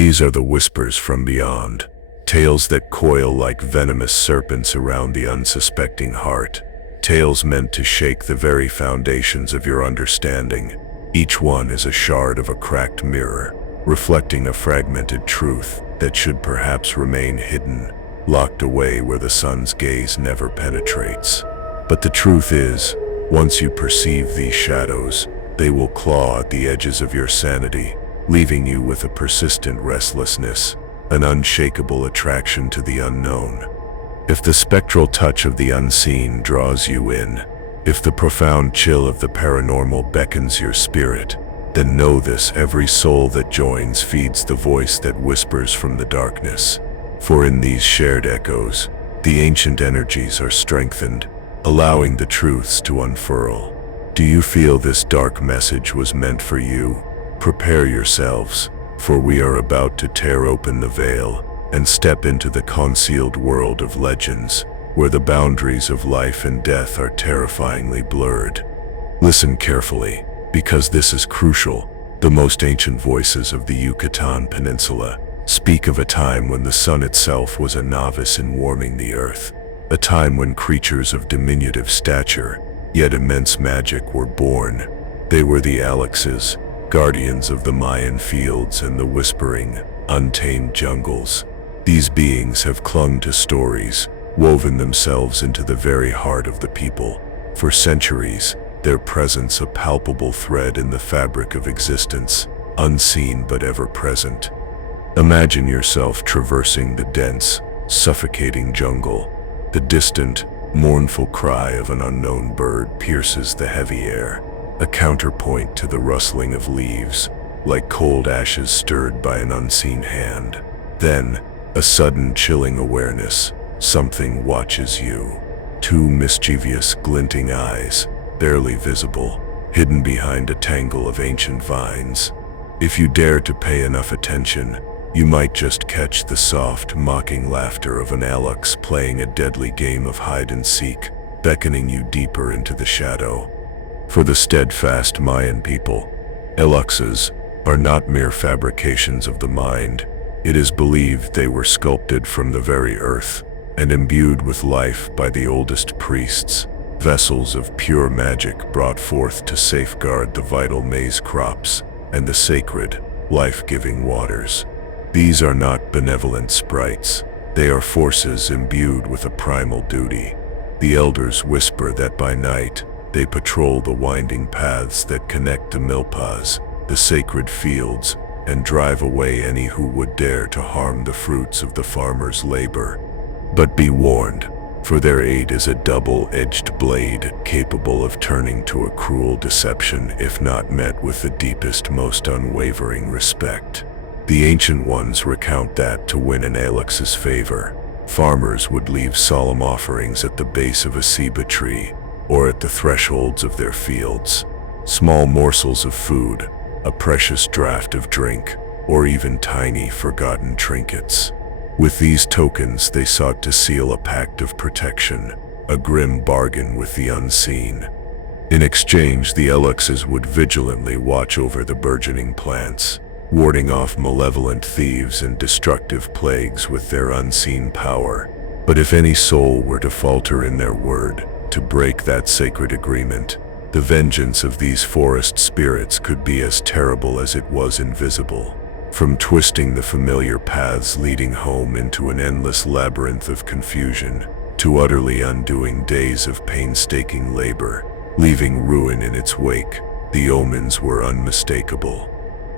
These are the whispers from beyond, tales that coil like venomous serpents around the unsuspecting heart, tales meant to shake the very foundations of your understanding. Each one is a shard of a cracked mirror, reflecting a fragmented truth that should perhaps remain hidden, locked away where the sun's gaze never penetrates. But the truth is, once you perceive these shadows, they will claw at the edges of your sanity, leaving you with a persistent restlessness, an unshakable attraction to the unknown. If the spectral touch of the unseen draws you in, if the profound chill of the paranormal beckons your spirit, then know this: every soul that joins feeds the voice that whispers from the darkness. For in these shared echoes, the ancient energies are strengthened, allowing the truths to unfurl. Do you feel this dark message was meant for you? Prepare yourselves, for we are about to tear open the veil and step into the concealed world of legends, where the boundaries of life and death are terrifyingly blurred. Listen carefully, because this is crucial. The most ancient voices of the Yucatan Peninsula speak of a time when the sun itself was a novice in warming the earth, a time when creatures of diminutive stature, yet immense magic, were born. They were the Alexes, guardians of the Mayan fields and the whispering, untamed jungles. These beings have clung to stories, woven themselves into the very heart of the people. For centuries, their presence a palpable thread in the fabric of existence, unseen but ever present. Imagine yourself traversing the dense, suffocating jungle. The distant, mournful cry of an unknown bird pierces the heavy air, a counterpoint to the rustling of leaves, like cold ashes stirred by an unseen hand. Then, a sudden chilling awareness: something watches you. Two mischievous, glinting eyes, barely visible, hidden behind a tangle of ancient vines. If you dare to pay enough attention, you might just catch the soft, mocking laughter of an Alex playing a deadly game of hide-and-seek, beckoning you deeper into the shadow. For the steadfast Mayan people, Alexes are not mere fabrications of the mind. It is believed they were sculpted from the very earth and imbued with life by the oldest priests, vessels of pure magic brought forth to safeguard the vital maize crops and the sacred, life-giving waters. These are not benevolent sprites. They are forces imbued with a primal duty. The elders whisper that by night, they patrol the winding paths that connect the milpas, the sacred fields, and drive away any who would dare to harm the fruits of the farmer's labor. But be warned, for their aid is a double-edged blade capable of turning to a cruel deception if not met with the deepest, most unwavering respect. The ancient ones recount that to win an Alex's favor, farmers would leave solemn offerings at the base of a ceiba tree or at the thresholds of their fields. Small morsels of food, a precious draught of drink, or even tiny, forgotten trinkets. With these tokens, they sought to seal a pact of protection, a grim bargain with the unseen. In exchange, the Alexes would vigilantly watch over the burgeoning plants, warding off malevolent thieves and destructive plagues with their unseen power. But if any soul were to falter in their word, to break that sacred agreement, the vengeance of these forest spirits could be as terrible as it was invisible. From twisting the familiar paths leading home into an endless labyrinth of confusion, to utterly undoing days of painstaking labor, leaving ruin in its wake, the omens were unmistakable.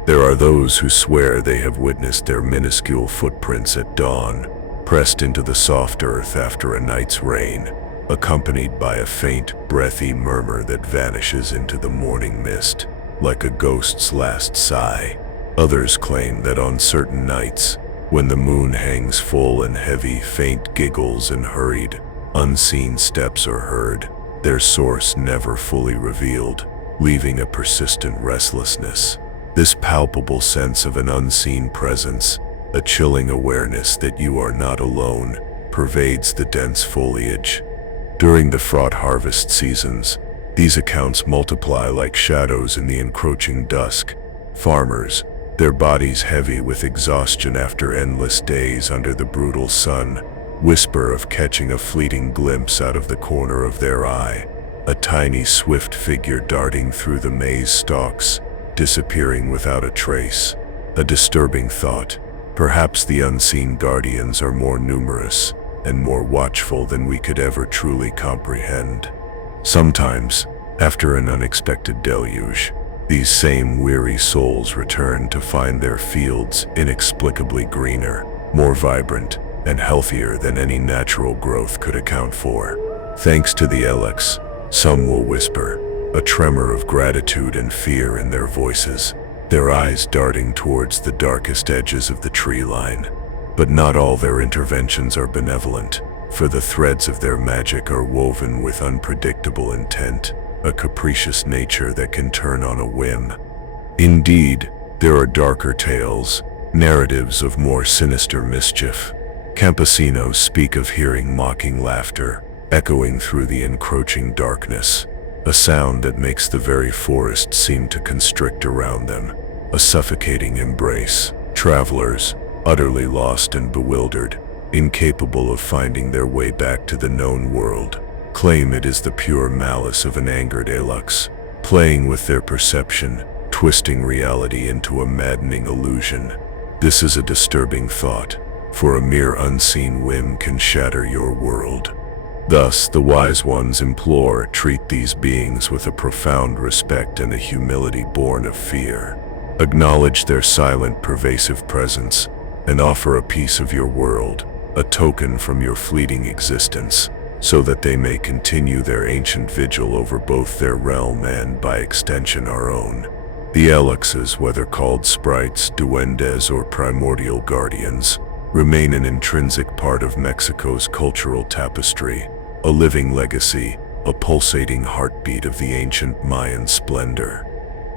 There are those who swear they have witnessed their minuscule footprints at dawn, pressed into the soft earth after a night's rain, accompanied by a faint, breathy murmur that vanishes into the morning mist, like a ghost's last sigh. Others claim that on certain nights, when the moon hangs full and heavy, faint giggles and hurried, unseen steps are heard, their source never fully revealed, leaving a persistent restlessness. This palpable sense of an unseen presence, a chilling awareness that you are not alone, pervades the dense foliage. During the fraught harvest seasons, these accounts multiply like shadows in the encroaching dusk. Farmers, their bodies heavy with exhaustion after endless days under the brutal sun, whisper of catching a fleeting glimpse out of the corner of their eye, a tiny swift figure darting through the maze stalks, disappearing without a trace. A disturbing thought. Perhaps the unseen guardians are more numerous and more watchful than we could ever truly comprehend. Sometimes, after an unexpected deluge, these same weary souls return to find their fields inexplicably greener, more vibrant, and healthier than any natural growth could account for. Thanks to the Elex, some will whisper, a tremor of gratitude and fear in their voices, their eyes darting towards the darkest edges of the tree line. But not all their interventions are benevolent, for the threads of their magic are woven with unpredictable intent, a capricious nature that can turn on a whim. Indeed, there are darker tales, narratives of more sinister mischief. Campesinos speak of hearing mocking laughter, echoing through the encroaching darkness, a sound that makes the very forest seem to constrict around them, a suffocating embrace. Travelers, utterly lost and bewildered, incapable of finding their way back to the known world, claim it is the pure malice of an angered Elux, playing with their perception, twisting reality into a maddening illusion. This is a disturbing thought, for a mere unseen whim can shatter your world. Thus, the wise ones implore, treat these beings with a profound respect and a humility born of fear. Acknowledge their silent, pervasive presence, and offer a piece of your world, a token from your fleeting existence, so that they may continue their ancient vigil over both their realm and, by extension, our own. The Elixes, whether called sprites, duendes, or primordial guardians, remain an intrinsic part of Mexico's cultural tapestry, a living legacy, a pulsating heartbeat of the ancient Mayan splendor.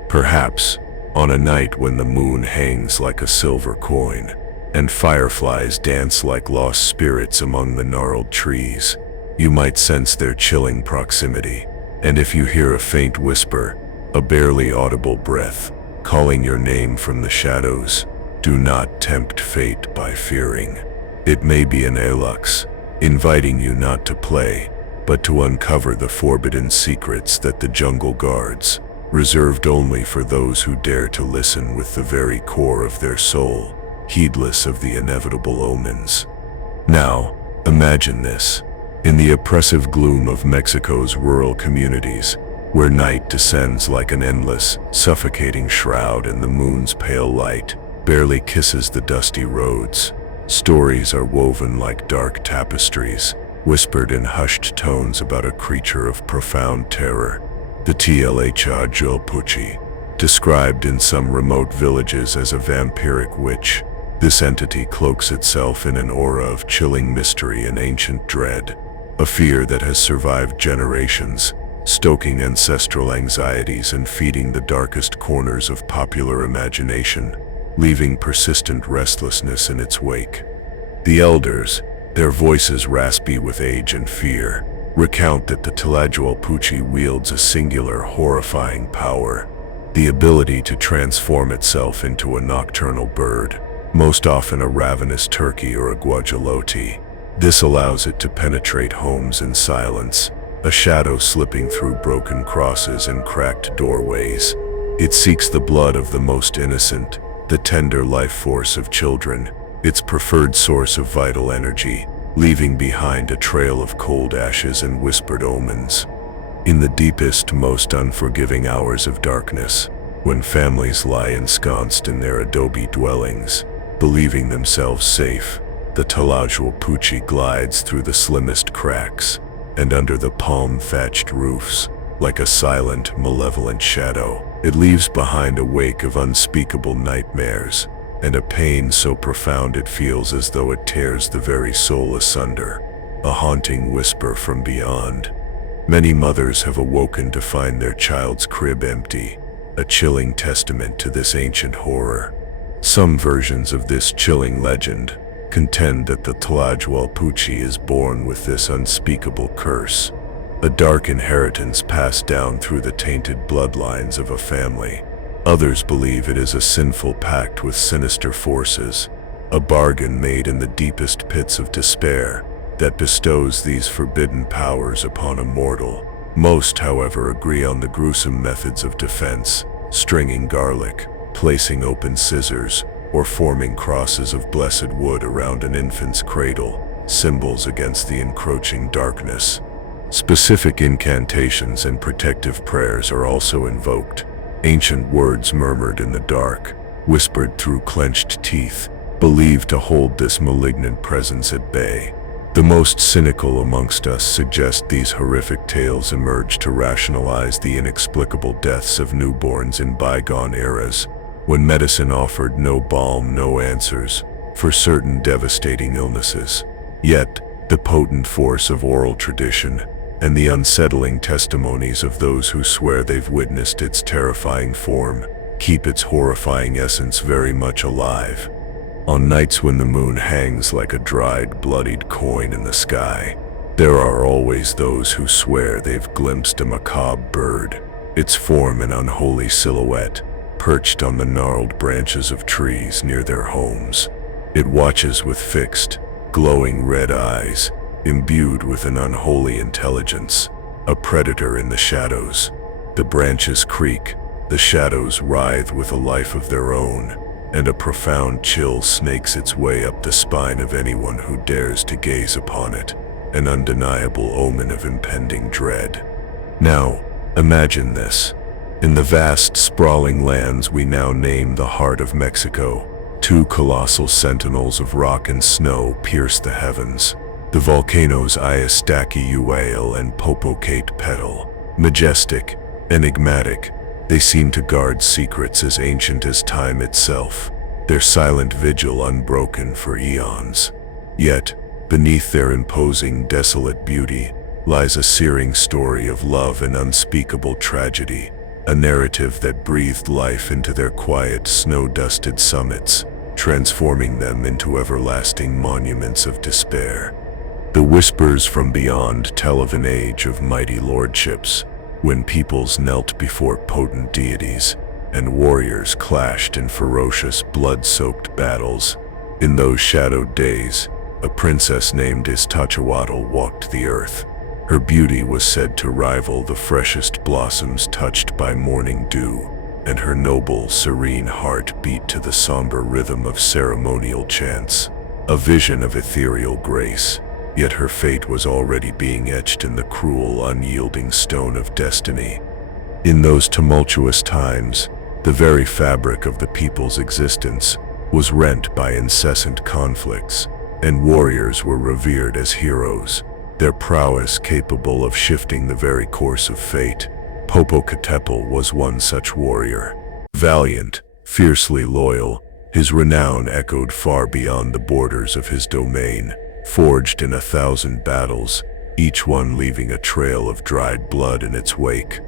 Perhaps, on a night when the moon hangs like a silver coin, and fireflies dance like lost spirits among the gnarled trees, you might sense their chilling proximity, and if you hear a faint whisper, a barely audible breath, calling your name from the shadows, do not tempt fate by fearing. It may be an Elux, inviting you not to play, but to uncover the forbidden secrets that the jungle guards, reserved only for those who dare to listen with the very core of their soul, heedless of the inevitable omens. Now, imagine this. In the oppressive gloom of Mexico's rural communities, where night descends like an endless, suffocating shroud and the moon's pale light barely kisses the dusty roads, stories are woven like dark tapestries, whispered in hushed tones about a creature of profound terror, the Puchi, described in some remote villages as a vampiric witch. This entity cloaks itself in an aura of chilling mystery and ancient dread, a fear that has survived generations, stoking ancestral anxieties and feeding the darkest corners of popular imagination, leaving persistent restlessness in its wake. The elders, their voices raspy with age and fear, recount that the Puchi wields a singular, horrifying power, the ability to transform itself into a nocturnal bird, most often a ravenous turkey or a guajolote. This allows it to penetrate homes in silence, a shadow slipping through broken crosses and cracked doorways. It seeks the blood of the most innocent, the tender life force of children, its preferred source of vital energy, leaving behind a trail of cold ashes and whispered omens. In the deepest, most unforgiving hours of darkness, when families lie ensconced in their adobe dwellings, believing themselves safe, the Puchi glides through the slimmest cracks, and under the palm-thatched roofs, like a silent, malevolent shadow, it leaves behind a wake of unspeakable nightmares, and a pain so profound it feels as though it tears the very soul asunder, a haunting whisper from beyond. Many mothers have awoken to find their child's crib empty, a chilling testament to this ancient horror. Some versions of this chilling legend contend that the Puchi is born with this unspeakable curse, a dark inheritance passed down through the tainted bloodlines of a family. Others believe it is a sinful pact with sinister forces, a bargain made in the deepest pits of despair that bestows these forbidden powers upon a mortal. Most, however, agree on the gruesome methods of defense: stringing garlic, placing open scissors, or forming crosses of blessed wood around an infant's cradle, symbols against the encroaching darkness. Specific incantations and protective prayers are also invoked. Ancient words murmured in the dark, whispered through clenched teeth, believed to hold this malignant presence at bay. The most cynical amongst us suggest these horrific tales emerged to rationalize the inexplicable deaths of newborns in bygone eras, when medicine offered no balm, no answers, for certain devastating illnesses. Yet, the potent force of oral tradition, and the unsettling testimonies of those who swear they've witnessed its terrifying form, keep its horrifying essence very much alive. On nights when the moon hangs like a dried, bloodied coin in the sky, there are always those who swear they've glimpsed a macabre bird, its form an unholy silhouette, perched on the gnarled branches of trees near their homes. It watches with fixed, glowing red eyes, imbued with an unholy intelligence, a predator in the shadows. The branches creak, the shadows writhe with a life of their own, and a profound chill snakes its way up the spine of anyone who dares to gaze upon it, an undeniable omen of impending dread. Now, imagine this. In the vast, sprawling lands we now name the heart of Mexico, two colossal sentinels of rock and snow pierce the heavens. The volcanoes Iztaccíhuatl and Popocatépetl. Majestic, enigmatic, they seem to guard secrets as ancient as time itself, their silent vigil unbroken for eons. Yet, beneath their imposing, desolate beauty, lies a searing story of love and unspeakable tragedy, a narrative that breathed life into their quiet, snow-dusted summits, transforming them into everlasting monuments of despair. The whispers from beyond tell of an age of mighty lordships, when peoples knelt before potent deities, and warriors clashed in ferocious, blood-soaked battles. In those shadowed days, a princess named Iztaccíhuatl walked the earth. Her beauty was said to rival the freshest blossoms touched by morning dew, and her noble, serene heart beat to the somber rhythm of ceremonial chants, a vision of ethereal grace. Yet her fate was already being etched in the cruel, unyielding stone of destiny. In those tumultuous times, the very fabric of the people's existence was rent by incessant conflicts, and warriors were revered as heroes, their prowess capable of shifting the very course of fate. Popocatépetl was one such warrior. Valiant, fiercely loyal, his renown echoed far beyond the borders of his domain. Forged in 1,000 battles, each one leaving a trail of dried blood in its wake.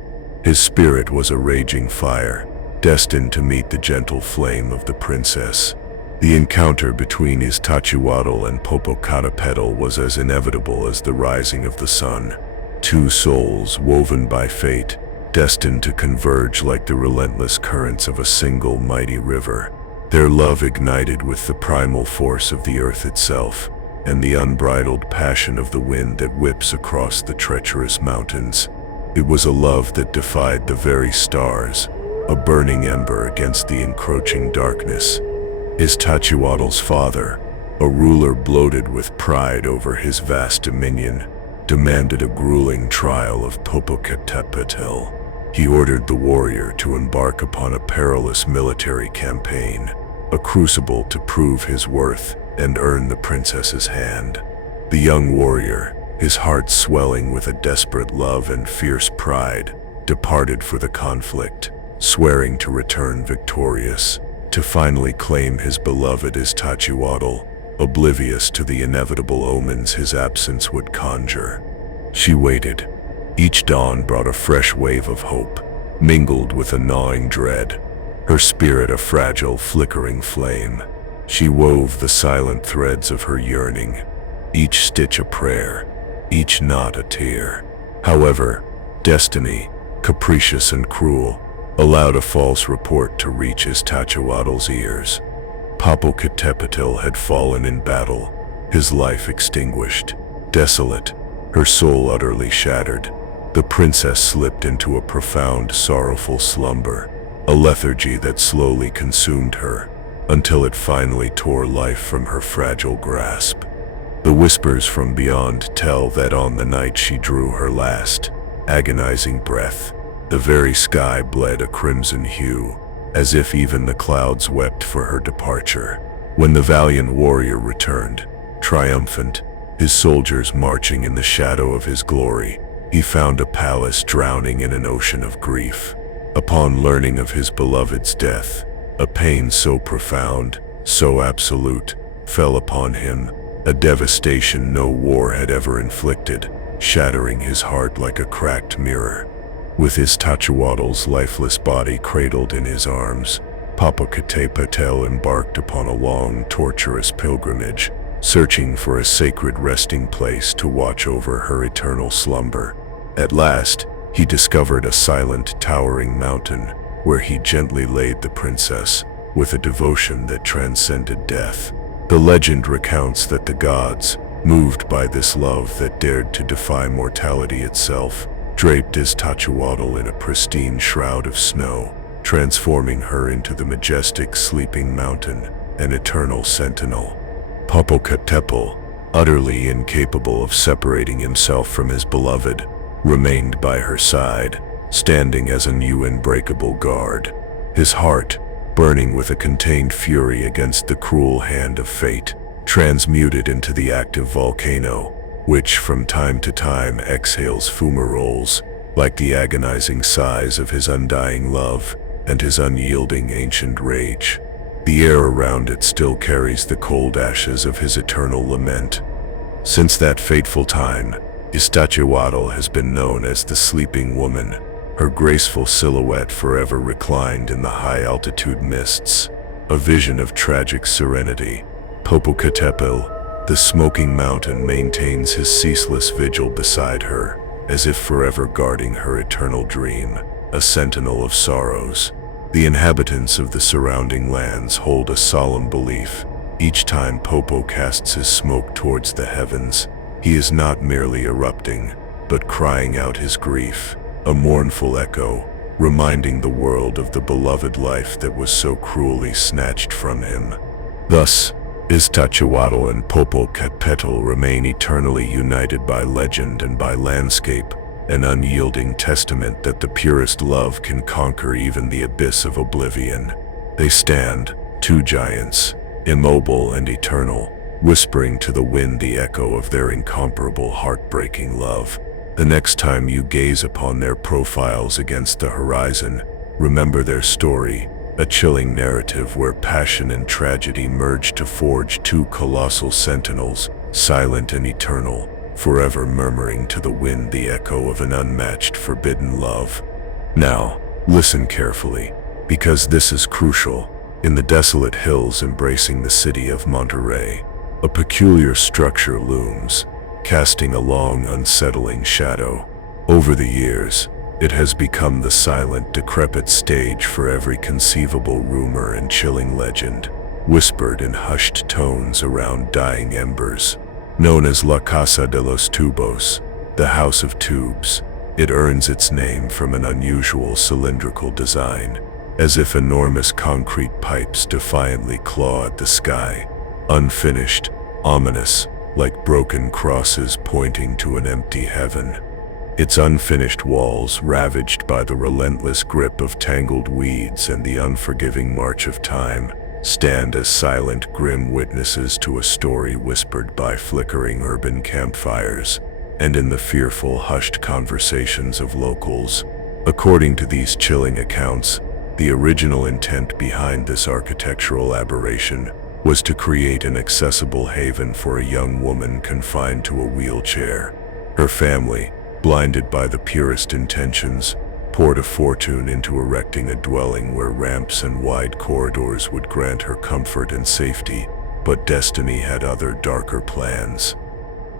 His spirit was a raging fire, destined to meet the gentle flame of the princess. The encounter between Iztaccíhuatl and Popocatépetl was as inevitable as the rising of the sun. Two souls woven by fate, destined to converge like the relentless currents of a single mighty river. Their love ignited with the primal force of the earth itself, and the unbridled passion of the wind that whips across the treacherous mountains. It was a love that defied the very stars, a burning ember against the encroaching darkness. Iztaccíhuatl's father, a ruler bloated with pride over his vast dominion, demanded a grueling trial of Popocatépetl. He ordered the warrior to embark upon a perilous military campaign, a crucible to prove his worth and earn the princess's hand. The young warrior, his heart swelling with a desperate love and fierce pride, departed for the conflict, swearing to return victorious, to finally claim his beloved Iztaccíhuatl, oblivious to the inevitable omens his absence would conjure. She waited. Each dawn brought a fresh wave of hope, mingled with a gnawing dread, her spirit a fragile, flickering flame. She wove the silent threads of her yearning, each stitch a prayer, each knot a tear. However, destiny, capricious and cruel, allowed a false report to reach Iztaccíhuatl's ears. Popocatépetl had fallen in battle, his life extinguished. Desolate, her soul utterly shattered, the princess slipped into a profound, sorrowful slumber, a lethargy that slowly consumed her, until it finally tore life from her fragile grasp. The whispers from beyond tell that on the night she drew her last, agonizing breath, the very sky bled a crimson hue, as if even the clouds wept for her departure. When the valiant warrior returned, triumphant, his soldiers marching in the shadow of his glory, he found a palace drowning in an ocean of grief. Upon learning of his beloved's death, a pain so profound, so absolute, fell upon him, a devastation no war had ever inflicted, shattering his heart like a cracked mirror. With Iztaccíhuatl's lifeless body cradled in his arms, Popocatépetl embarked upon a long, torturous pilgrimage, searching for a sacred resting place to watch over her eternal slumber. At last, he discovered a silent, towering mountain, where he gently laid the princess, with a devotion that transcended death. The legend recounts that the gods, moved by this love that dared to defy mortality itself, draped Iztaccíhuatl in a pristine shroud of snow, transforming her into the majestic sleeping mountain, an eternal sentinel. Popocatépetl, utterly incapable of separating himself from his beloved, remained by her side, standing as a new unbreakable guard, his heart, burning with a contained fury against the cruel hand of fate, transmuted into the active volcano, which from time to time exhales fumaroles, like the agonizing sighs of his undying love and his unyielding ancient rage. The air around it still carries the cold ashes of his eternal lament. Since that fateful time, Iztaccíhuatl has been known as the Sleeping Woman, her graceful silhouette forever reclined in the high-altitude mists, a vision of tragic serenity. Popocatépetl, the smoking mountain, maintains his ceaseless vigil beside her, as if forever guarding her eternal dream, a sentinel of sorrows. The inhabitants of the surrounding lands hold a solemn belief. Each time Popo casts his smoke towards the heavens, he is not merely erupting, but crying out his grief, a mournful echo, reminding the world of the beloved life that was so cruelly snatched from him. Thus, Iztaccíhuatl and Popocatépetl remain eternally united by legend and by landscape, an unyielding testament that the purest love can conquer even the abyss of oblivion. They stand, two giants, immobile and eternal, whispering to the wind the echo of their incomparable, heartbreaking love. The next time you gaze upon their profiles against the horizon, remember their story, a chilling narrative where passion and tragedy merge to forge two colossal sentinels, silent and eternal, forever murmuring to the wind the echo of an unmatched, forbidden love. Now, listen carefully, because this is crucial. In the desolate hills embracing the city of Monterrey, a peculiar structure looms, casting a long, unsettling shadow. Over the years, it has become the silent, decrepit stage for every conceivable rumor and chilling legend, whispered in hushed tones around dying embers. Known as La Casa de los Tubos, the House of Tubes, it earns its name from an unusual cylindrical design, as if enormous concrete pipes defiantly claw at the sky, unfinished, ominous, like broken crosses pointing to an empty heaven. Its unfinished walls, ravaged by the relentless grip of tangled weeds and the unforgiving march of time, stand as silent, grim witnesses to a story whispered by flickering urban campfires and in the fearful, hushed conversations of locals. According to these chilling accounts, the original intent behind this architectural aberration was to create an accessible haven for a young woman confined to a wheelchair. Her family, blinded by the purest intentions, poured a fortune into erecting a dwelling where ramps and wide corridors would grant her comfort and safety, but destiny had other, darker plans.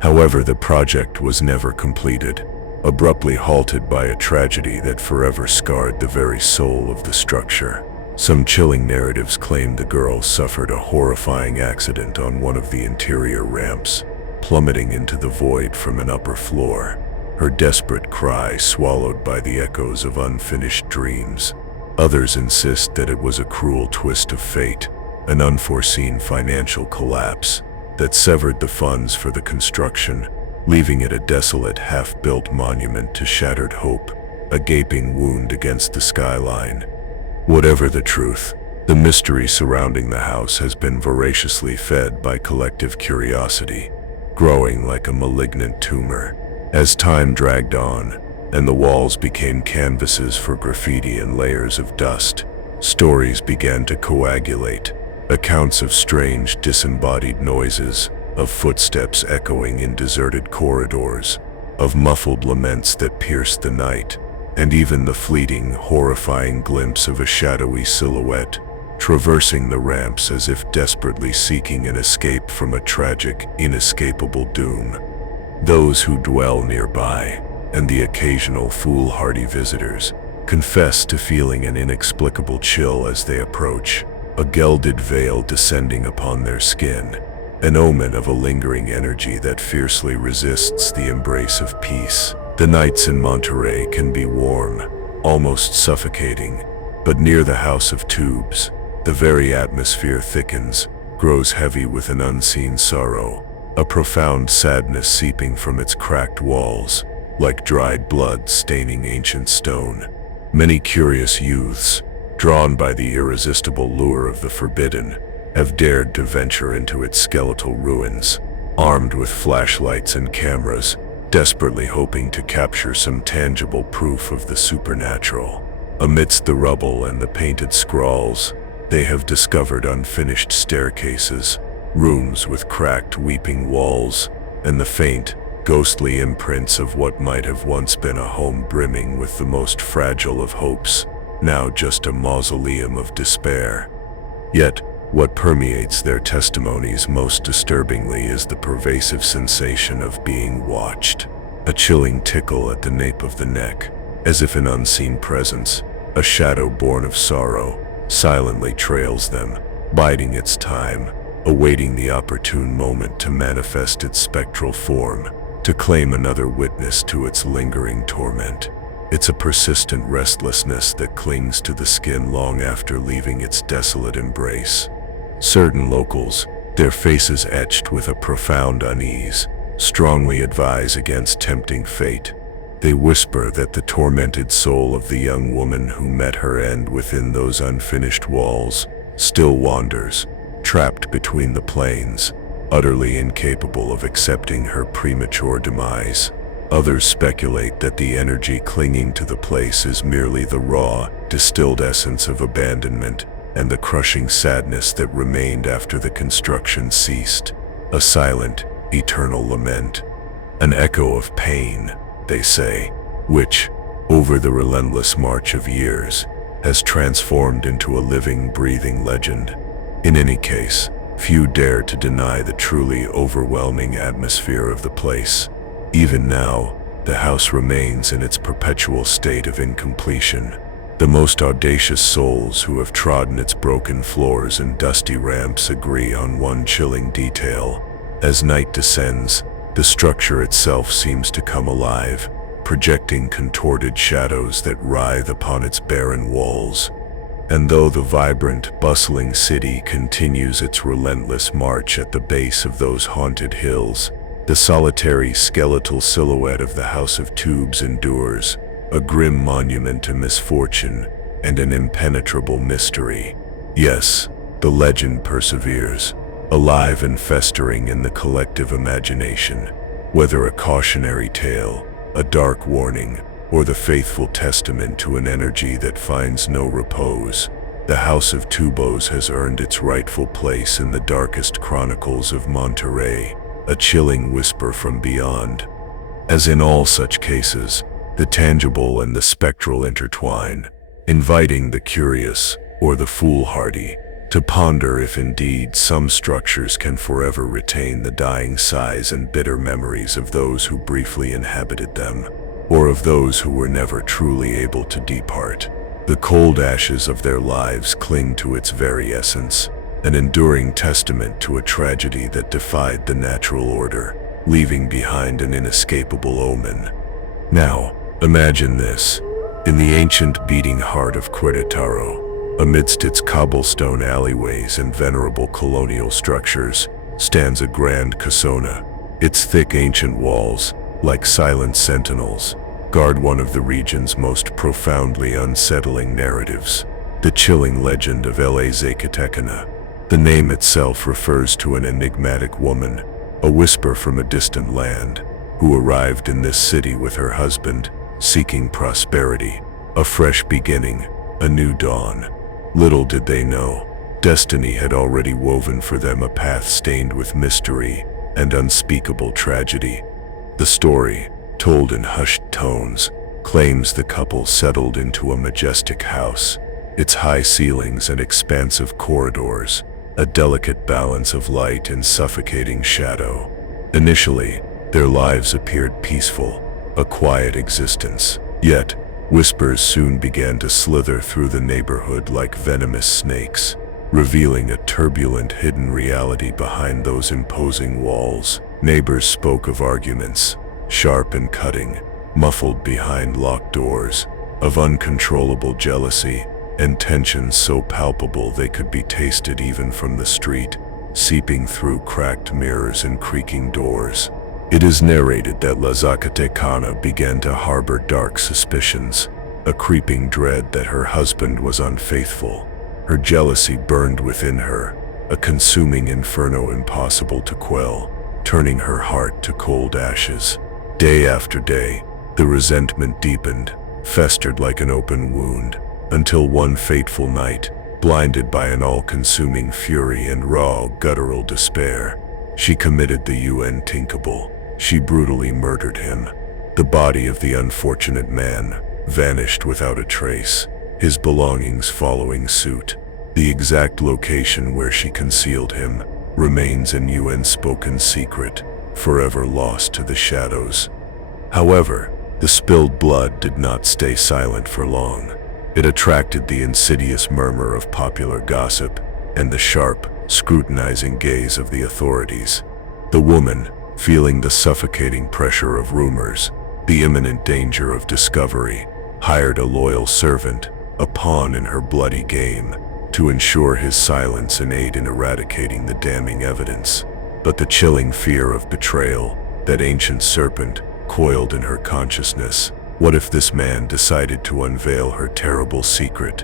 However, the project was never completed. abruptly halted by a tragedy that forever scarred the very soul of the structure. Some chilling narratives claim the girl suffered a horrifying accident on one of the interior ramps, plummeting into the void from an upper floor, her desperate cry swallowed by the echoes of unfinished dreams. Others insist that it was a cruel twist of fate, an unforeseen financial collapse that severed the funds for the construction, leaving it a desolate, half-built monument to shattered hope, a gaping wound against the skyline. Whatever the truth, the mystery surrounding the house has been voraciously fed by collective curiosity, growing like a malignant tumor. As time dragged on, and the walls became canvases for graffiti and layers of dust, stories began to coagulate, accounts of strange, disembodied noises, of footsteps echoing in deserted corridors, of muffled laments that pierced the night, and even the fleeting, horrifying glimpse of a shadowy silhouette traversing the ramps as if desperately seeking an escape from a tragic, inescapable doom. Those who dwell nearby, and the occasional foolhardy visitors, confess to feeling an inexplicable chill as they approach, a gilded veil descending upon their skin, an omen of a lingering energy that fiercely resists the embrace of peace. The nights in Monterey can be warm, almost suffocating, but near the House of Tubes, the very atmosphere thickens, grows heavy with an unseen sorrow, a profound sadness seeping from its cracked walls, like dried blood staining ancient stone. Many curious youths, drawn by the irresistible lure of the forbidden, have dared to venture into its skeletal ruins, armed with flashlights and cameras, desperately hoping to capture some tangible proof of the supernatural. Amidst the rubble and the painted scrawls, they have discovered unfinished staircases, rooms with cracked, weeping walls, and the faint, ghostly imprints of what might have once been a home brimming with the most fragile of hopes, now just a mausoleum of despair. Yet, what permeates their testimonies most disturbingly is the pervasive sensation of being watched, a chilling tickle at the nape of the neck, as if an unseen presence, a shadow born of sorrow, silently trails them, biding its time, awaiting the opportune moment to manifest its spectral form, to claim another witness to its lingering torment. It's a persistent restlessness that clings to the skin long after leaving its desolate embrace. Certain locals, their faces etched with a profound unease, strongly advise against tempting fate. They whisper that the tormented soul of the young woman who met her end within those unfinished walls still wanders, trapped between the planes, utterly incapable of accepting her premature demise. Others speculate that the energy clinging to the place is merely the raw, distilled essence of abandonment and the crushing sadness that remained after the construction ceased, a silent, eternal lament, an echo of pain, they say, which, over the relentless march of years, has transformed into a living, breathing legend. In any case, few dare to deny the truly overwhelming atmosphere of the place. Even now, the house remains in its perpetual state of incompletion. The most audacious souls who have trodden its broken floors and dusty ramps agree on one chilling detail. As night descends, the structure itself seems to come alive, projecting contorted shadows that writhe upon its barren walls. And though the vibrant, bustling city continues its relentless march at the base of those haunted hills, the solitary skeletal silhouette of the House of Tubes endures, a grim monument to misfortune and an impenetrable mystery. Yes, the legend perseveres, alive and festering in the collective imagination, whether a cautionary tale, a dark warning, or the faithful testament to an energy that finds no repose. The House of Tubos has earned its rightful place in the darkest chronicles of Monterey, a chilling whisper from beyond. As in all such cases, the tangible and the spectral intertwine, inviting the curious or the foolhardy to ponder if indeed some structures can forever retain the dying sighs and bitter memories of those who briefly inhabited them. or of those who were never truly able to depart. The cold ashes of their lives cling to its very essence, an enduring testament to a tragedy that defied the natural order, leaving behind an inescapable omen. Now, imagine this. In the ancient beating heart of Querétaro, amidst its cobblestone alleyways and venerable colonial structures, stands a grand casona. Its thick ancient walls, like silent sentinels, guard one of the region's most profoundly unsettling narratives, the chilling legend of La Zacatecana. The name itself refers to an enigmatic woman, a whisper from a distant land, who arrived in this city with her husband, seeking prosperity, a fresh beginning, a new dawn. Little did they know, destiny had already woven for them a path stained with mystery and unspeakable tragedy. The story, told in hushed tones, claims the couple settled into a majestic house, its high ceilings and expansive corridors, a delicate balance of light and suffocating shadow. Initially, their lives appeared peaceful, a quiet existence. Yet, whispers soon began to slither through the neighborhood like venomous snakes, revealing a turbulent hidden reality behind those imposing walls. Neighbors spoke of arguments, sharp and cutting, muffled behind locked doors, of uncontrollable jealousy, and tensions so palpable they could be tasted even from the street, seeping through cracked mirrors and creaking doors. It is narrated that La Zacatecana began to harbor dark suspicions, a creeping dread that her husband was unfaithful. Her jealousy burned within her, a consuming inferno impossible to quell, turning her heart to cold ashes. Day after day, the resentment deepened, festered like an open wound, until one fateful night, blinded by an all-consuming fury and raw, guttural despair, she committed the unthinkable. She brutally murdered him. The body of the unfortunate man vanished without a trace, his belongings following suit. The exact location where she concealed him remains an unspoken secret, forever lost to the shadows. However, the spilled blood did not stay silent for long. It attracted the insidious murmur of popular gossip and the sharp, scrutinizing gaze of the authorities. The woman, feeling the suffocating pressure of rumors, the imminent danger of discovery, hired a loyal servant, a pawn in her bloody game, to ensure his silence and aid in eradicating the damning evidence. But the chilling fear of betrayal, that ancient serpent, coiled in her consciousness. What if this man decided to unveil her terrible secret?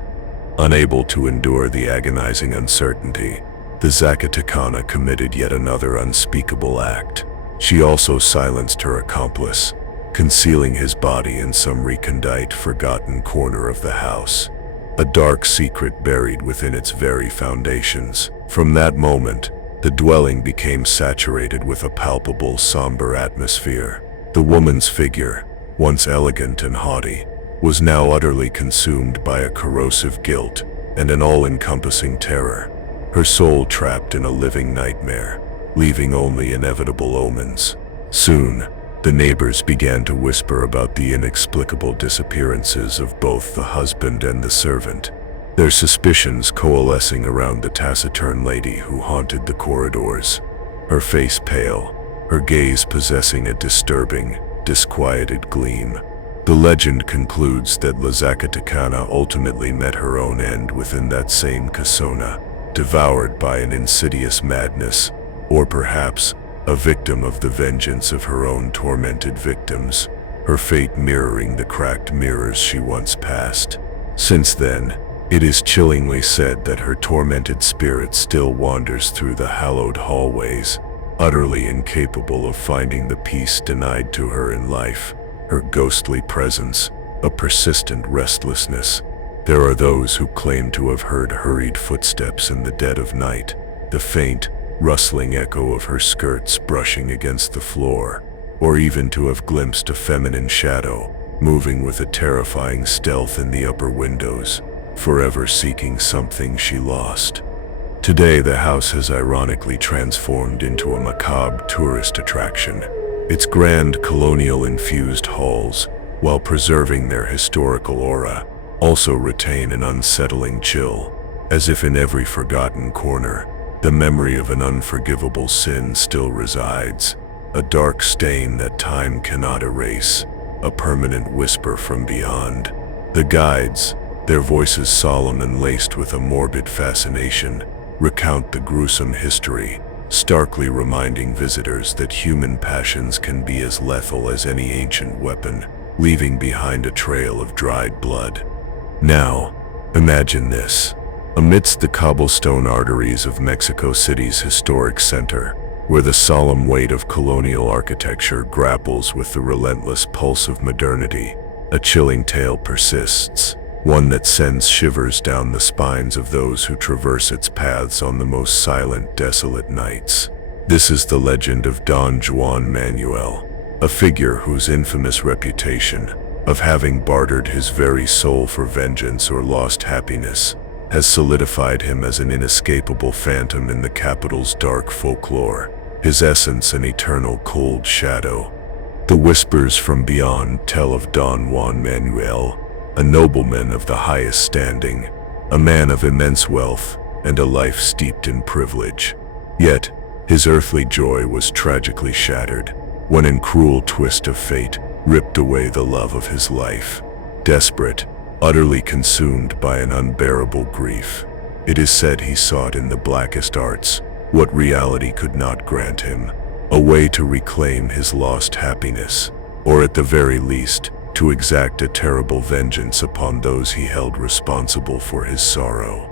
Unable to endure the agonizing uncertainty, the Zacatecana committed yet another unspeakable act. She also silenced her accomplice, concealing his body in some recondite, forgotten corner of the house, a dark secret buried within its very foundations. From that moment, the dwelling became saturated with a palpable, somber atmosphere. The woman's figure, once elegant and haughty, was now utterly consumed by a corrosive guilt and an all-encompassing terror, her soul trapped in a living nightmare, leaving only inevitable omens. Soon, the neighbors began to whisper about the inexplicable disappearances of both the husband and the servant, their suspicions coalescing around the taciturn lady who haunted the corridors, her face pale, her gaze possessing a disturbing, disquieted gleam. The legend concludes that La Zacatecana ultimately met her own end within that same casona, devoured by an insidious madness, or perhaps a victim of the vengeance of her own tormented victims, her fate mirroring the cracked mirrors she once passed. Since then, it is chillingly said that her tormented spirit still wanders through the hallowed hallways, utterly incapable of finding the peace denied to her in life, her ghostly presence, a persistent restlessness. There are those who claim to have heard hurried footsteps in the dead of night, the faint, rustling echo of her skirts brushing against the floor, or even to have glimpsed a feminine shadow, moving with a terrifying stealth in the upper windows, forever seeking something she lost. Today, the house has ironically transformed into a macabre tourist attraction. Its grand colonial-infused halls, while preserving their historical aura, also retain an unsettling chill, as if in every forgotten corner, the memory of an unforgivable sin still resides, a dark stain that time cannot erase, a permanent whisper from beyond. The guides, their voices solemn and laced with a morbid fascination, recount the gruesome history, starkly reminding visitors that human passions can be as lethal as any ancient weapon, leaving behind a trail of dried blood. Now, imagine this. Amidst the cobblestone arteries of Mexico City's historic center, where the solemn weight of colonial architecture grapples with the relentless pulse of modernity, a chilling tale persists, one that sends shivers down the spines of those who traverse its paths on the most silent, desolate nights. This is the legend of Don Juan Manuel, a figure whose infamous reputation of having bartered his very soul for vengeance or lost happiness has solidified him as an inescapable phantom in the capital's dark folklore, his essence an eternal cold shadow. The whispers from beyond tell of Don Juan Manuel, a nobleman of the highest standing, a man of immense wealth and a life steeped in privilege. Yet, his earthly joy was tragically shattered when a cruel twist of fate ripped away the love of his life. Desperate, utterly consumed by an unbearable grief, it is said he sought in the blackest arts what reality could not grant him, a way to reclaim his lost happiness, or at the very least, to exact a terrible vengeance upon those he held responsible for his sorrow.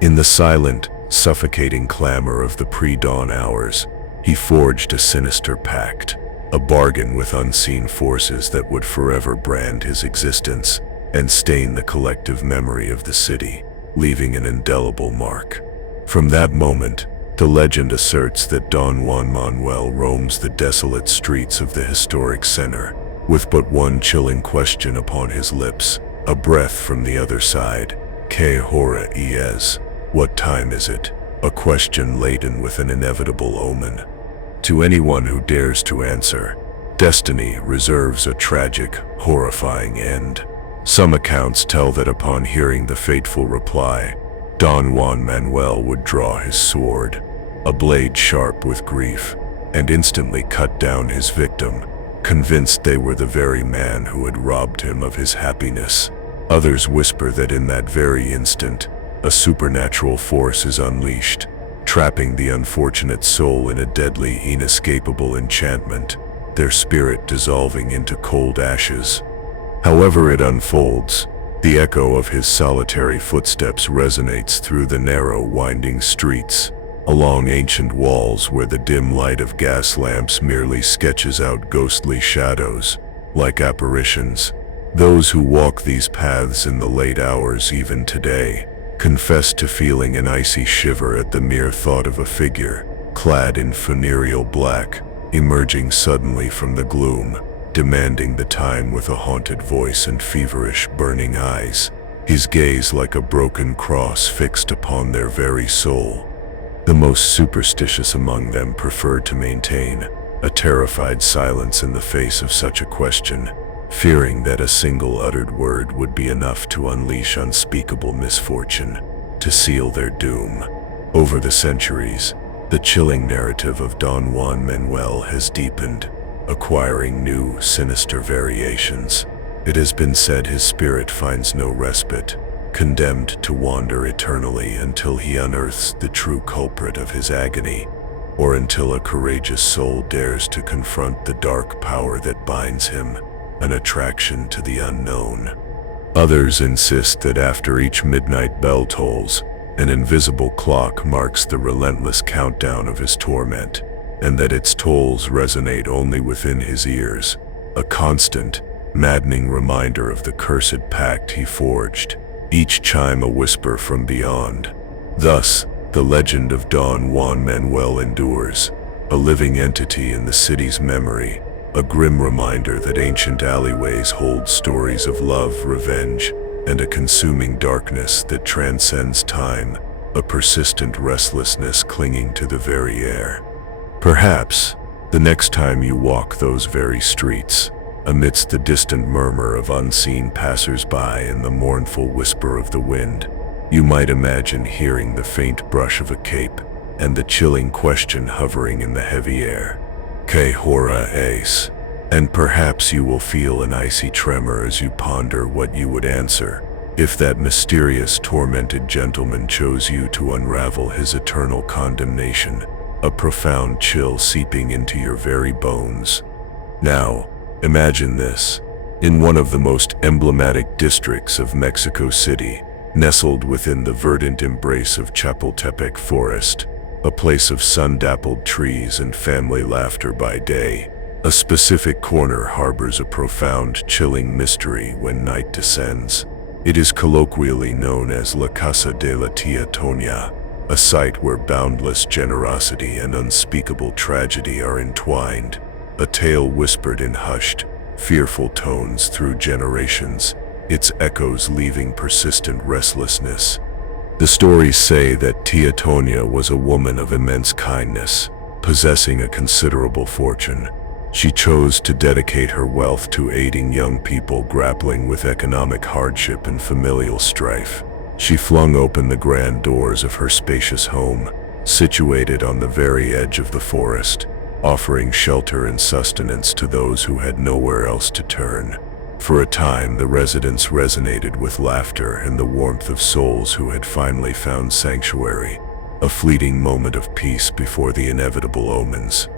In the silent, suffocating clamor of the pre-dawn hours, he forged a sinister pact, a bargain with unseen forces that would forever brand his existence and stain the collective memory of the city, leaving an indelible mark. From that moment, the legend asserts that Don Juan Manuel roams the desolate streets of the historic center, with but one chilling question upon his lips, a breath from the other side. ¿Qué hora es? What time is it? A question laden with an inevitable omen. To anyone who dares to answer, destiny reserves a tragic, horrifying end. Some accounts tell that upon hearing the fateful reply, Don Juan Manuel would draw his sword, a blade sharp with grief, and instantly cut down his victim, convinced they were the very man who had robbed him of his happiness. Others whisper that in that very instant, a supernatural force is unleashed, trapping the unfortunate soul in a deadly, inescapable enchantment, their spirit dissolving into cold ashes. However it unfolds, the echo of his solitary footsteps resonates through the narrow, winding streets, along ancient walls where the dim light of gas lamps merely sketches out ghostly shadows, like apparitions. Those who walk these paths in the late hours even today confess to feeling an icy shiver at the mere thought of a figure, clad in funereal black, emerging suddenly from the gloom, demanding the time with a haunted voice and feverish, burning eyes, his gaze like a broken cross fixed upon their very soul. The most superstitious among them prefer to maintain a terrified silence in the face of such a question, fearing that a single uttered word would be enough to unleash unspeakable misfortune, to seal their doom. Over the centuries, the chilling narrative of Don Juan Manuel has deepened, acquiring new, sinister variations. It has been said his spirit finds no respite, condemned to wander eternally until he unearths the true culprit of his agony, or until a courageous soul dares to confront the dark power that binds him, an attraction to the unknown. Others insist that after each midnight bell tolls, an invisible clock marks the relentless countdown of his torment, and that its tolls resonate only within his ears, a constant, maddening reminder of the cursed pact he forged, each chime a whisper from beyond. Thus, the legend of Don Juan Manuel endures, a living entity in the city's memory, a grim reminder that ancient alleyways hold stories of love, revenge, and a consuming darkness that transcends time, a persistent restlessness clinging to the very air. Perhaps, the next time you walk those very streets, amidst the distant murmur of unseen passers-by and the mournful whisper of the wind. You might imagine hearing the faint brush of a cape and the chilling question hovering in the heavy air. Que hora es? And perhaps you will feel an icy tremor as you ponder what you would answer if that mysterious, tormented gentleman chose you to unravel his eternal condemnation, a profound chill seeping into your very bones. Now, imagine this. In one of the most emblematic districts of Mexico City, nestled within the verdant embrace of Chapultepec Forest, a place of sun-dappled trees and family laughter by day, a specific corner harbors a profound, chilling mystery when night descends. It is colloquially known as La Casa de la Tia Tonia, a site where boundless generosity and unspeakable tragedy are entwined, a tale whispered in hushed, fearful tones through generations, its echoes leaving persistent restlessness. The stories say that Tia Tonia was a woman of immense kindness, possessing a considerable fortune. She chose to dedicate her wealth to aiding young people grappling with economic hardship and familial strife. She flung open the grand doors of her spacious home, situated on the very edge of the forest, offering shelter and sustenance to those who had nowhere else to turn. For a time, the residents resonated with laughter and the warmth of souls who had finally found sanctuary, a fleeting moment of peace before the inevitable omens.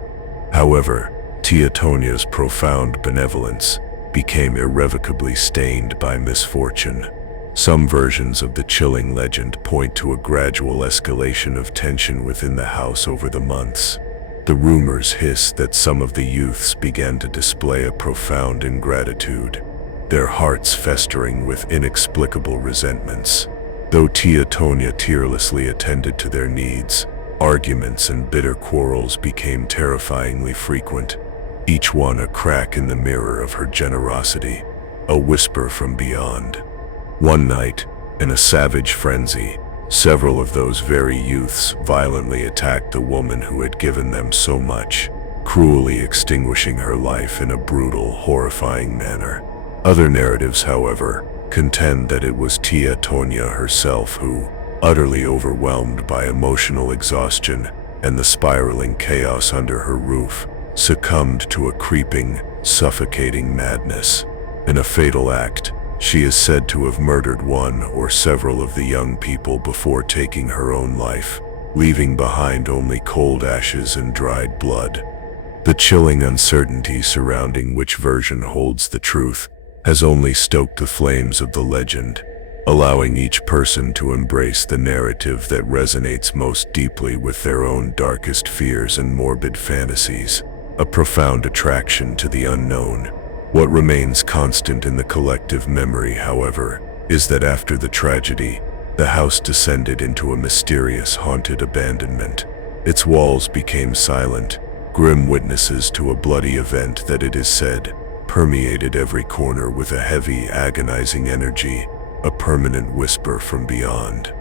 However, Tia Tonia's profound benevolence became irrevocably stained by misfortune. Some versions of the chilling legend point to a gradual escalation of tension within the house over the months. The rumors hiss that some of the youths began to display a profound ingratitude, their hearts festering with inexplicable resentments. Though Tia Tonia tirelessly attended to their needs, arguments and bitter quarrels became terrifyingly frequent, each one a crack in the mirror of her generosity, a whisper from beyond. One night, in a savage frenzy, several of those very youths violently attacked the woman who had given them so much, cruelly extinguishing her life in a brutal, horrifying manner. Other narratives, however, contend that it was Tia Tonia herself who, utterly overwhelmed by emotional exhaustion and the spiraling chaos under her roof, succumbed to a creeping, suffocating madness. In a fatal act, she is said to have murdered one or several of the young people before taking her own life, leaving behind only cold ashes and dried blood. The chilling uncertainty surrounding which version holds the truth has only stoked the flames of the legend, allowing each person to embrace the narrative that resonates most deeply with their own darkest fears and morbid fantasies, a profound attraction to the unknown. What remains constant in the collective memory, however, is that after the tragedy, the house descended into a mysterious, haunted abandonment. Its walls became silent, grim witnesses to a bloody event that, it is said, permeated every corner with a heavy, agonizing energy, a permanent whisper from beyond.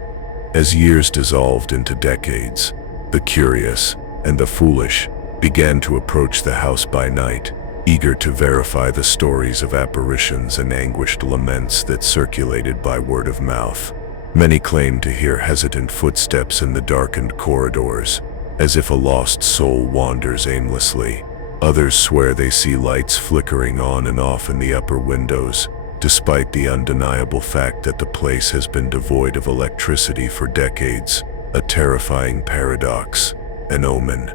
As years dissolved into decades, the curious and the foolish began to approach the house by night, eager to verify the stories of apparitions and anguished laments that circulated by word of mouth. Many claimed to hear hesitant footsteps in the darkened corridors, as if a lost soul wanders aimlessly. Others swear they see lights flickering on and off in the upper windows, despite the undeniable fact that the place has been devoid of electricity for decades, a terrifying paradox, an omen.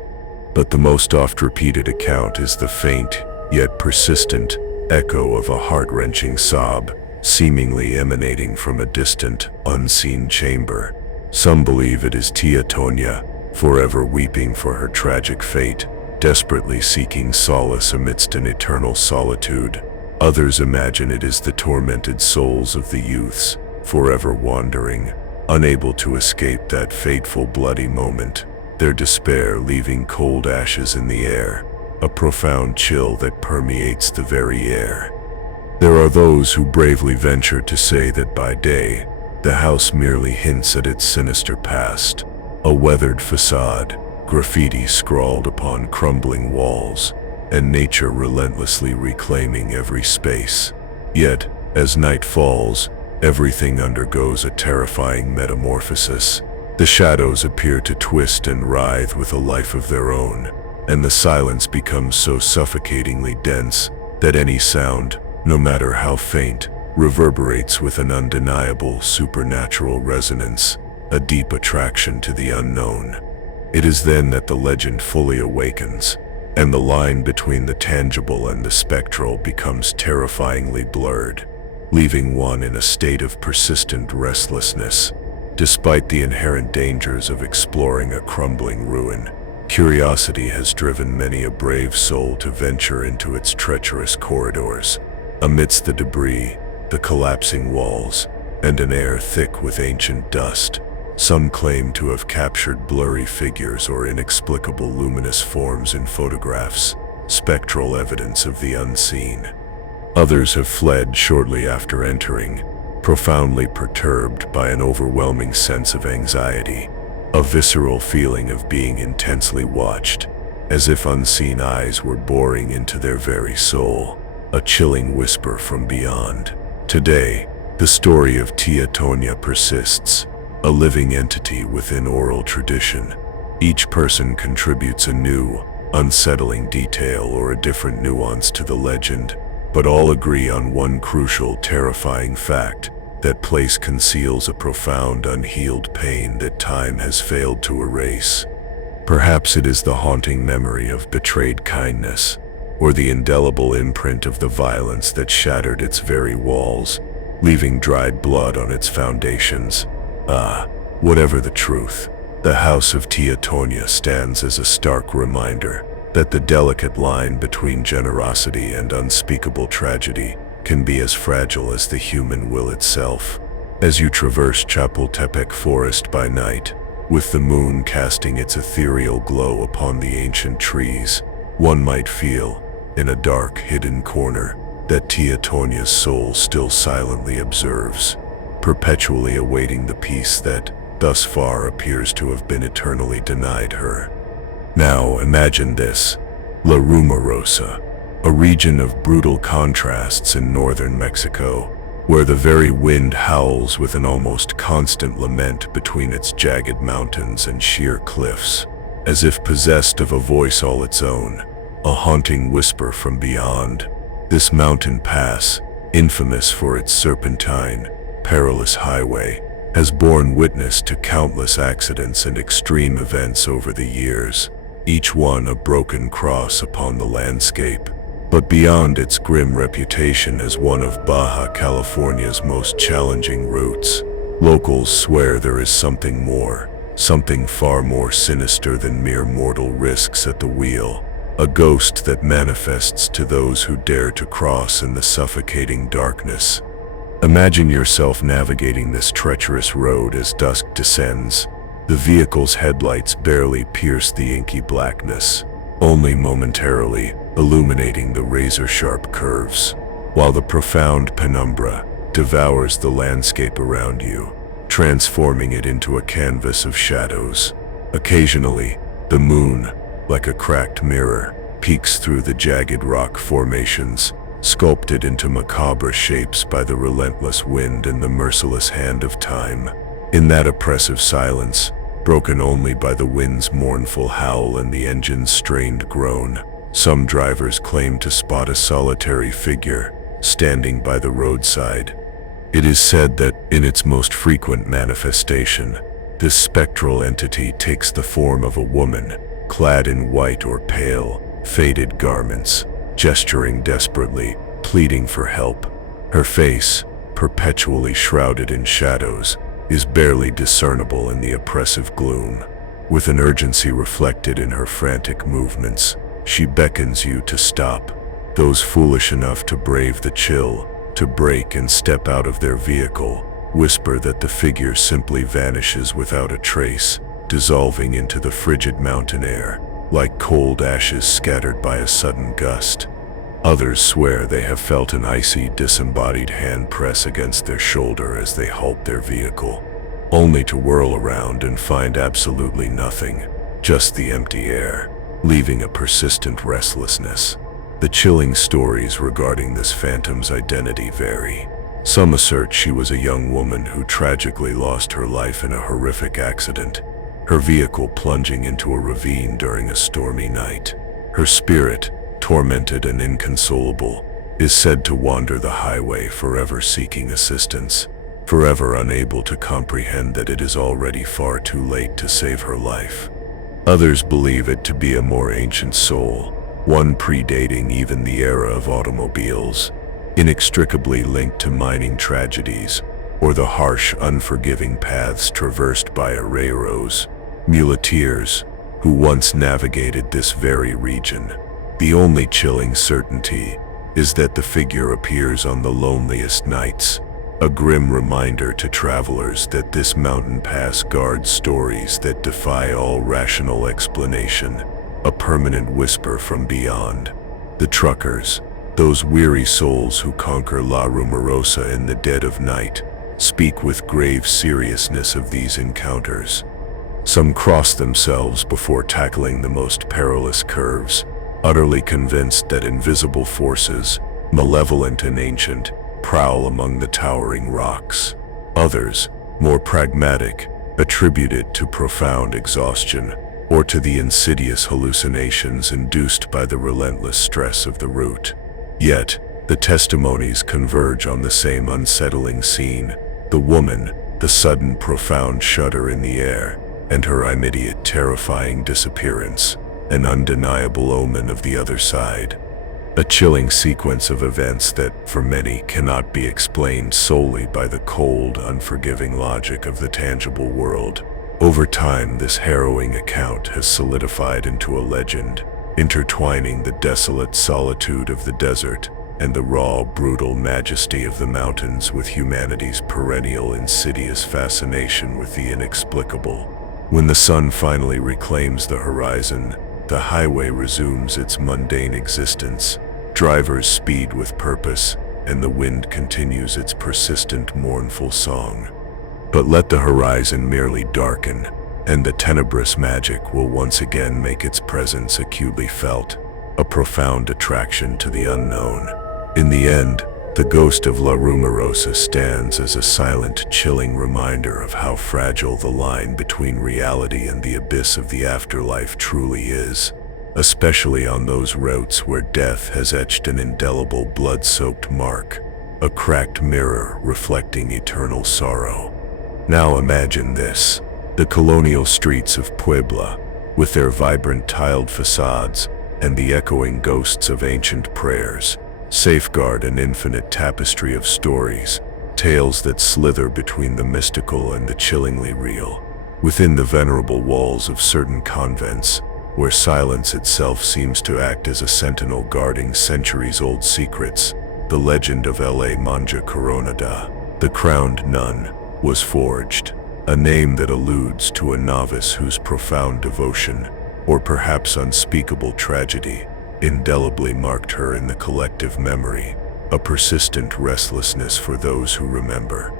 But the most oft-repeated account is the faint, yet persistent, echo of a heart-wrenching sob, seemingly emanating from a distant, unseen chamber. Some believe it is Tia Tonia, forever weeping for her tragic fate, desperately seeking solace amidst an eternal solitude. Others imagine it is the tormented souls of the youths, forever wandering, unable to escape that fateful bloody moment, their despair leaving cold ashes in the air, a profound chill that permeates the very air. There are those who bravely venture to say that by day, the house merely hints at its sinister past, a weathered facade, graffiti scrawled upon crumbling walls, and nature relentlessly reclaiming every space. Yet, as night falls, everything undergoes a terrifying metamorphosis. The shadows appear to twist and writhe with a life of their own, and the silence becomes so suffocatingly dense that any sound, no matter how faint, reverberates with an undeniable supernatural resonance, a deep attraction to the unknown. It is then that the legend fully awakens, and the line between the tangible and the spectral becomes terrifyingly blurred, leaving one in a state of persistent restlessness. Despite the inherent dangers of exploring a crumbling ruin, curiosity has driven many a brave soul to venture into its treacherous corridors. Amidst the debris, the collapsing walls, and an air thick with ancient dust, some claim to have captured blurry figures or inexplicable luminous forms in photographs, spectral evidence of the unseen. Others have fled shortly after entering, profoundly perturbed by an overwhelming sense of anxiety, a visceral feeling of being intensely watched, as if unseen eyes were boring into their very soul, a chilling whisper from beyond. Today, the story of Tia Tonya persists, a living entity within oral tradition. Each person contributes a new, unsettling detail or a different nuance to the legend, but all agree on one crucial, terrifying fact: that place conceals a profound, unhealed pain that time has failed to erase. Perhaps it is the haunting memory of betrayed kindness, or the indelible imprint of the violence that shattered its very walls, leaving dried blood on its foundations. Whatever the truth, the House of Tia Tonya stands as a stark reminder that the delicate line between generosity and unspeakable tragedy can be as fragile as the human will itself. As you traverse Chapultepec Forest by night, with the moon casting its ethereal glow upon the ancient trees, one might feel, in a dark, hidden corner, that Tia Tonya's soul still silently observes, perpetually awaiting the peace that, thus far, appears to have been eternally denied her. Now imagine this: La Rumorosa, a region of brutal contrasts in northern Mexico, where the very wind howls with an almost constant lament between its jagged mountains and sheer cliffs, as if possessed of a voice all its own, a haunting whisper from beyond. This mountain pass, infamous for its serpentine, perilous highway, has borne witness to countless accidents and extreme events over the years, each one a broken cross upon the landscape. But beyond its grim reputation as one of Baja California's most challenging routes, locals swear there is something more, something far more sinister than mere mortal risks at the wheel, a ghost that manifests to those who dare to cross in the suffocating darkness. Imagine yourself navigating this treacherous road as dusk descends. The vehicle's headlights barely pierce the inky blackness, only momentarily illuminating the razor-sharp curves, while the profound penumbra devours the landscape around you, transforming it into a canvas of shadows. Occasionally, the moon, like a cracked mirror, peeks through the jagged rock formations, sculpted into macabre shapes by the relentless wind and the merciless hand of time. In that oppressive silence, broken only by the wind's mournful howl and the engine's strained groan, some drivers claim to spot a solitary figure standing by the roadside. It is said that, in its most frequent manifestation, this spectral entity takes the form of a woman, clad in white or pale, faded garments, gesturing desperately, pleading for help. Her face, perpetually shrouded in shadows, is barely discernible in the oppressive gloom. With an urgency reflected in her frantic movements, she beckons you to stop. Those foolish enough to brave the chill, to break and step out of their vehicle, whisper that the figure simply vanishes without a trace, dissolving into the frigid mountain air, like cold ashes scattered by a sudden gust. Others swear they have felt an icy, disembodied hand press against their shoulder as they halt their vehicle, only to whirl around and find absolutely nothing, just the empty air, leaving a persistent restlessness. The chilling stories regarding this phantom's identity vary. Some assert she was a young woman who tragically lost her life in a horrific accident, her vehicle plunging into a ravine during a stormy night. Her spirit, tormented and inconsolable, is said to wander the highway forever seeking assistance, forever unable to comprehend that it is already far too late to save her life. Others believe it to be a more ancient soul, one predating even the era of automobiles, inextricably linked to mining tragedies, or the harsh, unforgiving paths traversed by arrieros, muleteers, who once navigated this very region. The only chilling certainty is that the figure appears on the loneliest nights, a grim reminder to travelers that this mountain pass guards stories that defy all rational explanation, a permanent whisper from beyond. The truckers, those weary souls who conquer La Rumorosa in the dead of night, speak with grave seriousness of these encounters. Some cross themselves before tackling the most perilous curves, utterly convinced that invisible forces, malevolent and ancient, prowl among the towering rocks. Others, more pragmatic, attribute it to profound exhaustion or to the insidious hallucinations induced by the relentless stress of the route. Yet, the testimonies converge on the same unsettling scene: the woman, the sudden profound shudder in the air, and her immediate terrifying disappearance, an undeniable omen of the other side. A chilling sequence of events that, for many, cannot be explained solely by the cold, unforgiving logic of the tangible world. Over time, this harrowing account has solidified into a legend, intertwining the desolate solitude of the desert and the raw, brutal majesty of the mountains with humanity's perennial insidious fascination with the inexplicable. When the sun finally reclaims the horizon, the highway resumes its mundane existence. Drivers speed with purpose, and the wind continues its persistent, mournful song. But let the horizon merely darken, and the tenebrous magic will once again make its presence acutely felt, a profound attraction to the unknown. In the end, the ghost of La Rumorosa stands as a silent, chilling reminder of how fragile the line between reality and the abyss of the afterlife truly is, especially on those routes where death has etched an indelible blood-soaked mark, a cracked mirror reflecting eternal sorrow. Now imagine this: the colonial streets of Puebla, with their vibrant tiled facades and the echoing ghosts of ancient prayers, safeguard an infinite tapestry of stories, tales that slither between the mystical and the chillingly real. Within the venerable walls of certain convents, where silence itself seems to act as a sentinel guarding centuries-old secrets, the legend of La Monja Coronada, the crowned nun, was forged, a name that alludes to a novice whose profound devotion, or perhaps unspeakable tragedy, indelibly marked her in the collective memory, a persistent restlessness for those who remember.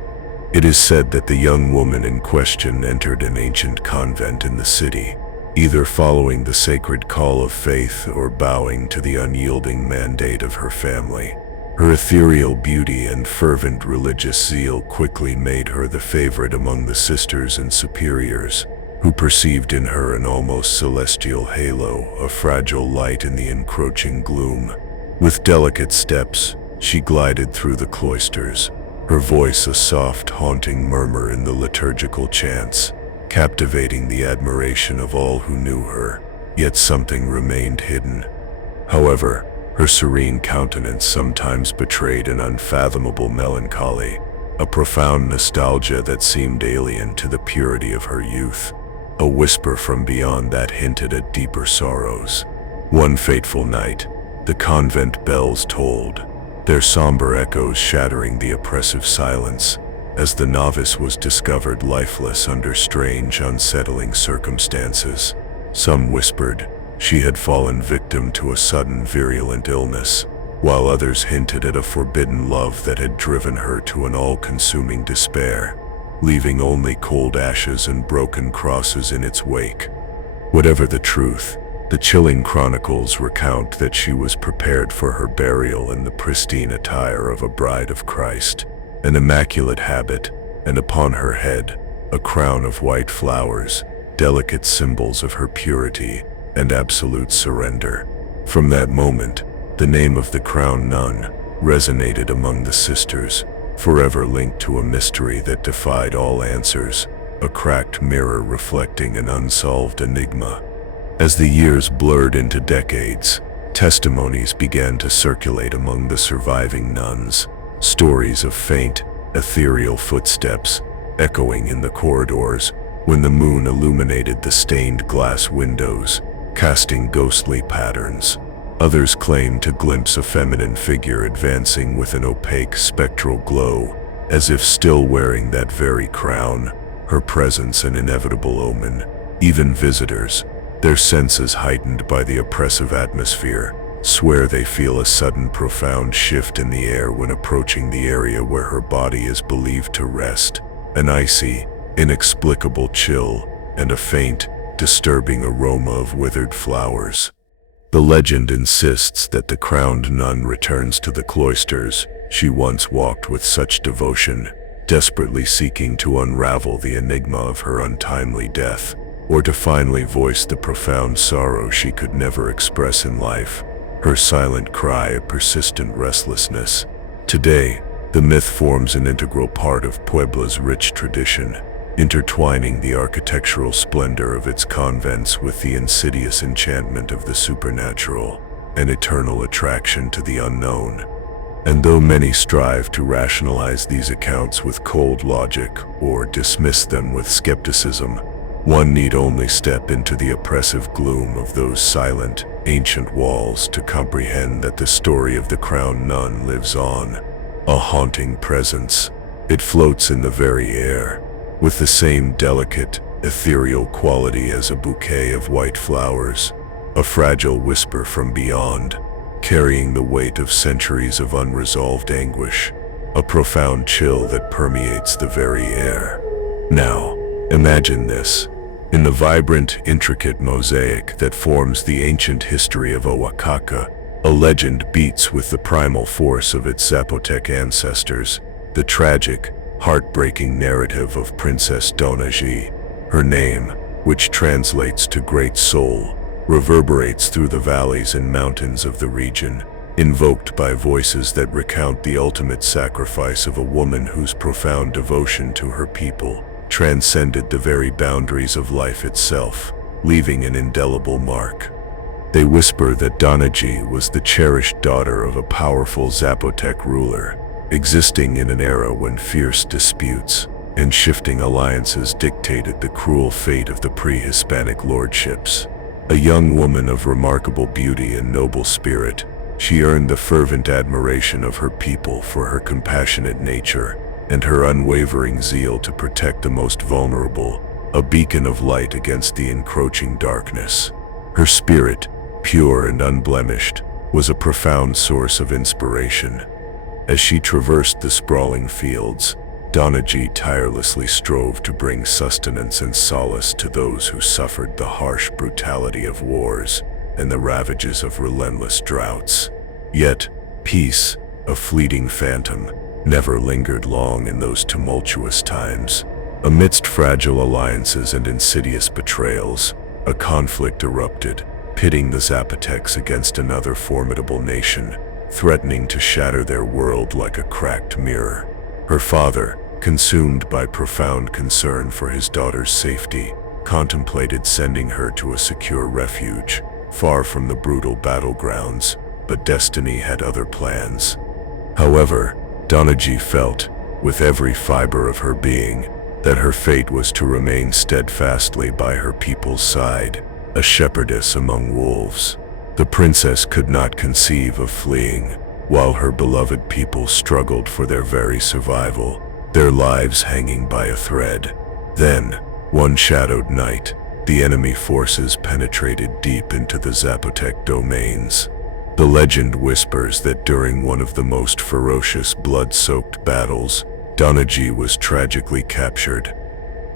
It is said that the young woman in question entered an ancient convent in the city, either following the sacred call of faith or bowing to the unyielding mandate of her family. Her ethereal beauty and fervent religious zeal quickly made her the favorite among the sisters and superiors, who perceived in her an almost celestial halo, a fragile light in the encroaching gloom. With delicate steps, she glided through the cloisters, her voice a soft, haunting murmur in the liturgical chants, captivating the admiration of all who knew her, yet something remained hidden. However, her serene countenance sometimes betrayed an unfathomable melancholy, a profound nostalgia that seemed alien to the purity of her youth. A whisper from beyond that hinted at deeper sorrows. One fateful night, the convent bells tolled, their somber echoes shattering the oppressive silence, as the novice was discovered lifeless under strange, unsettling circumstances. Some whispered she had fallen victim to a sudden virulent illness, while others hinted at a forbidden love that had driven her to an all-consuming despair, leaving only cold ashes and broken crosses in its wake. Whatever the truth, The chilling chronicles recount that she was prepared for her burial in the pristine attire of a bride of Christ, an immaculate habit, and upon her head, a crown of white flowers, delicate symbols of her purity and absolute surrender. From that moment, the name of the crowned nun resonated among the sisters, forever linked to a mystery that defied all answers, a cracked mirror reflecting an unsolved enigma. As the years blurred into decades, testimonies began to circulate among the surviving nuns, stories of faint, ethereal footsteps echoing in the corridors when the moon illuminated the stained glass windows, casting ghostly patterns. Others claimed to glimpse a feminine figure advancing with an opaque spectral glow, as if still wearing that very crown, her presence an inevitable omen. Even visitors, their senses heightened by the oppressive atmosphere, swear they feel a sudden profound shift in the air when approaching the area where her body is believed to rest, an icy, inexplicable chill, and a faint, disturbing aroma of withered flowers. The legend insists that the crowned nun returns to the cloisters she once walked with such devotion, desperately seeking to unravel the enigma of her untimely death, or to finally voice the profound sorrow she could never express in life, her silent cry of persistent restlessness. Today, the myth forms an integral part of Puebla's rich tradition, intertwining the architectural splendor of its convents with the insidious enchantment of the supernatural, an eternal attraction to the unknown. And though many strive to rationalize these accounts with cold logic or dismiss them with skepticism, one need only step into the oppressive gloom of those silent, ancient walls to comprehend that the story of the crowned nun lives on, a haunting presence. It floats in the very air, with the same delicate, ethereal quality as a bouquet of white flowers, a fragile whisper from beyond, carrying the weight of centuries of unresolved anguish, a profound chill that permeates the very air. Now, imagine this. In the vibrant, intricate mosaic that forms the ancient history of Oaxaca, a legend beats with the primal force of its Zapotec ancestors, the tragic, heartbreaking narrative of Princess Donaji. Her name, which translates to Great Soul, reverberates through the valleys and mountains of the region, invoked by voices that recount the ultimate sacrifice of a woman whose profound devotion to her people transcended the very boundaries of life itself, leaving an indelible mark. They whisper that Donaji was the cherished daughter of a powerful Zapotec ruler, existing in an era when fierce disputes and shifting alliances dictated the cruel fate of the pre-Hispanic lordships. A young woman of remarkable beauty and noble spirit, she earned the fervent admiration of her people for her compassionate nature and her unwavering zeal to protect the most vulnerable, a beacon of light against the encroaching darkness. Her spirit, pure and unblemished, was a profound source of inspiration. As she traversed the sprawling fields, Donaji tirelessly strove to bring sustenance and solace to those who suffered the harsh brutality of wars and the ravages of relentless droughts. Yet, peace, a fleeting phantom, never lingered long in those tumultuous times. Amidst fragile alliances and insidious betrayals, a conflict erupted, pitting the Zapotecs against another formidable nation, threatening to shatter their world like a cracked mirror. Her father, consumed by profound concern for his daughter's safety, contemplated sending her to a secure refuge, far from the brutal battlegrounds, but destiny had other plans. However, Donaji felt, with every fiber of her being, that her fate was to remain steadfastly by her people's side, a shepherdess among wolves. The princess could not conceive of fleeing, while her beloved people struggled for their very survival, their lives hanging by a thread. Then, one shadowed night, the enemy forces penetrated deep into the Zapotec domains. The legend whispers that during one of the most ferocious blood-soaked battles, Donaji was tragically captured.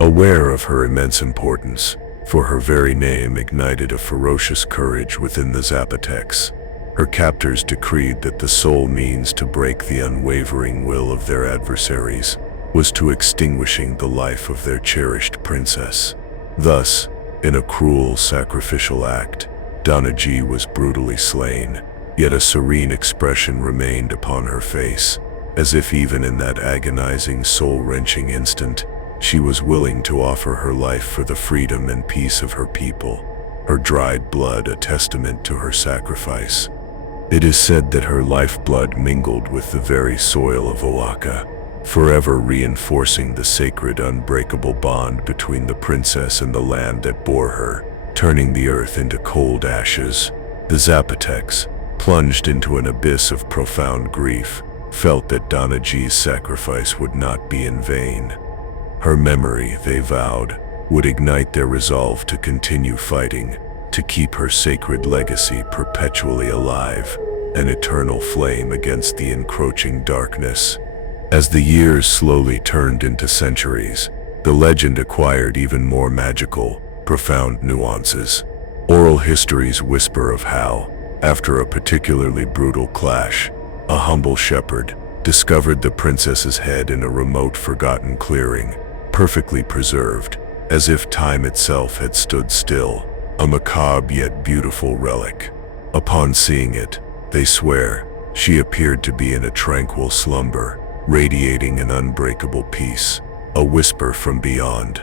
Aware of her immense importance, for her very name ignited a ferocious courage within the Zapotecs. Her captors decreed that the sole means to break the unwavering will of their adversaries was to extinguishing the life of their cherished princess. Thus, in a cruel sacrificial act, Danaji was brutally slain, yet a serene expression remained upon her face, as if even in that agonizing, soul-wrenching instant, she was willing to offer her life for the freedom and peace of her people, her dried blood a testament to her sacrifice. It is said that her lifeblood mingled with the very soil of Oaxaca, forever reinforcing the sacred, unbreakable bond between the princess and the land that bore her, turning the earth into cold ashes. The Zapotecs, plunged into an abyss of profound grief, felt that Danaji's sacrifice would not be in vain. Her memory, they vowed, would ignite their resolve to continue fighting, to keep her sacred legacy perpetually alive, an eternal flame against the encroaching darkness. As the years slowly turned into centuries, the legend acquired even more magical, profound nuances. Oral histories whisper of how, after a particularly brutal clash, a humble shepherd discovered the princess's head in a remote, forgotten clearing, perfectly preserved, as if time itself had stood still, a macabre yet beautiful relic. Upon seeing it, they swear, she appeared to be in a tranquil slumber, radiating an unbreakable peace, a whisper from beyond.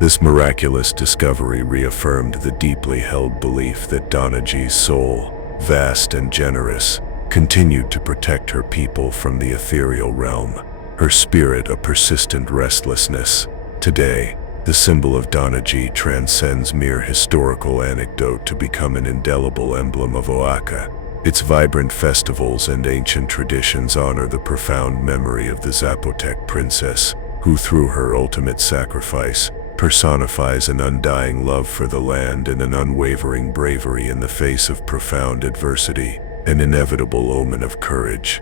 This miraculous discovery reaffirmed the deeply held belief that Danaji's soul, vast and generous, continued to protect her people from the ethereal realm, her spirit a persistent restlessness. Today, the symbol of Danaji transcends mere historical anecdote to become an indelible emblem of Oaxaca. Its vibrant festivals and ancient traditions honor the profound memory of the Zapotec princess, who through her ultimate sacrifice, personifies an undying love for the land and an unwavering bravery in the face of profound adversity, an inevitable omen of courage.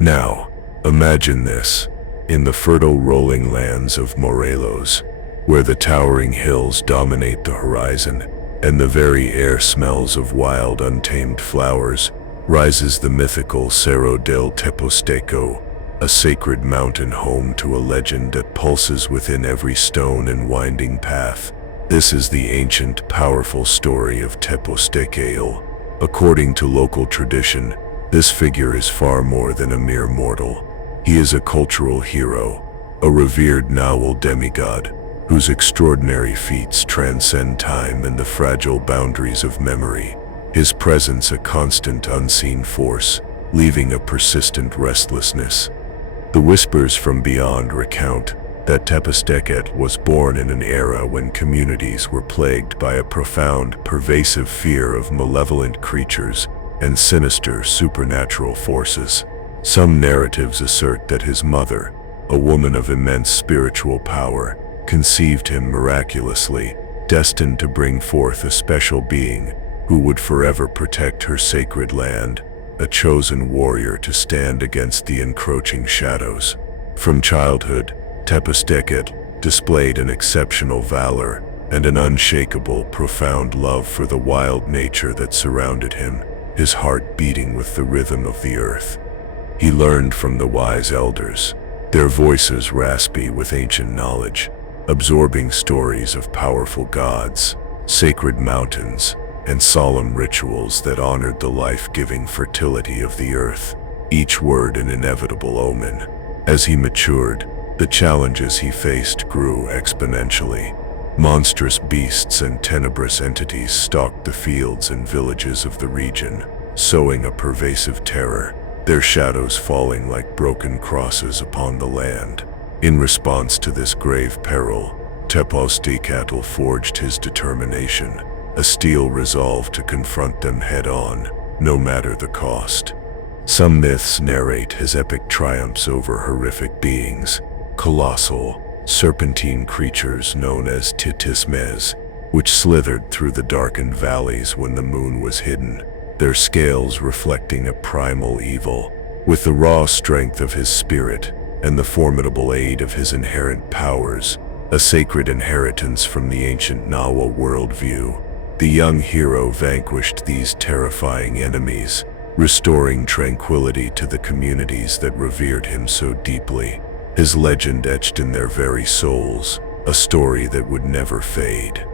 Now, imagine this, in the fertile rolling lands of Morelos, where the towering hills dominate the horizon, and the very air smells of wild, untamed flowers, rises the mythical Cerro del Teposteco, a sacred mountain home to a legend that pulses within every stone and winding path. This is the ancient, powerful story of Tepostecatl. According to local tradition, this figure is far more than a mere mortal. He is a cultural hero, a revered Nahual demigod, whose extraordinary feats transcend time and the fragile boundaries of memory, his presence a constant unseen force, leaving a persistent restlessness. The whispers from beyond recount that Tepostecatl was born in an era when communities were plagued by a profound, pervasive fear of malevolent creatures and sinister supernatural forces. Some narratives assert that his mother, a woman of immense spiritual power, conceived him miraculously, destined to bring forth a special being who would forever protect her sacred land, a chosen warrior to stand against the encroaching shadows. From childhood, Tepostecatl displayed an exceptional valor and an unshakable, profound love for the wild nature that surrounded him, his heart beating with the rhythm of the earth. He learned from the wise elders, their voices raspy with ancient knowledge, absorbing stories of powerful gods, sacred mountains, and solemn rituals that honored the life-giving fertility of the earth, each word an inevitable omen. As he matured, the challenges he faced grew exponentially. Monstrous beasts and tenebrous entities stalked the fields and villages of the region, sowing a pervasive terror, their shadows falling like broken crosses upon the land. In response to this grave peril, Tepostecatl forged his determination, a steel resolve to confront them head-on, no matter the cost. Some myths narrate his epic triumphs over horrific beings, colossal, serpentine creatures known as titismes, which slithered through the darkened valleys when the moon was hidden, their scales reflecting a primal evil. With the raw strength of his spirit and the formidable aid of his inherent powers, a sacred inheritance from the ancient Nawa worldview. The young hero vanquished these terrifying enemies, restoring tranquility to the communities that revered him so deeply. His legend etched in their very souls, a story that would never fade.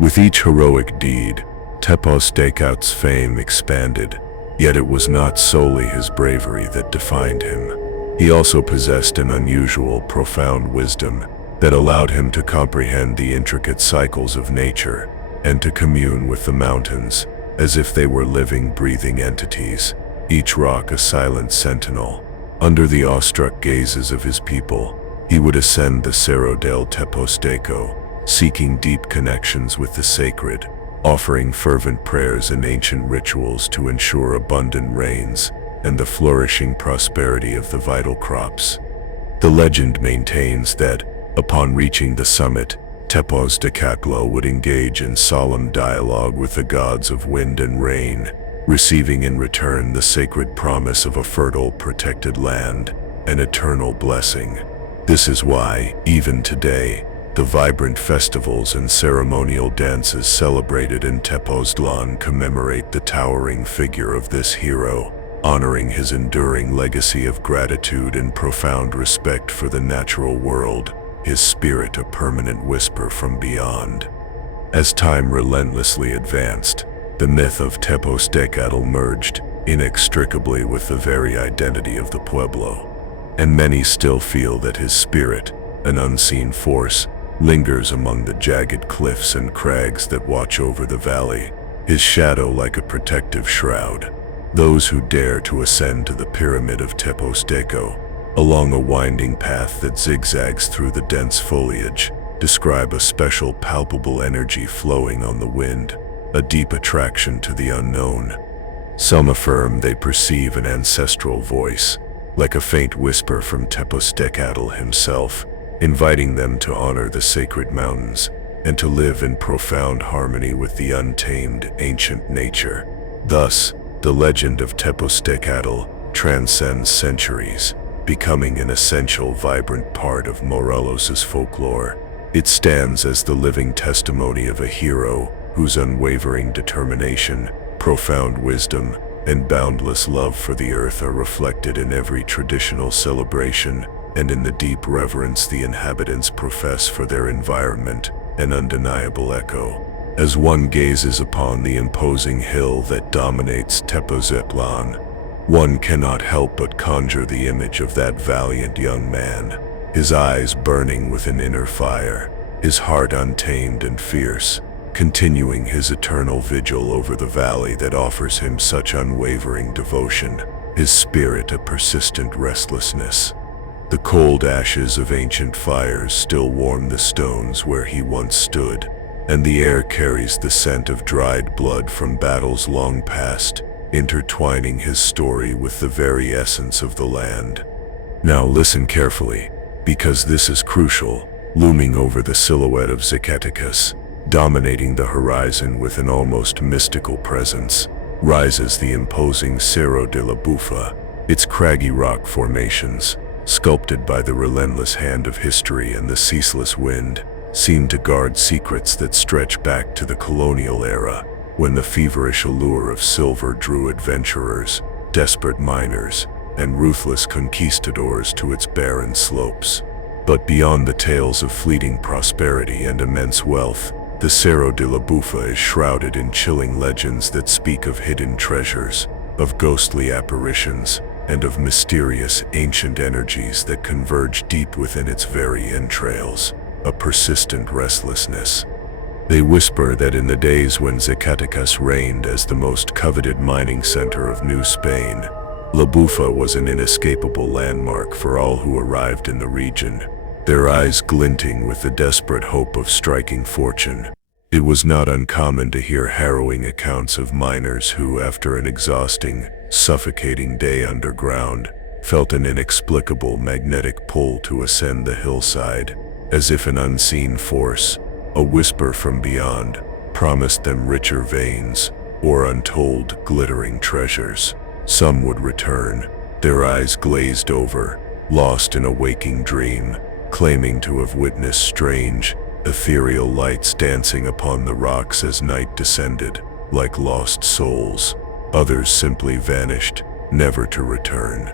With each heroic deed, Tepos Dekat's fame expanded, yet it was not solely his bravery that defined him. He also possessed an unusual, profound wisdom that allowed him to comprehend the intricate cycles of nature and to commune with the mountains as if they were living, breathing entities, each rock a silent sentinel. Under the awestruck gazes of his people, he would ascend the Cerro del Teposteco, seeking deep connections with the sacred, offering fervent prayers and ancient rituals to ensure abundant rains and the flourishing prosperity of the vital crops. The legend maintains that, upon reaching the summit, Tepos Dekatlo would engage in solemn dialogue with the gods of wind and rain, receiving in return the sacred promise of a fertile, protected land and eternal blessing. This is why, even today, the vibrant festivals and ceremonial dances celebrated in Tepoztlan commemorate the towering figure of this hero, honoring his enduring legacy of gratitude and profound respect for the natural world, his spirit a permanent whisper from beyond. As time relentlessly advanced, the myth of Tepos Dekatl merged inextricably with the very identity of the pueblo, and many still feel that his spirit, an unseen force, lingers among the jagged cliffs and crags that watch over the valley, his shadow like a protective shroud. Those who dare to ascend to the pyramid of Teposteco, along a winding path that zigzags through the dense foliage, describe a special palpable energy flowing on the wind, a deep attraction to the unknown. Some affirm they perceive an ancestral voice, like a faint whisper from Tepos Dekatl himself, inviting them to honor the sacred mountains and to live in profound harmony with the untamed, ancient nature. Thus, the legend of Tepos Dekatl transcends centuries, becoming an essential, vibrant part of Morelos's folklore. It stands as the living testimony of a hero whose unwavering determination, profound wisdom, and boundless love for the earth are reflected in every traditional celebration and in the deep reverence the inhabitants profess for their environment, an undeniable echo. As one gazes upon the imposing hill that dominates Tepoztlan, one cannot help but conjure the image of that valiant young man, his eyes burning with an inner fire, his heart untamed and fierce, continuing his eternal vigil over the valley that offers him such unwavering devotion, his spirit a persistent restlessness. The cold ashes of ancient fires still warm the stones where he once stood, and the air carries the scent of dried blood from battles long past, intertwining his story with the very essence of the land. Now listen carefully, because this is crucial. Looming over the silhouette of Zacatecas, dominating the horizon with an almost mystical presence, rises the imposing Cerro de la Bufa, its craggy rock formations, sculpted by the relentless hand of history and the ceaseless wind, seem to guard secrets that stretch back to the colonial era, when the feverish allure of silver drew adventurers, desperate miners, and ruthless conquistadors to its barren slopes. But beyond the tales of fleeting prosperity and immense wealth, the Cerro de la Bufa is shrouded in chilling legends that speak of hidden treasures, of ghostly apparitions, and of mysterious ancient energies that converge deep within its very entrails, a persistent restlessness. They whisper that in the days when Zacatecas reigned as the most coveted mining center of New Spain, La Bufa was an inescapable landmark for all who arrived in the region, their eyes glinting with the desperate hope of striking fortune. It was not uncommon to hear harrowing accounts of miners who, after an exhausting, suffocating day underground, felt an inexplicable magnetic pull to ascend the hillside, as if an unseen force, a whisper from beyond, promised them richer veins or untold glittering treasures. Some would return, their eyes glazed over, lost in a waking dream, claiming to have witnessed strange, ethereal lights dancing upon the rocks as night descended, like lost souls. Others simply vanished, never to return.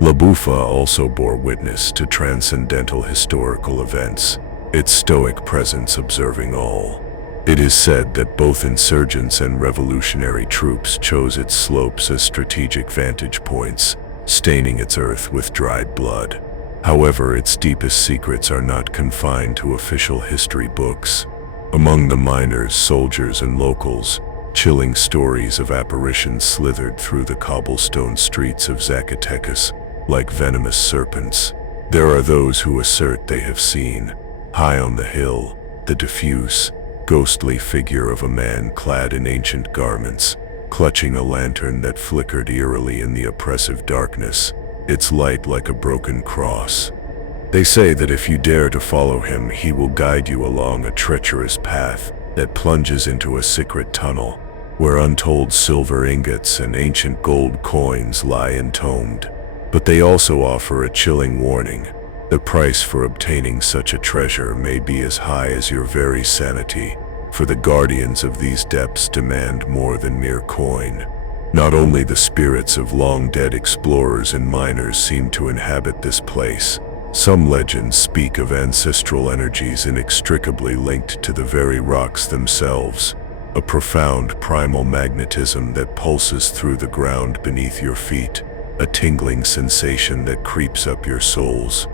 La Buffa also bore witness to transcendental historical events, its stoic presence observing all. It is said that both insurgents and revolutionary troops chose its slopes as strategic vantage points, staining its earth with dried blood. However, its deepest secrets are not confined to official history books. Among the miners, soldiers, and locals, chilling stories of apparitions slithered through the cobblestone streets of Zacatecas, like venomous serpents. There are those who assert they have seen, high on the hill, the diffuse, ghostly figure of a man clad in ancient garments, clutching a lantern that flickered eerily in the oppressive darkness, its light like a broken cross. They say that if you dare to follow him, he will guide you along a treacherous path that plunges into a secret tunnel, where untold silver ingots and ancient gold coins lie entombed. But they also offer a chilling warning. The price for obtaining such a treasure may be as high as your very sanity, for the guardians of these depths demand more than mere coin. Not only the spirits of long-dead explorers and miners seem to inhabit this place, some legends speak of ancestral energies inextricably linked to the very rocks themselves, a profound primal magnetism that pulses through the ground beneath your feet, a tingling sensation that creeps up your soles.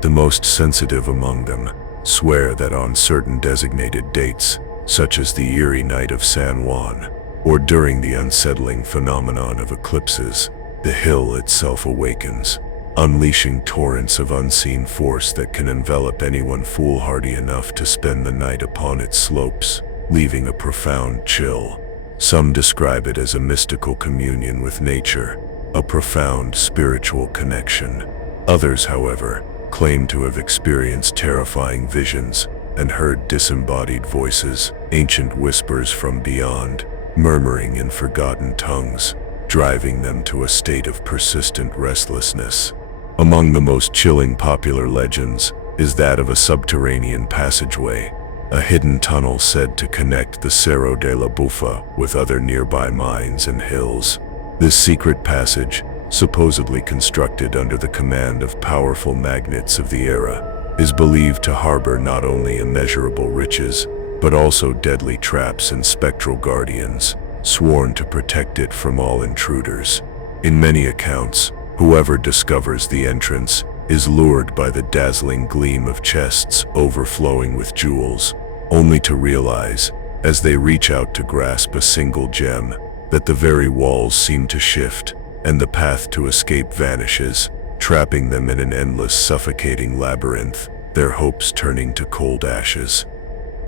The most sensitive among them swear that on certain designated dates, such as the eerie night of San Juan, or during the unsettling phenomenon of eclipses, the hill itself awakens, unleashing torrents of unseen force that can envelop anyone foolhardy enough to spend the night upon its slopes, leaving a profound chill. Some describe it as a mystical communion with nature, a profound spiritual connection. Others, however, claim to have experienced terrifying visions and heard disembodied voices, ancient whispers from beyond, murmuring in forgotten tongues, driving them to a state of persistent restlessness. Among the most chilling popular legends is that of a subterranean passageway, a hidden tunnel said to connect the Cerro de la Buffa with other nearby mines and hills. This secret passage, supposedly constructed under the command of powerful magnates of the era, is believed to harbor not only immeasurable riches, but also deadly traps and spectral guardians, sworn to protect it from all intruders. In many accounts, whoever discovers the entrance is lured by the dazzling gleam of chests overflowing with jewels, only to realize, as they reach out to grasp a single gem, that the very walls seem to shift, and the path to escape vanishes, trapping them in an endless, suffocating labyrinth, their hopes turning to cold ashes.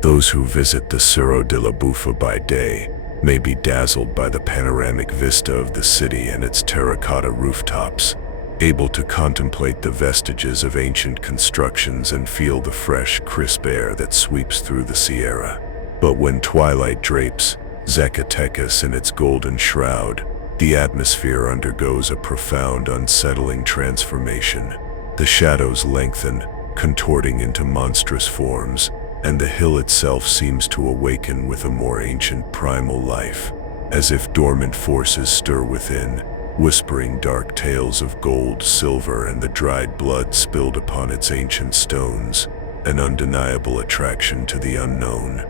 Those who visit the Cerro de la Buffa by day may be dazzled by the panoramic vista of the city and its terracotta rooftops, able to contemplate the vestiges of ancient constructions and feel the fresh, crisp air that sweeps through the Sierra. But when twilight drapes Zacatecas in its golden shroud, the atmosphere undergoes a profound, unsettling transformation. The shadows lengthen, contorting into monstrous forms, and the hill itself seems to awaken with a more ancient primal life, as if dormant forces stir within, whispering dark tales of gold, silver, and the dried blood spilled upon its ancient stones, an undeniable attraction to the unknown.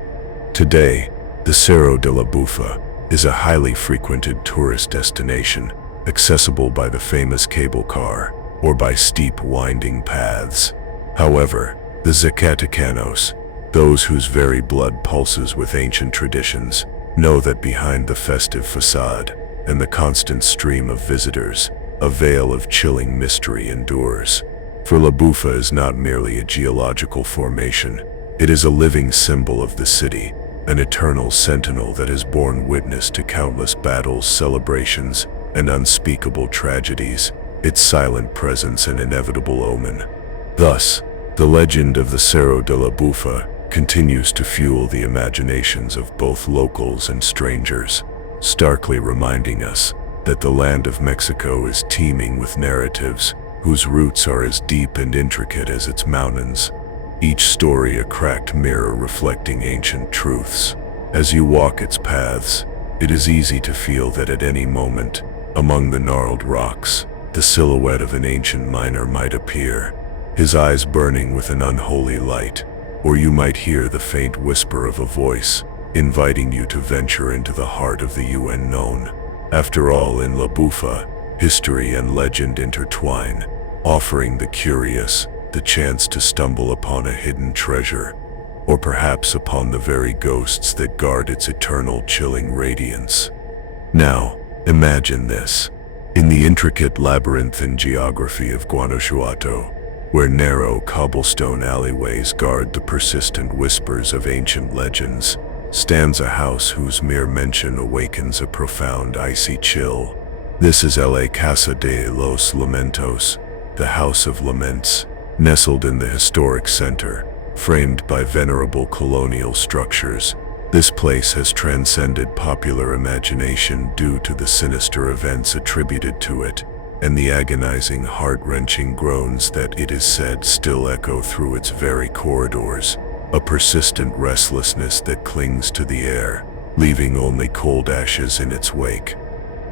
Today, the Cerro de la Buffa is a highly frequented tourist destination, accessible by the famous cable car or by steep, winding paths. However, the Zacatecanos, those whose very blood pulses with ancient traditions, know that behind the festive facade and the constant stream of visitors, a veil of chilling mystery endures. For La Buffa is not merely a geological formation, it is a living symbol of the city, an eternal sentinel that has borne witness to countless battles, celebrations, and unspeakable tragedies, its silent presence an inevitable omen. Thus, the legend of the Cerro de la Buffa continues to fuel the imaginations of both locals and strangers, starkly reminding us that the land of Mexico is teeming with narratives, whose roots are as deep and intricate as its mountains, each story a cracked mirror reflecting ancient truths. As you walk its paths, it is easy to feel that at any moment, among the gnarled rocks, the silhouette of an ancient miner might appear, his eyes burning with an unholy light, or you might hear the faint whisper of a voice, inviting you to venture into the heart of the unknown. After all, in La Bufa, history and legend intertwine, offering the curious the chance to stumble upon a hidden treasure, or perhaps upon the very ghosts that guard its eternal chilling radiance. Now, imagine this. In the intricate labyrinthine geography of Guanajuato, where narrow cobblestone alleyways guard the persistent whispers of ancient legends, stands a house whose mere mention awakens a profound icy chill. This is La Casa de los Lamentos, the House of Laments, nestled in the historic center, framed by venerable colonial structures. This place has transcended popular imagination due to the sinister events attributed to it, and the agonizing, heart-wrenching groans that it is said still echo through its very corridors, a persistent restlessness that clings to the air, leaving only cold ashes in its wake.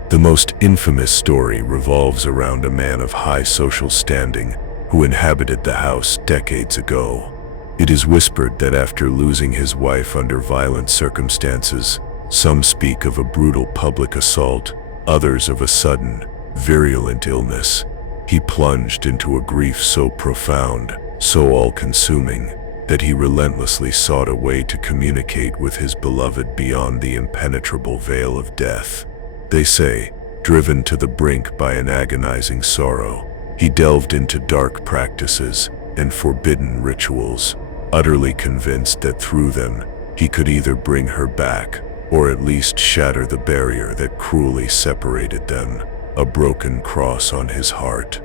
The most infamous story revolves around a man of high social standing who inhabited the house decades ago. It is whispered that after losing his wife under violent circumstances, some speak of a brutal public assault, others of a sudden, virulent illness, he plunged into a grief so profound, so all-consuming, that he relentlessly sought a way to communicate with his beloved beyond the impenetrable veil of death. They say, driven to the brink by an agonizing sorrow, he delved into dark practices and forbidden rituals, utterly convinced that through them he could either bring her back or at least shatter the barrier that cruelly separated them, a broken cross on his heart.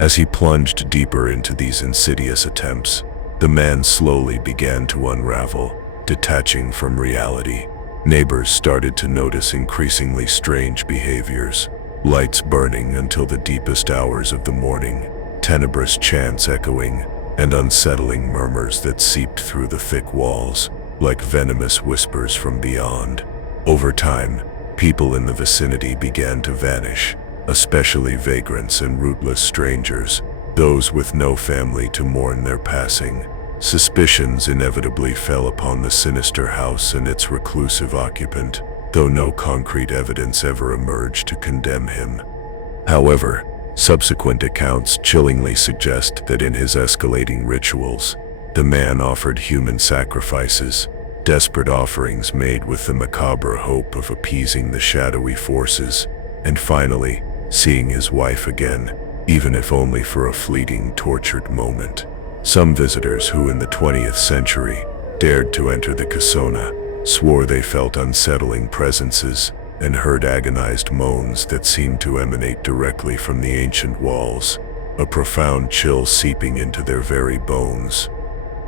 As he plunged deeper into these insidious attempts, the man slowly began to unravel, detaching from reality. Neighbors started to notice increasingly strange behaviors, lights burning until the deepest hours of the morning, tenebrous chants echoing, and unsettling murmurs that seeped through the thick walls, like venomous whispers from beyond. Over time, people in the vicinity began to vanish, especially vagrants and rootless strangers, those with no family to mourn their passing. Suspicions inevitably fell upon the sinister house and its reclusive occupant, though no concrete evidence ever emerged to condemn him. However, subsequent accounts chillingly suggest that in his escalating rituals, the man offered human sacrifices, desperate offerings made with the macabre hope of appeasing the shadowy forces, and finally, seeing his wife again, even if only for a fleeting, tortured moment. Some visitors who in the 20th century dared to enter the casona swore they felt unsettling presences and heard agonized moans that seemed to emanate directly from the ancient walls, a profound chill seeping into their very bones.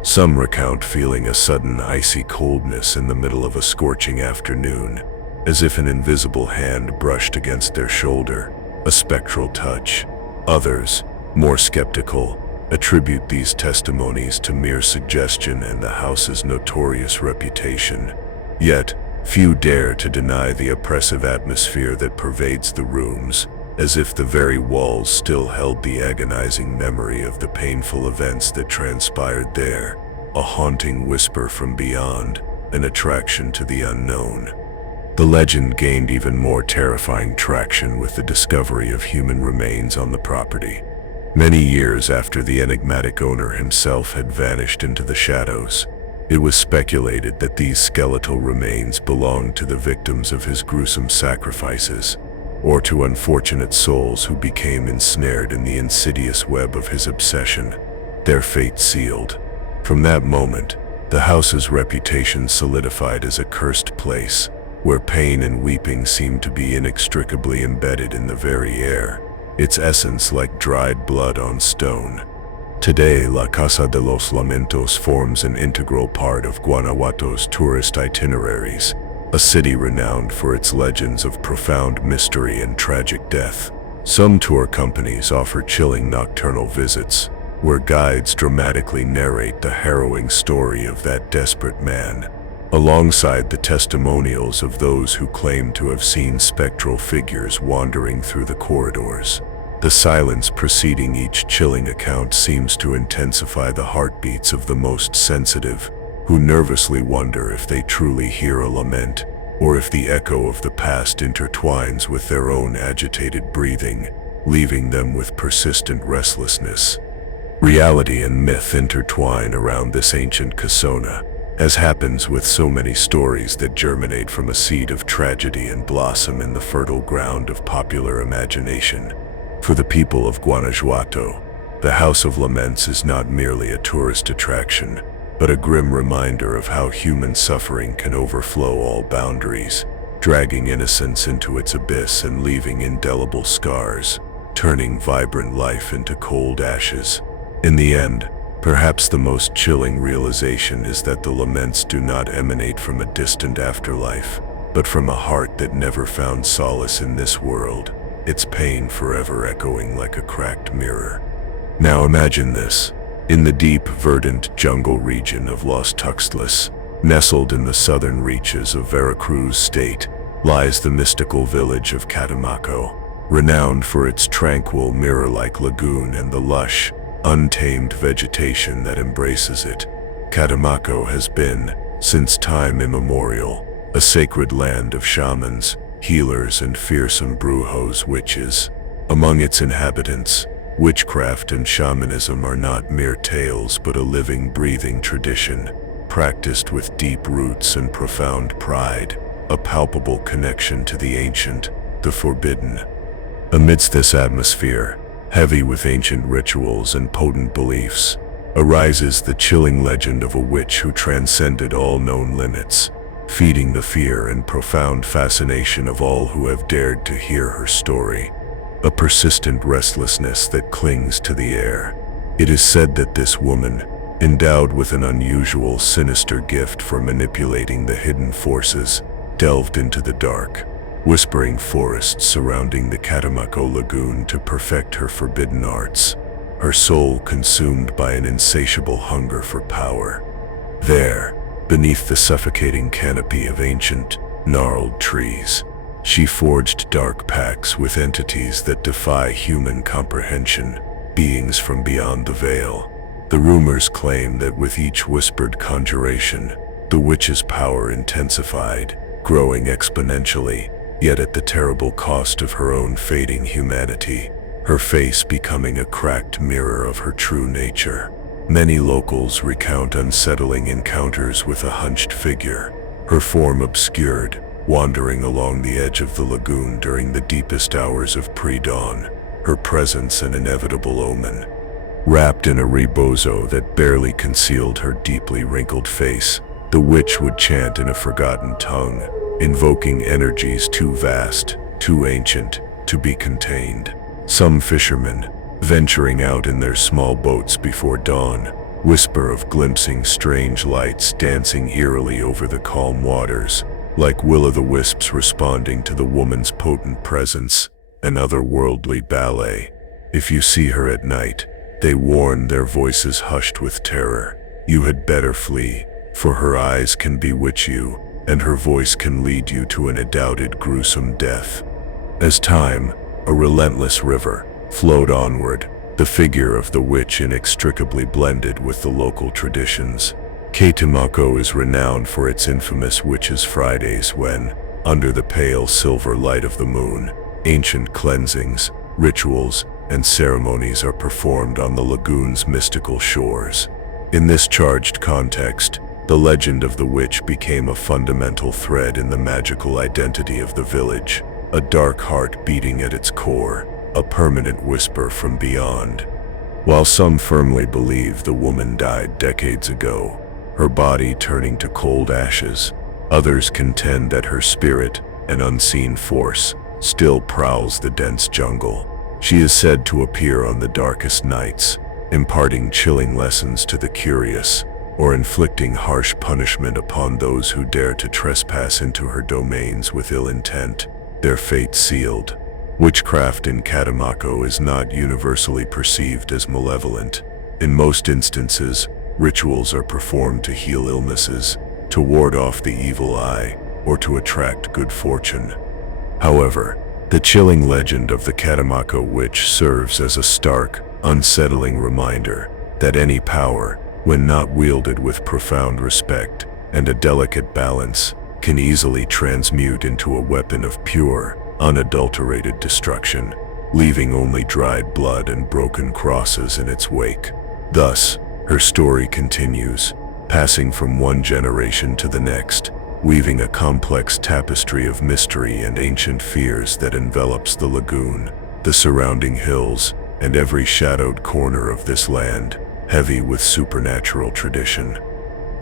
Some recount feeling a sudden icy coldness in the middle of a scorching afternoon, as if an invisible hand brushed against their shoulder, a spectral touch. Others, more skeptical, attribute these testimonies to mere suggestion and the house's notorious reputation. Yet, few dare to deny the oppressive atmosphere that pervades the rooms, as if the very walls still held the agonizing memory of the painful events that transpired there, a haunting whisper from beyond, an attraction to the unknown. The legend gained even more terrifying traction with the discovery of human remains on the property. Many years after the enigmatic owner himself had vanished into the shadows, it was speculated that these skeletal remains belonged to the victims of his gruesome sacrifices, or to unfortunate souls who became ensnared in the insidious web of his obsession, their fate sealed. From that moment, the house's reputation solidified as a cursed place, where pain and weeping seemed to be inextricably embedded in the very air, its essence like dried blood on stone. Today, La Casa de los Lamentos forms an integral part of Guanajuato's tourist itineraries, a city renowned for its legends of profound mystery and tragic death. Some tour companies offer chilling nocturnal visits, where guides dramatically narrate the harrowing story of that desperate man, alongside the testimonials of those who claim to have seen spectral figures wandering through the corridors. The silence preceding each chilling account seems to intensify the heartbeats of the most sensitive, who nervously wonder if they truly hear a lament, or if the echo of the past intertwines with their own agitated breathing, leaving them with persistent restlessness. Reality and myth intertwine around this ancient casona, as happens with so many stories that germinate from a seed of tragedy and blossom in the fertile ground of popular imagination. For the people of Guanajuato, the House of Laments is not merely a tourist attraction, but a grim reminder of how human suffering can overflow all boundaries, dragging innocence into its abyss and leaving indelible scars, turning vibrant life into cold ashes. In the end, perhaps the most chilling realization is that the laments do not emanate from a distant afterlife, but from a heart that never found solace in this world, its pain forever echoing like a cracked mirror. Now imagine this. In the deep, verdant jungle region of Los Tuxtlas, nestled in the southern reaches of Veracruz state, lies the mystical village of Catemaco, renowned for its tranquil, mirror-like lagoon and the lush, untamed vegetation that embraces it. Catemaco has been, since time immemorial, a sacred land of shamans, healers, and fearsome brujos witches. Among its inhabitants, witchcraft and shamanism are not mere tales but a living, breathing tradition, practiced with deep roots and profound pride, a palpable connection to the ancient, the forbidden. Amidst this atmosphere, heavy with ancient rituals and potent beliefs, arises the chilling legend of a witch who transcended all known limits, feeding the fear and profound fascination of all who have dared to hear her story. A persistent restlessness that clings to the air. It is said that this woman, endowed with an unusual, sinister gift for manipulating the hidden forces, delved into the dark, whispering forests surrounding the Catemaco lagoon to perfect her forbidden arts, her soul consumed by an insatiable hunger for power. There, beneath the suffocating canopy of ancient, gnarled trees, she forged dark pacts with entities that defy human comprehension, beings from beyond the veil. The rumors claim that with each whispered conjuration, the witch's power intensified, growing exponentially, yet at the terrible cost of her own fading humanity, her face becoming a cracked mirror of her true nature. Many locals recount unsettling encounters with a hunched figure, her form obscured, wandering along the edge of the lagoon during the deepest hours of pre-dawn, her presence an inevitable omen. Wrapped in a rebozo that barely concealed her deeply wrinkled face, the witch would chant in a forgotten tongue, invoking energies too vast, too ancient, to be contained. Some fishermen, venturing out in their small boats before dawn, whisper of glimpsing strange lights dancing eerily over the calm waters, like will-o'-the-wisps responding to the woman's potent presence, an otherworldly ballet. If you see her at night, they warn, their voices hushed with terror, you had better flee, for her eyes can bewitch you, and her voice can lead you to an undoubted gruesome death. As time, a relentless river, flowed onward, the figure of the witch inextricably blended with the local traditions. Catemaco is renowned for its infamous Witches' Fridays when, under the pale silver light of the moon, ancient cleansings, rituals, and ceremonies are performed on the lagoon's mystical shores. In this charged context, the legend of the witch became a fundamental thread in the magical identity of the village, a dark heart beating at its core, a permanent whisper from beyond. While some firmly believe the woman died decades ago, her body turning to cold ashes, others contend that her spirit, an unseen force, still prowls the dense jungle. She is said to appear on the darkest nights, imparting chilling lessons to the curious, or inflicting harsh punishment upon those who dare to trespass into her domains with ill intent, their fate sealed. Witchcraft in Catemaco is not universally perceived as malevolent. In most instances, rituals are performed to heal illnesses, to ward off the evil eye, or to attract good fortune. However, the chilling legend of the Catemaco witch serves as a stark, unsettling reminder that any power, when not wielded with profound respect and a delicate balance, can easily transmute into a weapon of pure, unadulterated destruction, leaving only dried blood and broken crosses in its wake. Thus, her story continues, passing from one generation to the next, weaving a complex tapestry of mystery and ancient fears that envelops the lagoon, the surrounding hills, and every shadowed corner of this land, heavy with supernatural tradition.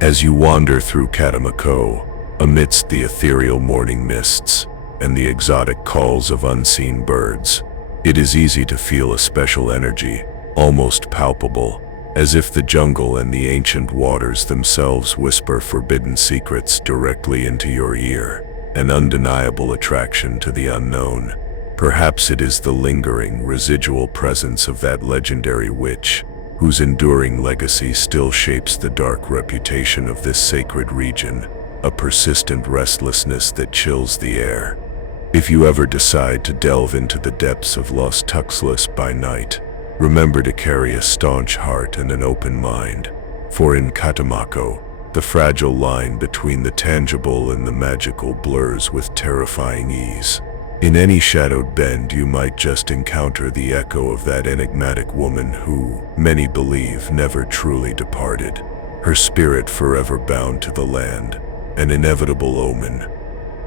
As you wander through Catemaco, amidst the ethereal morning mists and the exotic calls of unseen birds, it is easy to feel a special energy, almost palpable, as if the jungle and the ancient waters themselves whisper forbidden secrets directly into your ear, an undeniable attraction to the unknown. Perhaps it is the lingering, residual presence of that legendary witch, whose enduring legacy still shapes the dark reputation of this sacred region, a persistent restlessness that chills the air. If you ever decide to delve into the depths of Los Tuxtlas by night, remember to carry a staunch heart and an open mind, for in Catemaco, the fragile line between the tangible and the magical blurs with terrifying ease. In any shadowed bend you might just encounter the echo of that enigmatic woman who, many believe, never truly departed, her spirit forever bound to the land, an inevitable omen.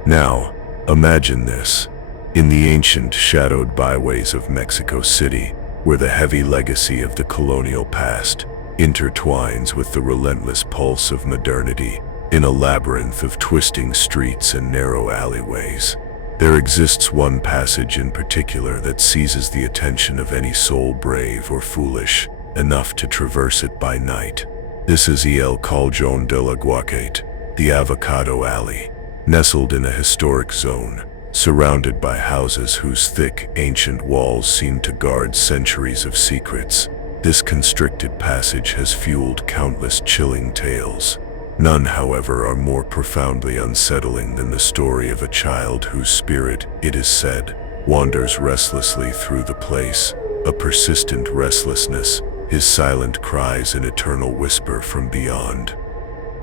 Now, imagine this. In the ancient, shadowed byways of Mexico City, where the heavy legacy of the colonial past intertwines with the relentless pulse of modernity, in a labyrinth of twisting streets and narrow alleyways, there exists one passage in particular that seizes the attention of any soul brave or foolish enough to traverse it by night. This is El Callejón del Aguacate, the Avocado Alley, nestled in a historic zone, surrounded by houses whose thick, ancient walls seem to guard centuries of secrets. This constricted passage has fueled countless chilling tales. None, however, are more profoundly unsettling than the story of a child whose spirit, it is said, wanders restlessly through the place, a persistent restlessness, his silent cries an eternal whisper from beyond.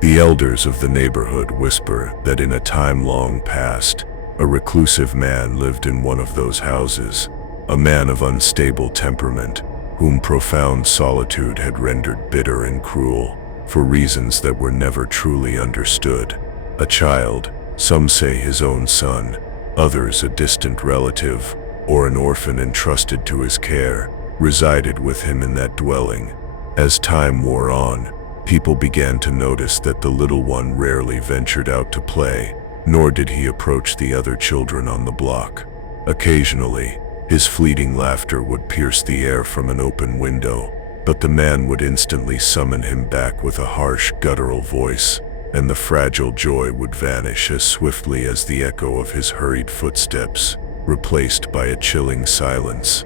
The elders of the neighborhood whisper that in a time long past, a reclusive man lived in one of those houses, a man of unstable temperament, whom profound solitude had rendered bitter and cruel, for reasons that were never truly understood. A child, some say his own son, others a distant relative, or an orphan entrusted to his care, resided with him in that dwelling. As time wore on, people began to notice that the little one rarely ventured out to play, nor did he approach the other children on the block. Occasionally, his fleeting laughter would pierce the air from an open window, but the man would instantly summon him back with a harsh, guttural voice, and the fragile joy would vanish as swiftly as the echo of his hurried footsteps, replaced by a chilling silence.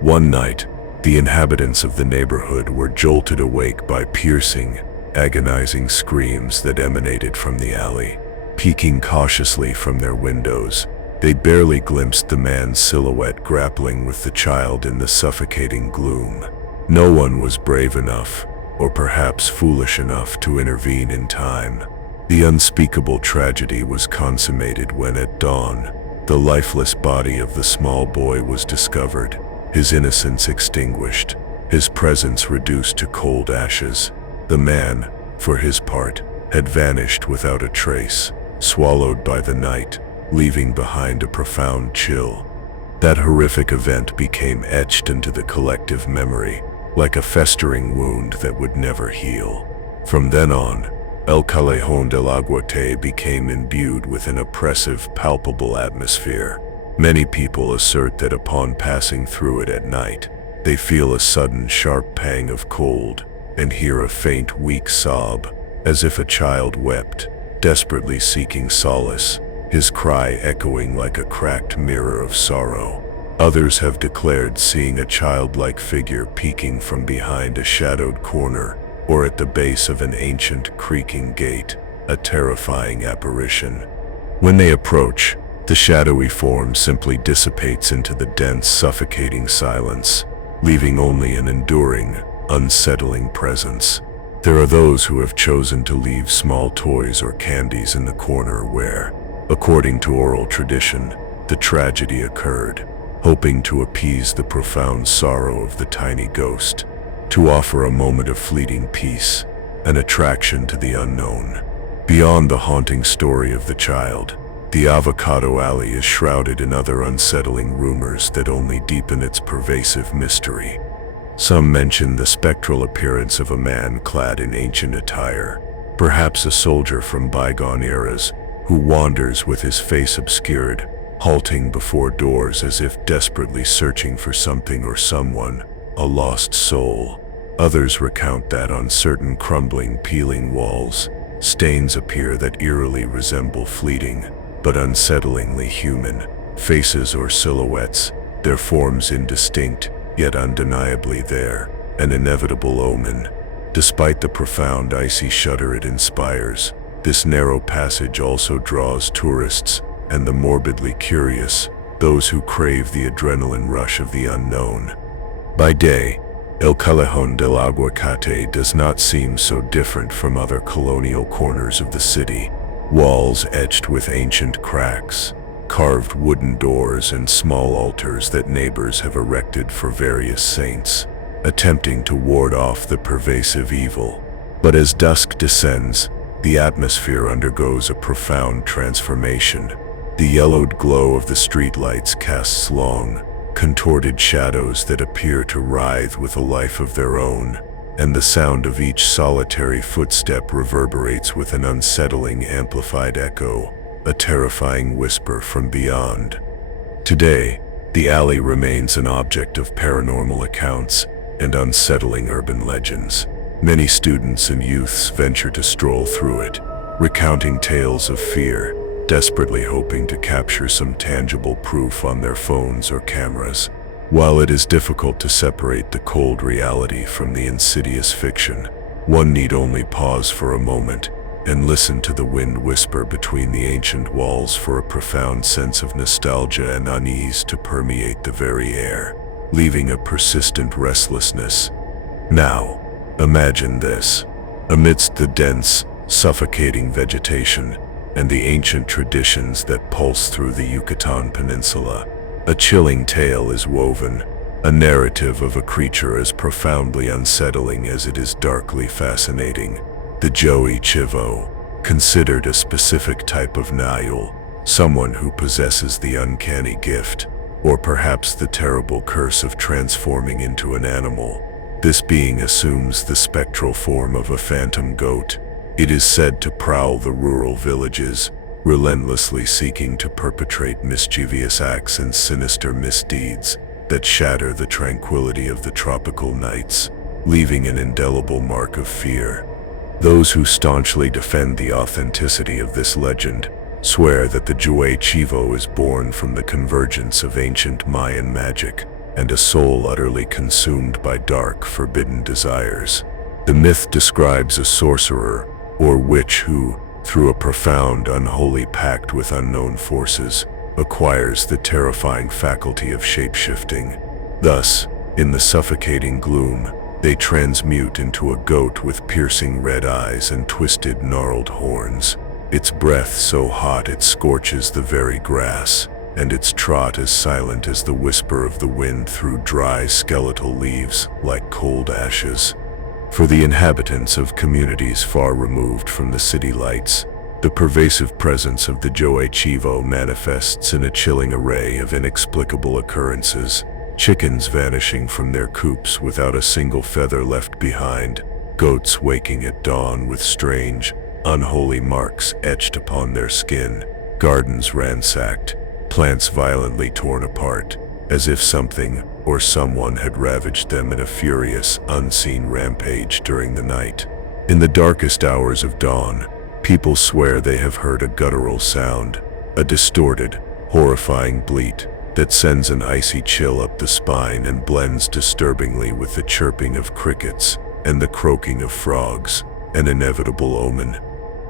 One night, the inhabitants of the neighborhood were jolted awake by piercing, agonizing screams that emanated from the alley. Peeking cautiously from their windows, they barely glimpsed the man's silhouette grappling with the child in the suffocating gloom. No one was brave enough, or perhaps foolish enough, to intervene in time. The unspeakable tragedy was consummated when at dawn, the lifeless body of the small boy was discovered, his innocence extinguished, his presence reduced to cold ashes. The man, for his part, had vanished without a trace, swallowed by the night, leaving behind a profound chill. That horrific event became etched into the collective memory, like a festering wound that would never heal. From then on, El Callejón del Aguacate became imbued with an oppressive, palpable atmosphere. Many people assert that upon passing through it at night, they feel a sudden sharp pang of cold and hear a faint, weak sob, as if a child wept, desperately seeking solace, his cry echoing like a cracked mirror of sorrow. Others have declared seeing a childlike figure peeking from behind a shadowed corner or at the base of an ancient creaking gate, a terrifying apparition. When they approach, the shadowy form simply dissipates into the dense, suffocating silence, leaving only an enduring, unsettling presence. There are those who have chosen to leave small toys or candies in the corner where, according to oral tradition, the tragedy occurred, hoping to appease the profound sorrow of the tiny ghost, to offer a moment of fleeting peace, an attraction to the unknown. Beyond the haunting story of the child, the Avocado Alley is shrouded in other unsettling rumors that only deepen its pervasive mystery. Some mention the spectral appearance of a man clad in ancient attire, perhaps a soldier from bygone eras, who wanders with his face obscured, halting before doors as if desperately searching for something or someone, a lost soul. Others recount that on certain crumbling, peeling walls, stains appear that eerily resemble fleeting, but unsettlingly human, faces or silhouettes, their forms indistinct, yet undeniably there, an inevitable omen. Despite the profound icy shudder it inspires, this narrow passage also draws tourists and the morbidly curious, those who crave the adrenaline rush of the unknown. By day, El Callejón del Aguacate does not seem so different from other colonial corners of the city. Walls etched with ancient cracks, carved wooden doors and small altars that neighbors have erected for various saints, attempting to ward off the pervasive evil. But as dusk descends, the atmosphere undergoes a profound transformation. The yellowed glow of the streetlights casts long, contorted shadows that appear to writhe with a life of their own, and the sound of each solitary footstep reverberates with an unsettling amplified echo, a terrifying whisper from beyond. Today, the alley remains an object of paranormal accounts and unsettling urban legends. Many students and youths venture to stroll through it, recounting tales of fear, desperately hoping to capture some tangible proof on their phones or cameras. While it is difficult to separate the cold reality from the insidious fiction, one need only pause for a moment and listen to the wind whisper between the ancient walls for a profound sense of nostalgia and unease to permeate the very air, leaving a persistent restlessness. Now, imagine this. Amidst the dense, suffocating vegetation and the ancient traditions that pulse through the Yucatan Peninsula, a chilling tale is woven, a narrative of a creature as profoundly unsettling as it is darkly fascinating. The Joey Chivo, considered a specific type of Nayul, someone who possesses the uncanny gift, or perhaps the terrible curse of transforming into an animal. This being assumes the spectral form of a phantom goat. It is said to prowl the rural villages, relentlessly seeking to perpetrate mischievous acts and sinister misdeeds that shatter the tranquility of the tropical nights, leaving an indelible mark of fear. Those who staunchly defend the authenticity of this legend swear that the Joey Chivo is born from the convergence of ancient Mayan magic and a soul utterly consumed by dark, forbidden desires. The myth describes a sorcerer or witch who, through a profound, unholy pact with unknown forces, acquires the terrifying faculty of shape-shifting. Thus, in the suffocating gloom, they transmute into a goat with piercing red eyes and twisted, gnarled horns. Its breath so hot it scorches the very grass, and its trot as silent as the whisper of the wind through dry, skeletal leaves, like cold ashes. For the inhabitants of communities far removed from the city lights, the pervasive presence of the Joey Chivo manifests in a chilling array of inexplicable occurrences. Chickens vanishing from their coops without a single feather left behind, goats waking at dawn with strange, unholy marks etched upon their skin, gardens ransacked, plants violently torn apart, as if something or someone had ravaged them in a furious, unseen rampage during the night. In the darkest hours of dawn, people swear they have heard a guttural sound, a distorted, horrifying bleat that sends an icy chill up the spine and blends disturbingly with the chirping of crickets and the croaking of frogs, an inevitable omen.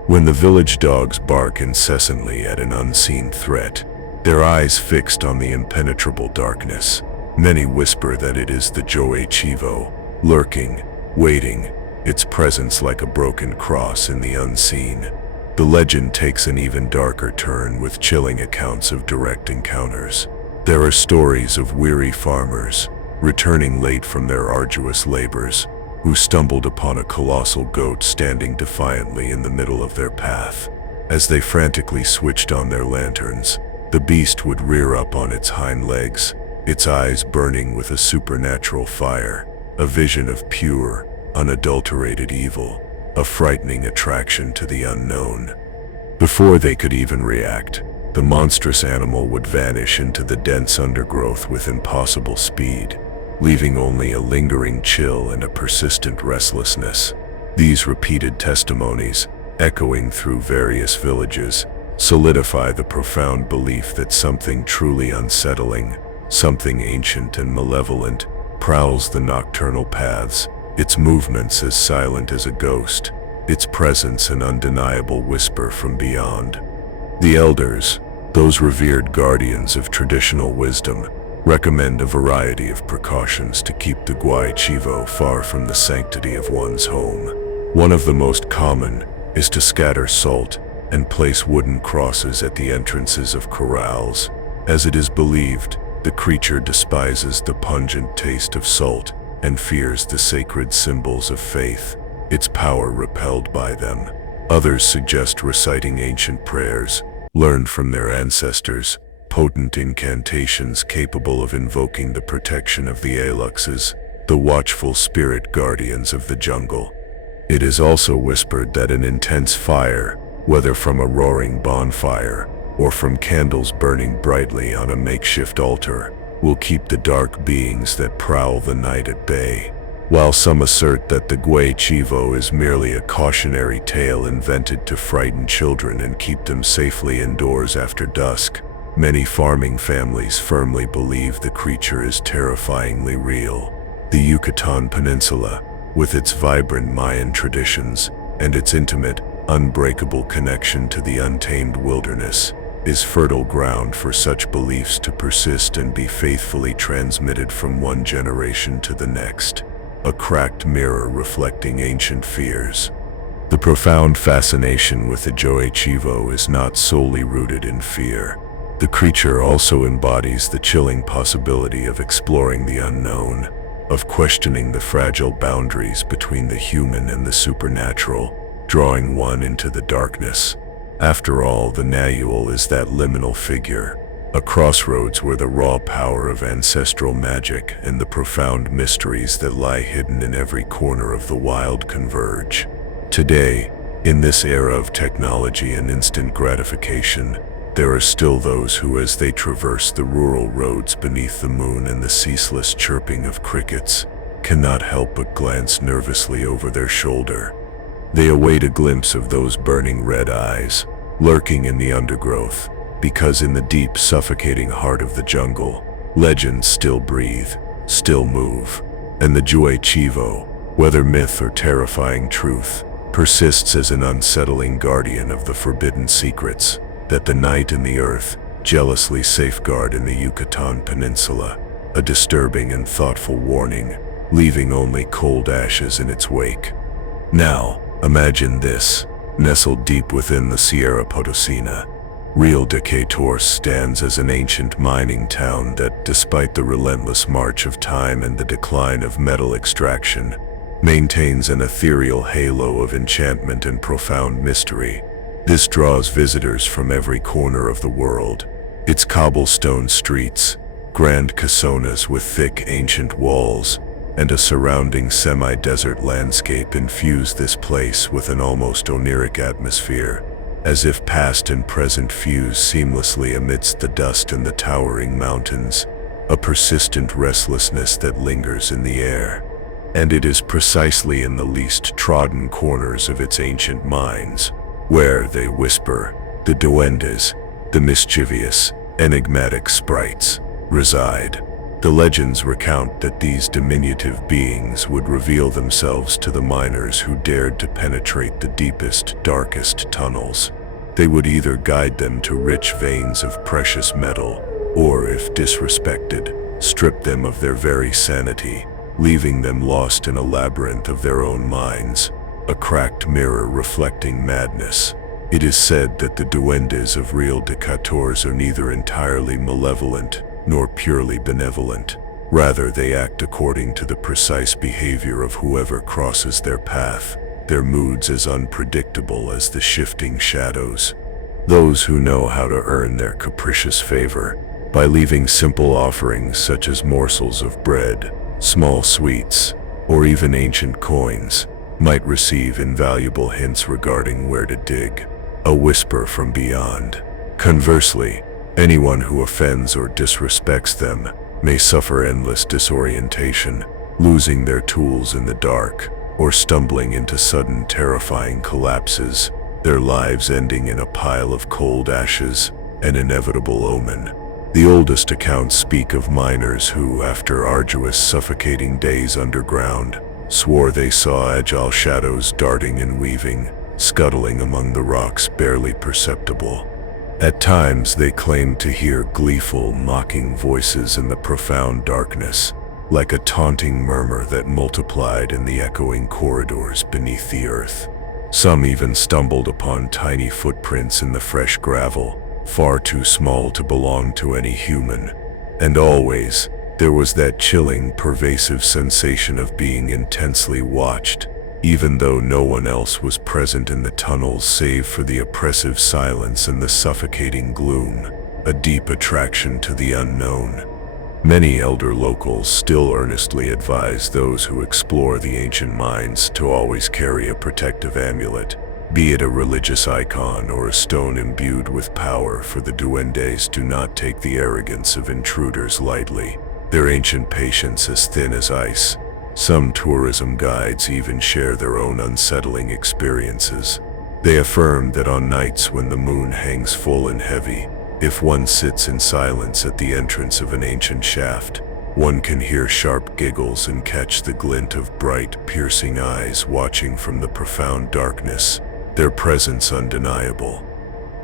When the village dogs bark incessantly at an unseen threat, their eyes fixed on the impenetrable darkness, many whisper that it is the Joe-Chivo, lurking, waiting, its presence like a broken cross in the unseen. The legend takes an even darker turn with chilling accounts of direct encounters. There are stories of weary farmers, returning late from their arduous labors, who stumbled upon a colossal goat standing defiantly in the middle of their path. As they frantically switched on their lanterns, the beast would rear up on its hind legs, its eyes burning with a supernatural fire, a vision of pure, unadulterated evil, a frightening attraction to the unknown. Before they could even react, the monstrous animal would vanish into the dense undergrowth with impossible speed, leaving only a lingering chill and a persistent restlessness. These repeated testimonies, echoing through various villages, solidify the profound belief that something truly unsettling, something ancient and malevolent, prowls the nocturnal paths, its movements as silent as a ghost, its presence an undeniable whisper from beyond. The elders, those revered guardians of traditional wisdom, recommend a variety of precautions to keep the Guai-Chivo far from the sanctity of one's home. One of the most common is to scatter salt and place wooden crosses at the entrances of corrals. As it is believed, the creature despises the pungent taste of salt and fears the sacred symbols of faith, its power repelled by them. Others suggest reciting ancient prayers, learned from their ancestors, potent incantations capable of invoking the protection of the Aluxes, the watchful spirit guardians of the jungle. It is also whispered that an intense fire, whether from a roaring bonfire or from candles burning brightly on a makeshift altar, will keep the dark beings that prowl the night at bay. While some assert that the Guai-Chivo is merely a cautionary tale invented to frighten children and keep them safely indoors after dusk, many farming families firmly believe the creature is terrifyingly real. The Yucatan Peninsula, with its vibrant Mayan traditions and its intimate, unbreakable connection to the untamed wilderness, is fertile ground for such beliefs to persist and be faithfully transmitted from one generation to the next, a cracked mirror reflecting ancient fears. The profound fascination with the Joe-Chivo is not solely rooted in fear. The creature also embodies the chilling possibility of exploring the unknown, of questioning the fragile boundaries between the human and the supernatural, drawing one into the darkness. After all, the Nayul is that liminal figure, a crossroads where the raw power of ancestral magic and the profound mysteries that lie hidden in every corner of the wild converge. Today, in this era of technology and instant gratification, there are still those who, as they traverse the rural roads beneath the moon and the ceaseless chirping of crickets, cannot help but glance nervously over their shoulder. They await a glimpse of those burning red eyes, lurking in the undergrowth, because in the deep, suffocating heart of the jungle, legends still breathe, still move, and the Joe-Chivo, whether myth or terrifying truth, persists as an unsettling guardian of the forbidden secrets that the night and the earth jealously safeguard in the Yucatan Peninsula, a disturbing and thoughtful warning, leaving only cold ashes in its wake. Now, imagine this, nestled deep within the Sierra Potosina, Real de Quatorce stands as an ancient mining town that, despite the relentless march of time and the decline of metal extraction, maintains an ethereal halo of enchantment and profound mystery. This draws visitors from every corner of the world. Its cobblestone streets, grand casonas with thick ancient walls, and a surrounding semi-desert landscape infuse this place with an almost oniric atmosphere, as if past and present fuse seamlessly amidst the dust and the towering mountains, a persistent restlessness that lingers in the air. And it is precisely in the least trodden corners of its ancient mines, where, they whisper, the duendes, the mischievous, enigmatic sprites, reside. The legends recount that these diminutive beings would reveal themselves to the miners who dared to penetrate the deepest, darkest tunnels. They would either guide them to rich veins of precious metal, or, if disrespected, strip them of their very sanity, leaving them lost in a labyrinth of their own minds, a cracked mirror reflecting madness. It is said that the duendes of real decators are neither entirely malevolent nor purely benevolent. Rather, they act according to the precise behavior of whoever crosses their path, their moods as unpredictable as the shifting shadows. Those who know how to earn their capricious favor, by leaving simple offerings such as morsels of bread, small sweets, or even ancient coins, might receive invaluable hints regarding where to dig, a whisper from beyond. Conversely, anyone who offends or disrespects them may suffer endless disorientation, losing their tools in the dark, or stumbling into sudden terrifying collapses, their lives ending in a pile of cold ashes, an inevitable omen. The oldest accounts speak of miners who, after arduous suffocating days underground, swore they saw agile shadows darting and weaving, scuttling among the rocks barely perceptible. At times they claimed to hear gleeful, mocking voices in the profound darkness, like a taunting murmur that multiplied in the echoing corridors beneath the earth. Some even stumbled upon tiny footprints in the fresh gravel, far too small to belong to any human. And always, there was that chilling, pervasive sensation of being intensely watched, even though no one else was present in the tunnels save for the oppressive silence and the suffocating gloom, a deep attraction to the unknown. Many elder locals still earnestly advise those who explore the ancient mines to always carry a protective amulet, be it a religious icon or a stone imbued with power, for the duendes do not take the arrogance of intruders lightly, their ancient patience as thin as ice. Some tourism guides even share their own unsettling experiences. They affirm that on nights when the moon hangs full and heavy, if one sits in silence at the entrance of an ancient shaft, one can hear sharp giggles and catch the glint of bright, piercing eyes watching from the profound darkness, their presence undeniable.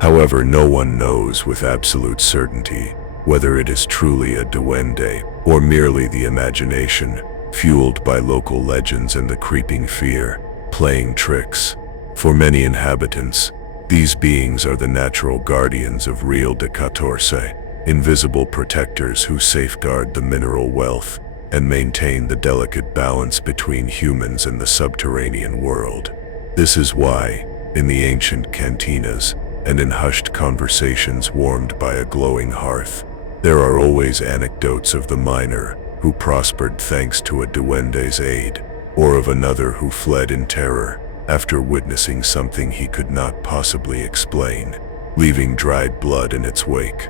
However, no one knows with absolute certainty whether it is truly a duende or merely the imagination, fueled by local legends and the creeping fear, playing tricks. For many inhabitants, these beings are the natural guardians of real decatorse, invisible protectors who safeguard the mineral wealth and maintain the delicate balance between humans and the subterranean world. This is why, in the ancient cantinas and in hushed conversations warmed by a glowing hearth, there are always anecdotes of the miner who prospered thanks to a duende's aid, or of another who fled in terror after witnessing something he could not possibly explain, leaving dried blood in its wake.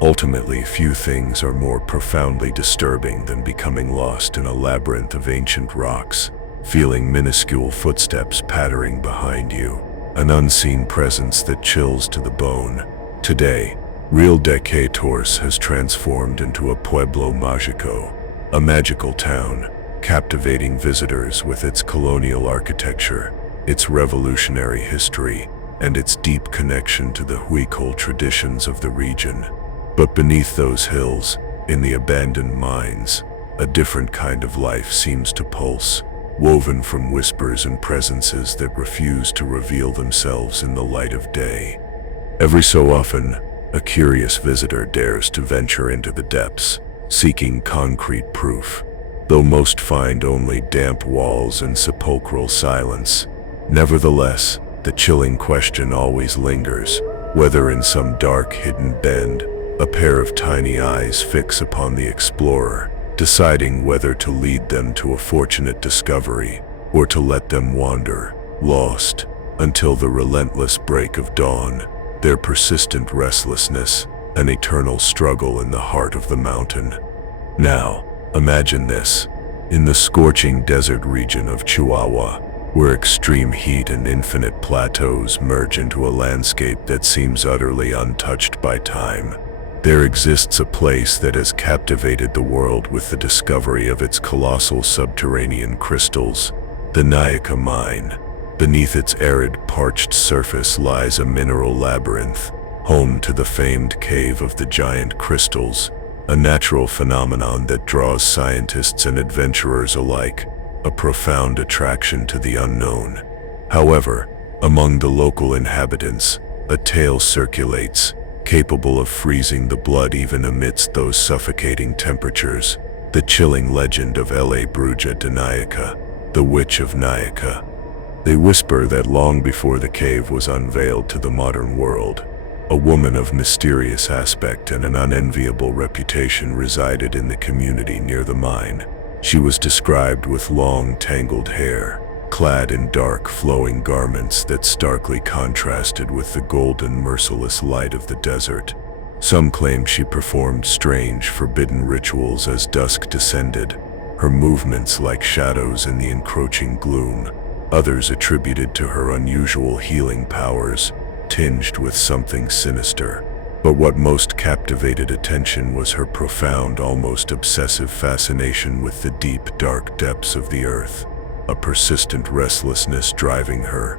Ultimately, few things are more profoundly disturbing than becoming lost in a labyrinth of ancient rocks, feeling minuscule footsteps pattering behind you, an unseen presence that chills to the bone. Today, Real Decators has transformed into a pueblo mágico, a magical town, captivating visitors with its colonial architecture, its revolutionary history, and its deep connection to the Huicol traditions of the region. But beneath those hills, in the abandoned mines, a different kind of life seems to pulse, woven from whispers and presences that refuse to reveal themselves in the light of day. Every so often, a curious visitor dares to venture into the depths, seeking concrete proof, though most find only damp walls and sepulchral silence. Nevertheless, the chilling question always lingers, whether in some dark hidden bend, a pair of tiny eyes fix upon the explorer, deciding whether to lead them to a fortunate discovery or to let them wander, lost, until the relentless break of dawn, their persistent restlessness, an eternal struggle in the heart of the mountain. Now, imagine this. In the scorching desert region of Chihuahua, where extreme heat and infinite plateaus merge into a landscape that seems utterly untouched by time, There exists a place that has captivated the world with the discovery of its colossal subterranean crystals, the Nayaka Mine. Beneath its arid, parched surface lies a mineral labyrinth, home to the famed Cave of the Giant Crystals, a natural phenomenon that draws scientists and adventurers alike, a profound attraction to the unknown. However, among the local inhabitants, a tale circulates, capable of freezing the blood even amidst those suffocating temperatures, the chilling legend of La Bruja de Nayaka, the Witch of Nayaka. They whisper that long before the cave was unveiled to the modern world, a woman of mysterious aspect and an unenviable reputation resided in the community near the mine. She was described with long, tangled hair, clad in dark, flowing garments that starkly contrasted with the golden, merciless light of the desert. Some claim she performed strange, forbidden rituals as dusk descended, her movements like shadows in the encroaching gloom. Others attributed to her unusual healing powers, tinged with something sinister. But what most captivated attention was her profound, almost obsessive fascination with the deep, dark depths of the earth, a persistent restlessness driving her.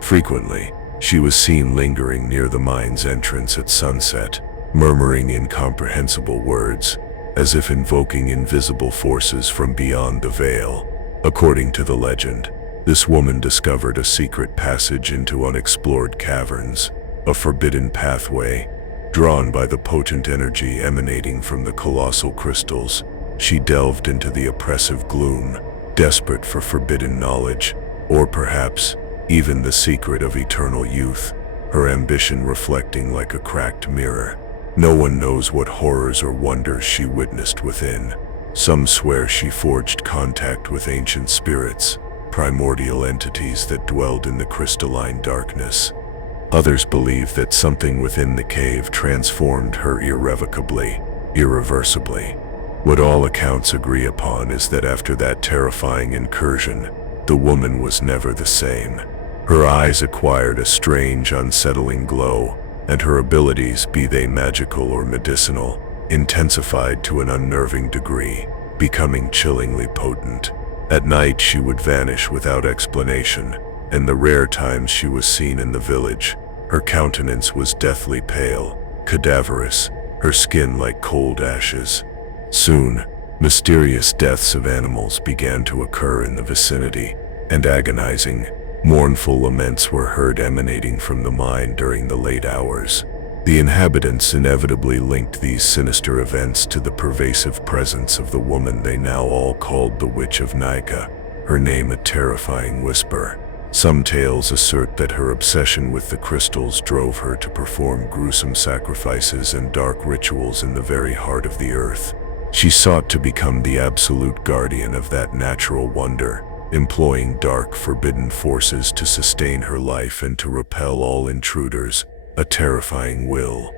Frequently, she was seen lingering near the mine's entrance at sunset, murmuring incomprehensible words, as if invoking invisible forces from beyond the veil. According to the legend, this woman discovered a secret passage into unexplored caverns, a forbidden pathway. Drawn by the potent energy emanating from the colossal crystals, she delved into the oppressive gloom, desperate for forbidden knowledge, or perhaps even the secret of eternal youth, her ambition reflecting like a cracked mirror. No one knows what horrors or wonders she witnessed within. Some swear she forged contact with ancient spirits, primordial entities that dwelled in the crystalline darkness. Others believe that something within the cave transformed her irrevocably, irreversibly. What all accounts agree upon is that after that terrifying incursion, the woman was never the same. Her eyes acquired a strange, unsettling glow, and her abilities, be they magical or medicinal, intensified to an unnerving degree, becoming chillingly potent. At night she would vanish without explanation, and the rare times she was seen in the village, her countenance was deathly pale, cadaverous, her skin like cold ashes. Soon, mysterious deaths of animals began to occur in the vicinity, and agonizing, mournful laments were heard emanating from the mine during the late hours. The inhabitants inevitably linked these sinister events to the pervasive presence of the woman they now all called the Witch of Nayaka, her name a terrifying whisper. Some tales assert that her obsession with the crystals drove her to perform gruesome sacrifices and dark rituals in the very heart of the earth. She sought to become the absolute guardian of that natural wonder, employing dark, forbidden forces to sustain her life and to repel all intruders, a terrifying will.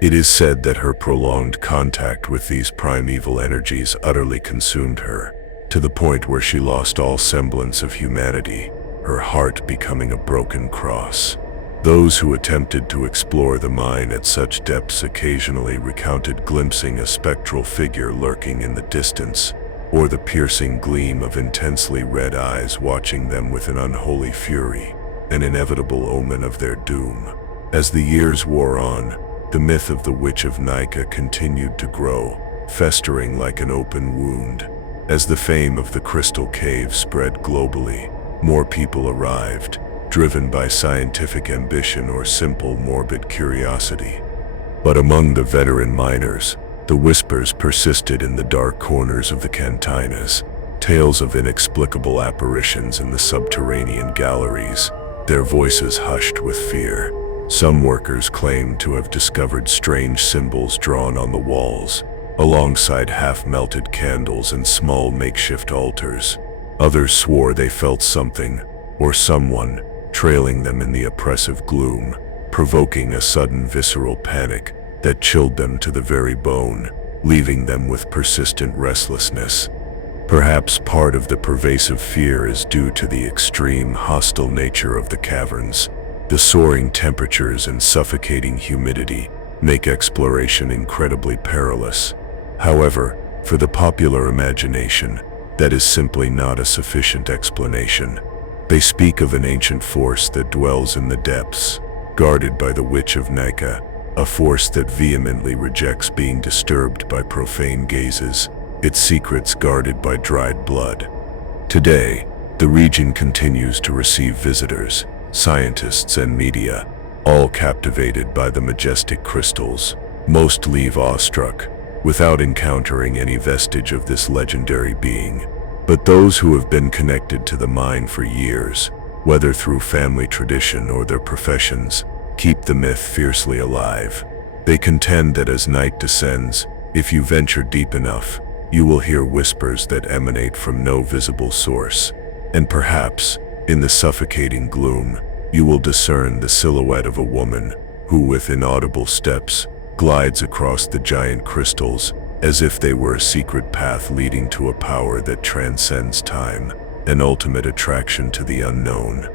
It is said that her prolonged contact with these primeval energies utterly consumed her, to the point where she lost all semblance of humanity, her heart becoming a broken cross. Those who attempted to explore the mine at such depths occasionally recounted glimpsing a spectral figure lurking in the distance, or the piercing gleam of intensely red eyes watching them with an unholy fury, an inevitable omen of their doom. As the years wore on, the myth of the Witch of Nayaka continued to grow, festering like an open wound. As the fame of the Crystal Cave spread globally, more people arrived, driven by scientific ambition or simple morbid curiosity. But among the veteran miners, the whispers persisted in the dark corners of the cantinas, tales of inexplicable apparitions in the subterranean galleries, their voices hushed with fear. Some workers claimed to have discovered strange symbols drawn on the walls, alongside half-melted candles and small makeshift altars. Others swore they felt something, or someone, trailing them in the oppressive gloom, provoking a sudden visceral panic that chilled them to the very bone, leaving them with persistent restlessness. Perhaps part of the pervasive fear is due to the extreme, hostile nature of the caverns. The soaring temperatures and suffocating humidity, make exploration incredibly perilous. However, for the popular imagination, that is simply not a sufficient explanation. They speak of an ancient force that dwells in the depths, guarded by the Witch of Nika, a force that vehemently rejects being disturbed by profane gazes, its secrets guarded by dried blood. Today, the region continues to receive visitors, scientists and media, all captivated by the majestic crystals. Most leave awestruck, without encountering any vestige of this legendary being. But those who have been connected to the mine for years, whether through family tradition or their professions, keep the myth fiercely alive. They contend that as night descends, if you venture deep enough, you will hear whispers that emanate from no visible source, and perhaps, in the suffocating gloom, you will discern the silhouette of a woman who, with inaudible steps, glides across the giant crystals as if they were a secret path leading to a power that transcends time, an ultimate attraction to the unknown.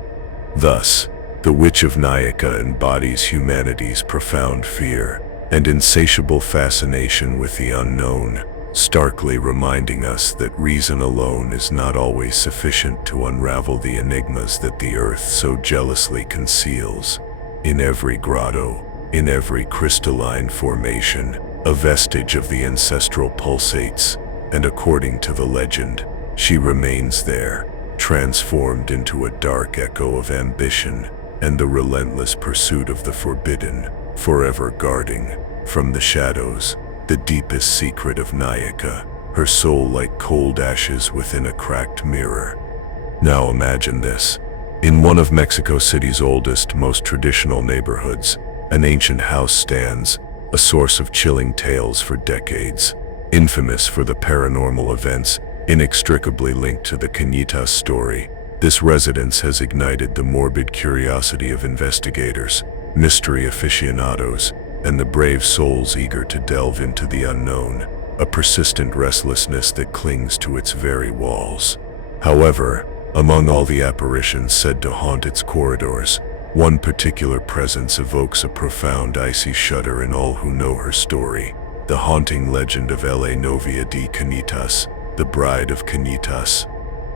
Thus, the Witch of Nika embodies humanity's profound fear and insatiable fascination with the unknown, starkly reminding us that reason alone is not always sufficient to unravel the enigmas that the earth so jealously conceals. In every grotto, in every crystalline formation, a vestige of the ancestral pulsates, and according to the legend, she remains there, transformed into a dark echo of ambition and the relentless pursuit of the forbidden, forever guarding, from the shadows, the deepest secret of Nika, her soul like cold ashes within a cracked mirror. Now imagine this. In one of Mexico City's oldest, most traditional neighborhoods, an ancient house stands, a source of chilling tales for decades. Infamous for the paranormal events inextricably linked to the Mitos story, this residence has ignited the morbid curiosity of investigators, mystery aficionados, and the brave souls eager to delve into the unknown, a persistent restlessness that clings to its very walls. However, among all the apparitions said to haunt its corridors, one particular presence evokes a profound icy shudder in all who know her story, the haunting legend of La Novia de Canitas, the Bride of Canitas.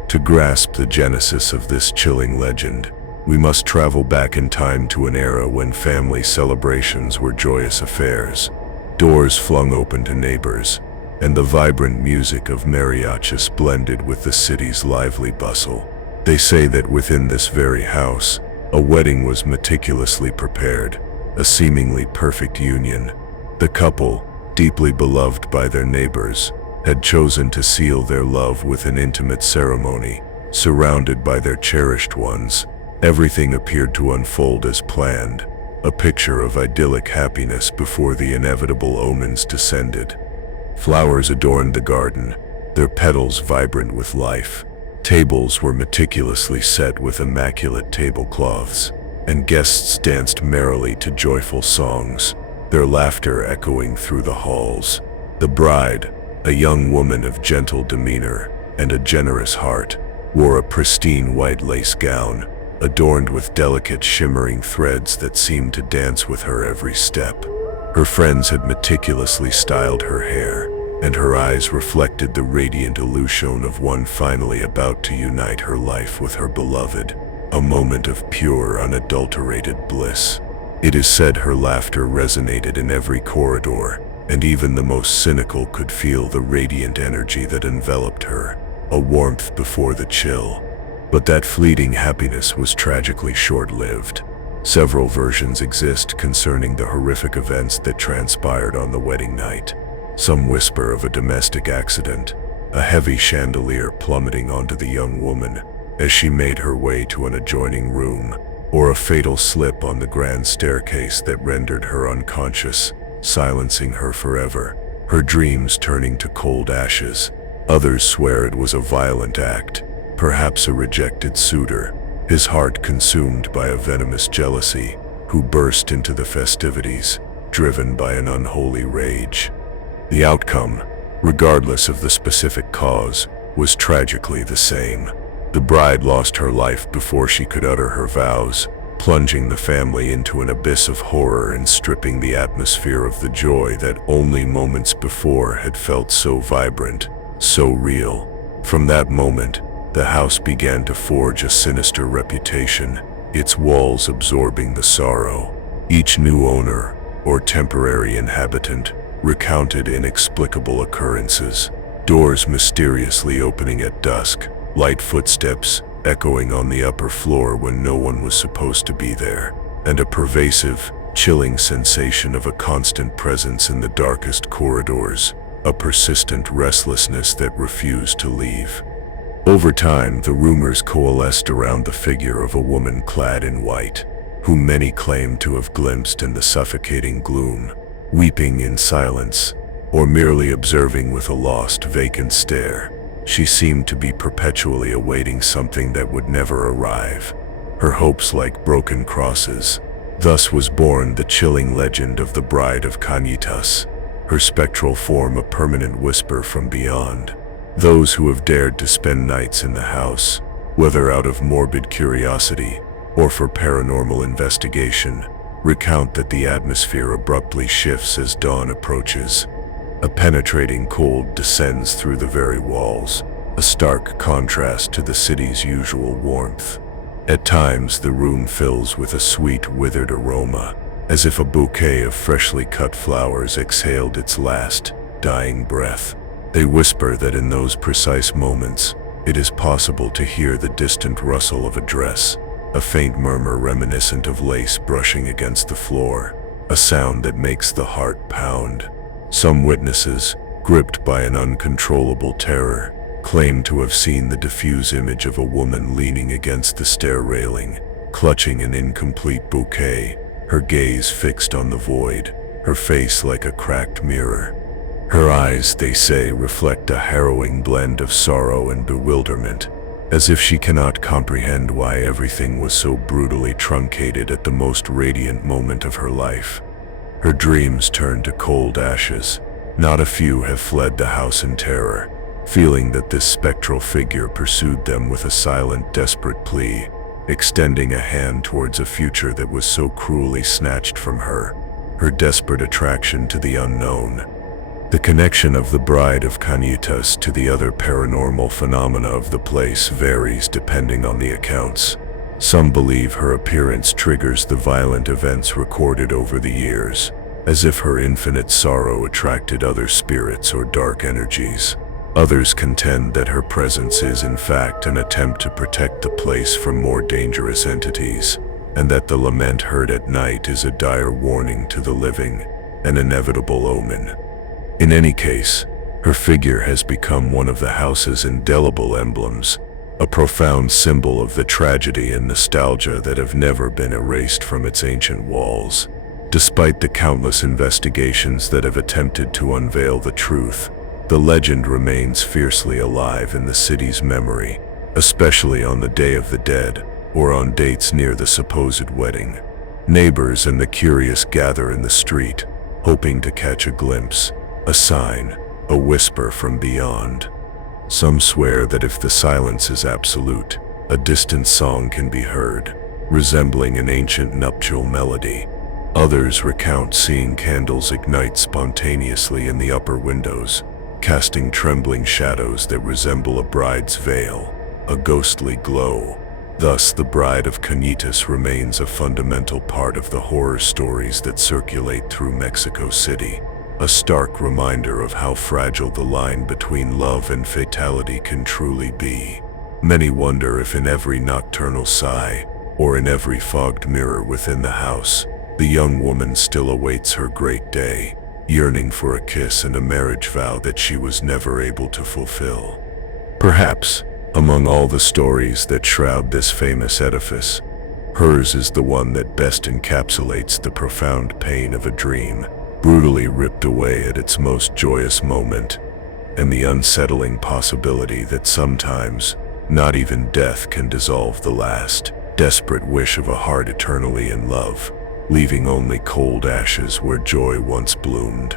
To grasp the genesis of this chilling legend, we must travel back in time to an era when family celebrations were joyous affairs, doors flung open to neighbors, and the vibrant music of mariachis blended with the city's lively bustle. They say that within this very house, a wedding was meticulously prepared, a seemingly perfect union. The couple, deeply beloved by their neighbors, had chosen to seal their love with an intimate ceremony, surrounded by their cherished ones. Everything appeared to unfold as planned, a picture of idyllic happiness before the inevitable omens descended. Flowers adorned the garden, their petals vibrant with life. Tables were meticulously set with immaculate tablecloths, and guests danced merrily to joyful songs, their laughter echoing through the halls. The bride, a young woman of gentle demeanor and a generous heart, wore a pristine white lace gown, adorned with delicate shimmering threads that seemed to dance with her every step. Her friends had meticulously styled her hair, and her eyes reflected the radiant illusion of one finally about to unite her life with her beloved, a moment of pure, unadulterated bliss. It is said her laughter resonated in every corridor, and even the most cynical could feel the radiant energy that enveloped her, a warmth before the chill. But that fleeting happiness was tragically short-lived. Several versions exist concerning the horrific events that transpired on the wedding night. Some whisper of a domestic accident, a heavy chandelier plummeting onto the young woman as she made her way to an adjoining room, or a fatal slip on the grand staircase that rendered her unconscious, silencing her forever, her dreams turning to cold ashes. Others swear it was a violent act, perhaps a rejected suitor, his heart consumed by a venomous jealousy, who burst into the festivities, driven by an unholy rage. The outcome, regardless of the specific cause, was tragically the same. The bride lost her life before she could utter her vows, plunging the family into an abyss of horror and stripping the atmosphere of the joy that only moments before had felt so vibrant, so real. From that moment, the house began to forge a sinister reputation, its walls absorbing the sorrow. Each new owner, or temporary inhabitant, recounted inexplicable occurrences, doors mysteriously opening at dusk, light footsteps echoing on the upper floor when no one was supposed to be there, and a pervasive, chilling sensation of a constant presence in the darkest corridors, a persistent restlessness that refused to leave. Over time, the rumors coalesced around the figure of a woman clad in white, whom many claimed to have glimpsed in the suffocating gloom, weeping in silence, or merely observing with a lost, vacant stare. She seemed to be perpetually awaiting something that would never arrive, her hopes like broken crosses. Thus was born the chilling legend of the Bride of Canitas, her spectral form a permanent whisper from beyond. Those who have dared to spend nights in the house, whether out of morbid curiosity or for paranormal investigation, recount that the atmosphere abruptly shifts as dawn approaches. A penetrating cold descends through the very walls, a stark contrast to the city's usual warmth. At times, the room fills with a sweet, withered aroma, as if a bouquet of freshly cut flowers exhaled its last, dying breath. They whisper that in those precise moments, it is possible to hear the distant rustle of a dress, a faint murmur reminiscent of lace brushing against the floor, a sound that makes the heart pound. Some witnesses, gripped by an uncontrollable terror, claim to have seen the diffuse image of a woman leaning against the stair railing, clutching an incomplete bouquet, her gaze fixed on the void, her face like a cracked mirror. Her eyes, they say, reflect a harrowing blend of sorrow and bewilderment, as if she cannot comprehend why everything was so brutally truncated at the most radiant moment of her life. Her dreams turn to cold ashes. Not a few have fled the house in terror, feeling that this spectral figure pursued them with a silent, desperate plea, extending a hand towards a future that was so cruelly snatched from her, her desperate attraction to the unknown. The connection of the Bride of Canitas to the other paranormal phenomena of the place varies depending on the accounts. Some believe her appearance triggers the violent events recorded over the years, as if her infinite sorrow attracted other spirits or dark energies. Others contend that her presence is in fact an attempt to protect the place from more dangerous entities, and that the lament heard at night is a dire warning to the living, an inevitable omen. In any case, her figure has become one of the house's indelible emblems, a profound symbol of the tragedy and nostalgia that have never been erased from its ancient walls. Despite the countless investigations that have attempted to unveil the truth, the legend remains fiercely alive in the city's memory, especially on the Day of the Dead or on dates near the supposed wedding. Neighbors and the curious gather in the street, hoping to catch a glimpse, a sign, a whisper from beyond. Some swear that if the silence is absolute, a distant song can be heard, resembling an ancient nuptial melody. Others recount seeing candles ignite spontaneously in the upper windows, casting trembling shadows that resemble a bride's veil, a ghostly glow. Thus, the Bride of Canitas remains a fundamental part of the horror stories that circulate through Mexico City, a stark reminder of how fragile the line between love and fatality can truly be. Many wonder if in every nocturnal sigh, or in every fogged mirror within the house, the young woman still awaits her great day, yearning for a kiss and a marriage vow that she was never able to fulfill. Perhaps, among all the stories that shroud this famous edifice, hers is the one that best encapsulates the profound pain of a dream, brutally ripped away at its most joyous moment, and the unsettling possibility that sometimes, not even death can dissolve the last, desperate wish of a heart eternally in love, leaving only cold ashes where joy once bloomed.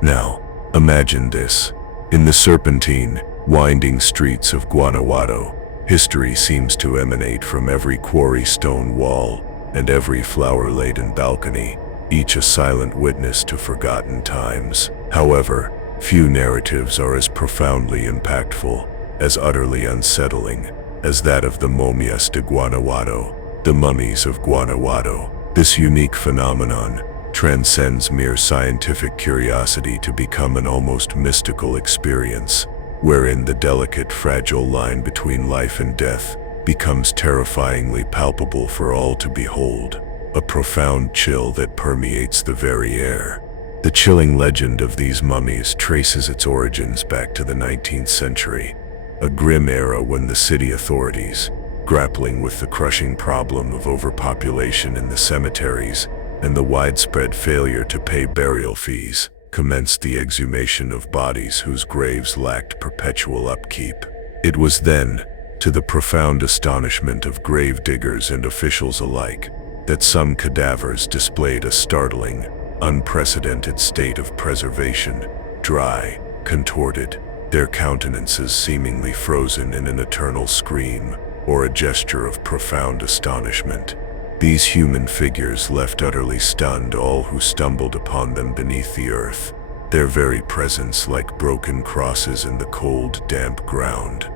Now, imagine this. In the serpentine, winding streets of Guanajuato, history seems to emanate from every quarry stone wall, and every flower-laden balcony, each a silent witness to forgotten times. However, few narratives are as profoundly impactful, as utterly unsettling, as that of the momias de Guanajuato, the mummies of Guanajuato. This unique phenomenon transcends mere scientific curiosity to become an almost mystical experience, wherein the delicate, fragile line between life and death becomes terrifyingly palpable for all to behold, a profound chill that permeates the very air. The chilling legend of these mummies traces its origins back to the 19th century, a grim era when the city authorities, grappling with the crushing problem of overpopulation in the cemeteries and the widespread failure to pay burial fees, commenced the exhumation of bodies whose graves lacked perpetual upkeep. It was then, to the profound astonishment of grave diggers and officials alike, that some cadavers displayed a startling, unprecedented state of preservation, dry, contorted, their countenances seemingly frozen in an eternal scream or a gesture of profound astonishment. These human figures left utterly stunned all who stumbled upon them beneath the earth, their very presence like broken crosses in the cold, damp ground.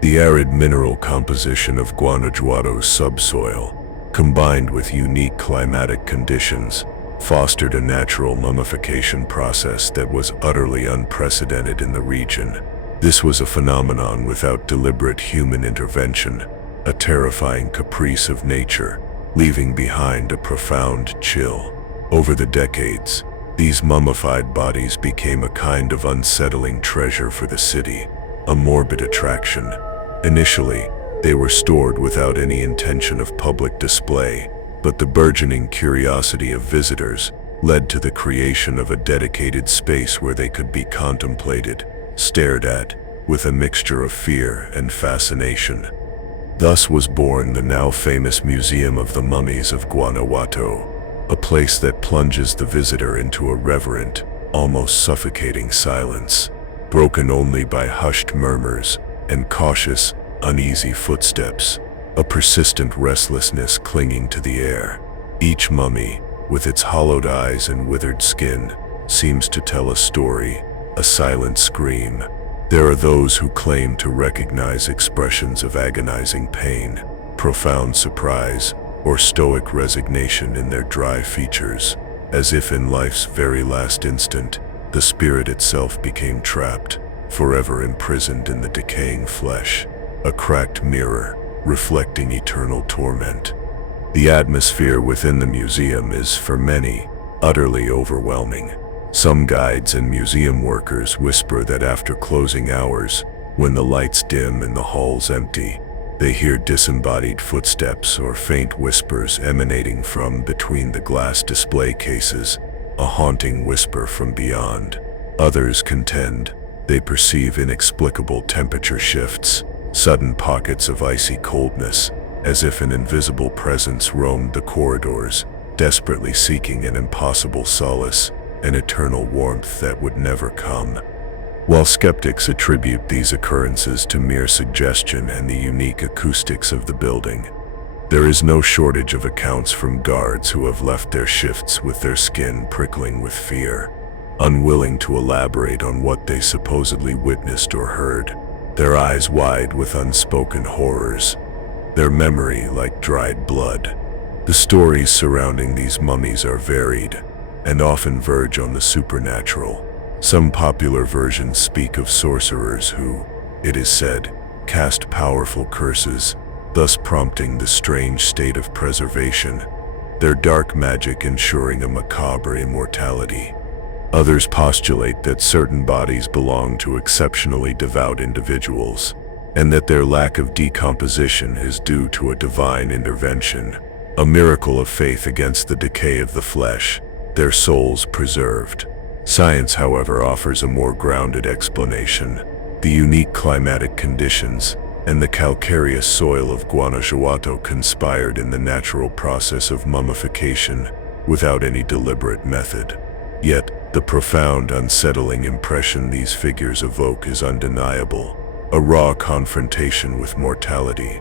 The arid mineral composition of Guanajuato's subsoil, combined with unique climatic conditions, fostered a natural mummification process that was utterly unprecedented in the region. This was a phenomenon without deliberate human intervention, a terrifying caprice of nature, leaving behind a profound chill. Over the decades, these mummified bodies became a kind of unsettling treasure for the city, a morbid attraction. Initially, they were stored without any intention of public display, but the burgeoning curiosity of visitors led to the creation of a dedicated space where they could be contemplated, stared at, with a mixture of fear and fascination. Thus was born the now famous Museum of the Mummies of Guanajuato, a place that plunges the visitor into a reverent, almost suffocating silence, broken only by hushed murmurs and cautious, uneasy footsteps, a persistent restlessness clinging to the air. Each mummy, with its hollowed eyes and withered skin, seems to tell a story, a silent scream. There are those who claim to recognize expressions of agonizing pain, profound surprise, or stoic resignation in their dry features, as if in life's very last instant, the spirit itself became trapped, forever imprisoned in the decaying flesh, a cracked mirror, reflecting eternal torment. The atmosphere within the museum is, for many, utterly overwhelming. Some guides and museum workers whisper that after closing hours, when the lights dim and the halls empty, they hear disembodied footsteps or faint whispers emanating from between the glass display cases, a haunting whisper from beyond. Others contend they perceive inexplicable temperature shifts, sudden pockets of icy coldness, as if an invisible presence roamed the corridors, desperately seeking an impossible solace, an eternal warmth that would never come. While skeptics attribute these occurrences to mere suggestion and the unique acoustics of the building, there is no shortage of accounts from guards who have left their shifts with their skin prickling with fear, unwilling to elaborate on what they supposedly witnessed or heard, their eyes wide with unspoken horrors, their memory like dried blood. The stories surrounding these mummies are varied, and often verge on the supernatural. Some popular versions speak of sorcerers who, it is said, cast powerful curses, thus prompting the strange state of preservation, their dark magic ensuring a macabre immortality. Others postulate that certain bodies belong to exceptionally devout individuals, and that their lack of decomposition is due to a divine intervention, a miracle of faith against the decay of the flesh, their souls preserved. Science, however, offers a more grounded explanation. The unique climatic conditions and the calcareous soil of Guanajuato conspired in the natural process of mummification without any deliberate method. Yet, the profound, unsettling impression these figures evoke is undeniable, a raw confrontation with mortality.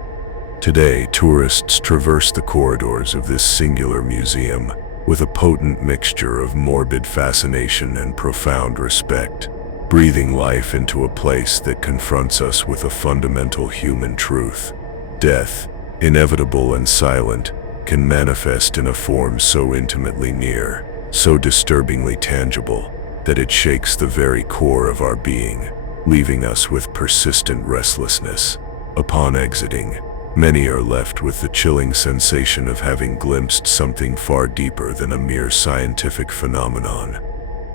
Today, tourists traverse the corridors of this singular museum with a potent mixture of morbid fascination and profound respect, breathing life into a place that confronts us with a fundamental human truth. Death, inevitable and silent, can manifest in a form so intimately near, so disturbingly tangible, that it shakes the very core of our being, leaving us with persistent restlessness. Upon exiting, many are left with the chilling sensation of having glimpsed something far deeper than a mere scientific phenomenon.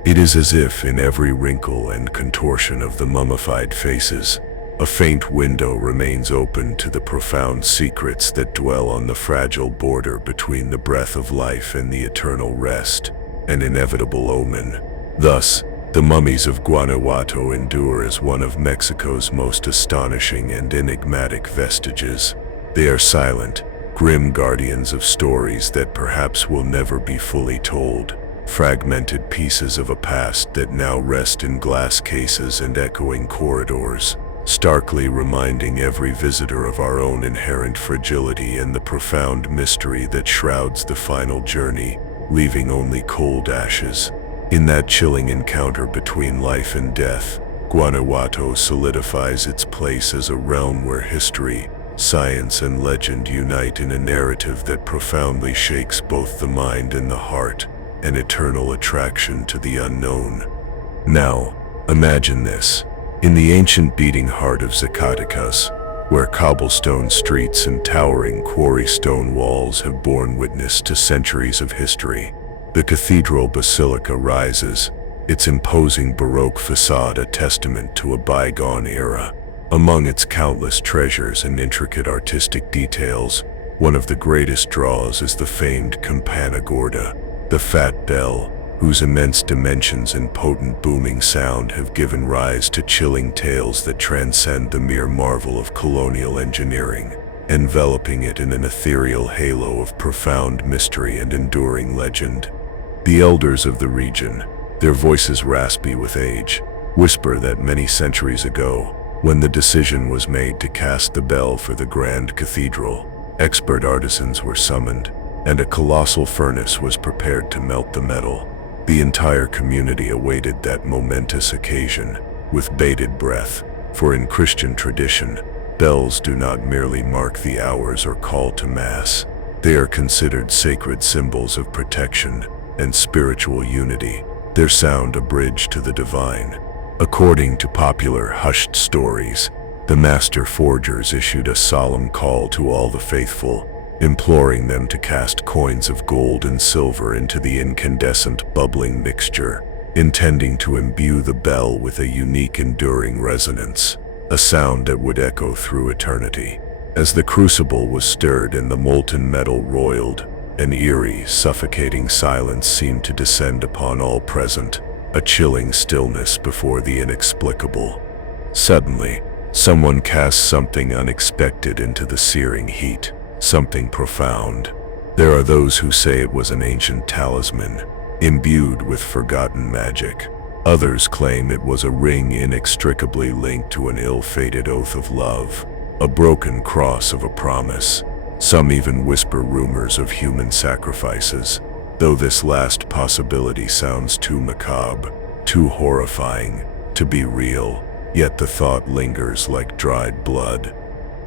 It is as if in every wrinkle and contortion of the mummified faces, a faint window remains open to the profound secrets that dwell on the fragile border between the breath of life and the eternal rest, an inevitable omen. Thus, the mummies of Guanajuato endure as one of Mexico's most astonishing and enigmatic vestiges. They are silent, grim guardians of stories that perhaps will never be fully told, fragmented pieces of a past that now rest in glass cases and echoing corridors, starkly reminding every visitor of our own inherent fragility and the profound mystery that shrouds the final journey, leaving only cold ashes. In that chilling encounter between life and death, Guanajuato solidifies its place as a realm where history, science, and legend unite in a narrative that profoundly shakes both the mind and the heart, an eternal attraction to the unknown. Now, imagine this. In the ancient beating heart of Zacatecas, where cobblestone streets and towering quarry stone walls have borne witness to centuries of history, the cathedral basilica rises, its imposing Baroque facade a testament to a bygone era. Among its countless treasures and intricate artistic details, one of the greatest draws is the famed campana gorda, the fat bell, whose immense dimensions and potent booming sound have given rise to chilling tales that transcend the mere marvel of colonial engineering, enveloping it in an ethereal halo of profound mystery and enduring legend. The elders of the region, their voices raspy with age, whisper that many centuries ago, when the decision was made to cast the bell for the grand cathedral, expert artisans were summoned, and a colossal furnace was prepared to melt the metal. The entire community awaited that momentous occasion with bated breath, for in Christian tradition, bells do not merely mark the hours or call to mass. They are considered sacred symbols of protection and spiritual unity, their sound a bridge to the divine. According to popular hushed stories, the master forgers issued a solemn call to all the faithful, imploring them to cast coins of gold and silver into the incandescent bubbling mixture, intending to imbue the bell with a unique enduring resonance, a sound that would echo through eternity. As the crucible was stirred and the molten metal roiled, an eerie, suffocating silence seemed to descend upon all present, a chilling stillness before the inexplicable. Suddenly, someone cast something unexpected into the searing heat, something profound. There are those who say it was an ancient talisman, imbued with forgotten magic. Others claim it was a ring inextricably linked to an ill-fated oath of love, a broken cross of a promise. Some even whisper rumors of human sacrifices, though this last possibility sounds too macabre, too horrifying to be real, yet the thought lingers like dried blood.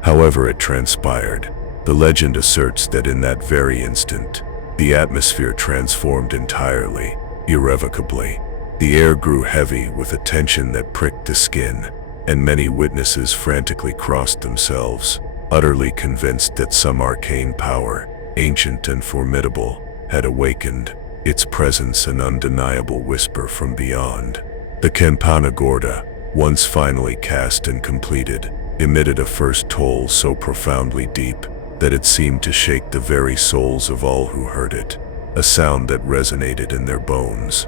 However it transpired, the legend asserts that in that very instant, the atmosphere transformed entirely, irrevocably. The air grew heavy with a tension that pricked the skin, and many witnesses frantically crossed themselves, utterly convinced that some arcane power, ancient and formidable, had awakened, its presence an undeniable whisper from beyond. The campana gorda, once finally cast and completed, emitted a first toll so profoundly deep that it seemed to shake the very souls of all who heard it, a sound that resonated in their bones.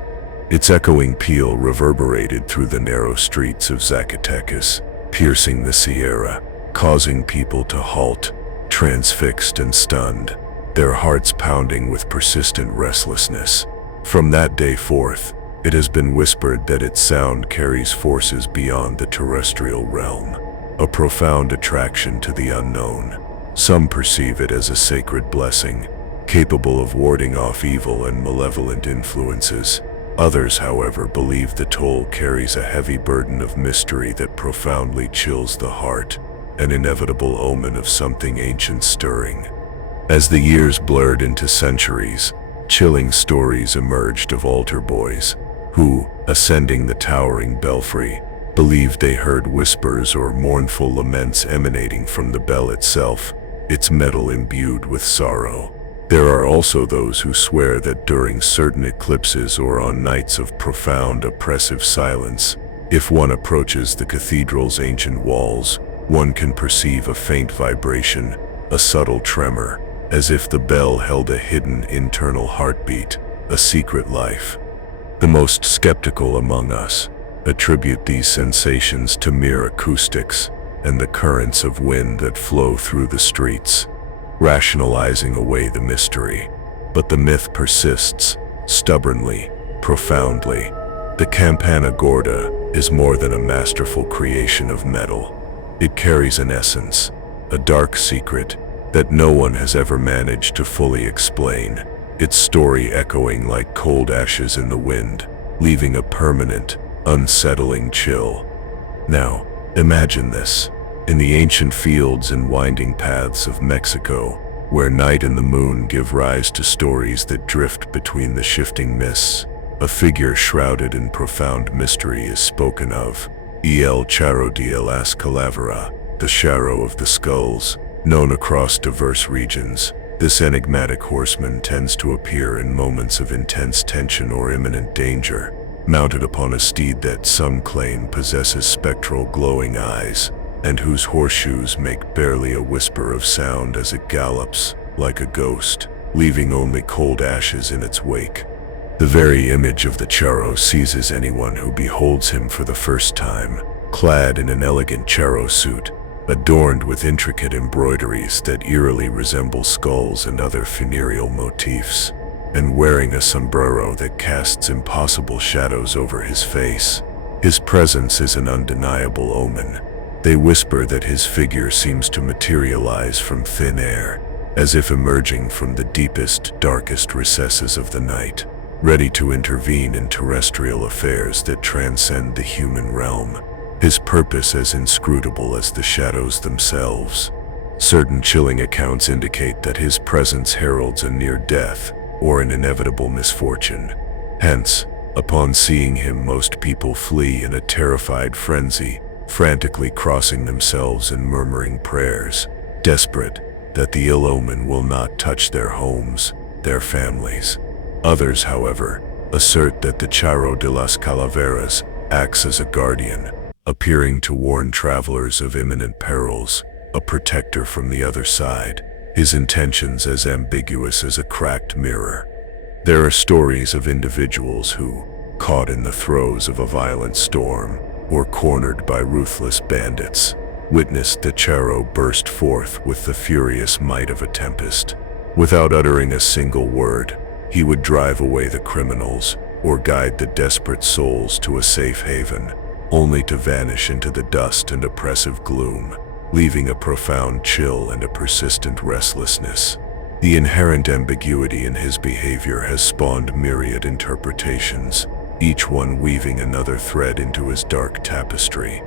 Its echoing peal reverberated through the narrow streets of Zacatecas, piercing the Sierra, causing people to halt, transfixed and stunned, their hearts pounding with persistent restlessness. From that day forth, it has been whispered that its sound carries forces beyond the terrestrial realm, a profound attraction to the unknown. Some perceive it as a sacred blessing, capable of warding off evil and malevolent influences. Others, however, believe the toll carries a heavy burden of mystery that profoundly chills the heart, an inevitable omen of something ancient stirring. As the years blurred into centuries, chilling stories emerged of altar boys who, ascending the towering belfry, believed they heard whispers or mournful laments emanating from the bell itself, its metal imbued with sorrow. There are also those who swear that during certain eclipses or on nights of profound oppressive silence, if one approaches the cathedral's ancient walls, one can perceive a faint vibration, a subtle tremor, as if the bell held a hidden internal heartbeat, a secret life. The most skeptical among us attribute these sensations to mere acoustics and the currents of wind that flow through the streets, rationalizing away the mystery. But the myth persists, stubbornly, profoundly. The campana gorda is more than a masterful creation of metal. It carries an essence, a dark secret that no one has ever managed to fully explain, its story echoing like cold ashes in the wind, leaving a permanent, unsettling chill. Now, imagine this. In the ancient fields and winding paths of Mexico, where night and the moon give rise to stories that drift between the shifting mists, a figure shrouded in profound mystery is spoken of, El Charro de las Calaveras, the Charro of the Skulls. Known across diverse regions, this enigmatic horseman tends to appear in moments of intense tension or imminent danger, mounted upon a steed that some claim possesses spectral glowing eyes, and whose horseshoes make barely a whisper of sound as it gallops, like a ghost, leaving only cold ashes in its wake. The very image of the charro seizes anyone who beholds him for the first time, clad in an elegant charro suit, adorned with intricate embroideries that eerily resemble skulls and other funereal motifs, and wearing a sombrero that casts impossible shadows over his face. His presence is an undeniable omen. They whisper that his figure seems to materialize from thin air, as if emerging from the deepest, darkest recesses of the night, ready to intervene in terrestrial affairs that transcend the human realm. His purpose as inscrutable as the shadows themselves. Certain chilling accounts indicate that his presence heralds a near death or an inevitable misfortune. Hence, upon seeing him, most people flee in a terrified frenzy, frantically crossing themselves and murmuring prayers, desperate that the ill omen will not touch their homes, their families. Others, however, assert that the Charro de las Calaveras acts as a guardian, appearing to warn travelers of imminent perils, a protector from the other side, his intentions as ambiguous as a cracked mirror. There are stories of individuals who, caught in the throes of a violent storm, or cornered by ruthless bandits, witnessed the charro burst forth with the furious might of a tempest. Without uttering a single word, he would drive away the criminals, or guide the desperate souls to a safe haven, only to vanish into the dust and oppressive gloom, leaving a profound chill and a persistent restlessness. The inherent ambiguity in his behavior has spawned myriad interpretations, each one weaving another thread into his dark tapestry.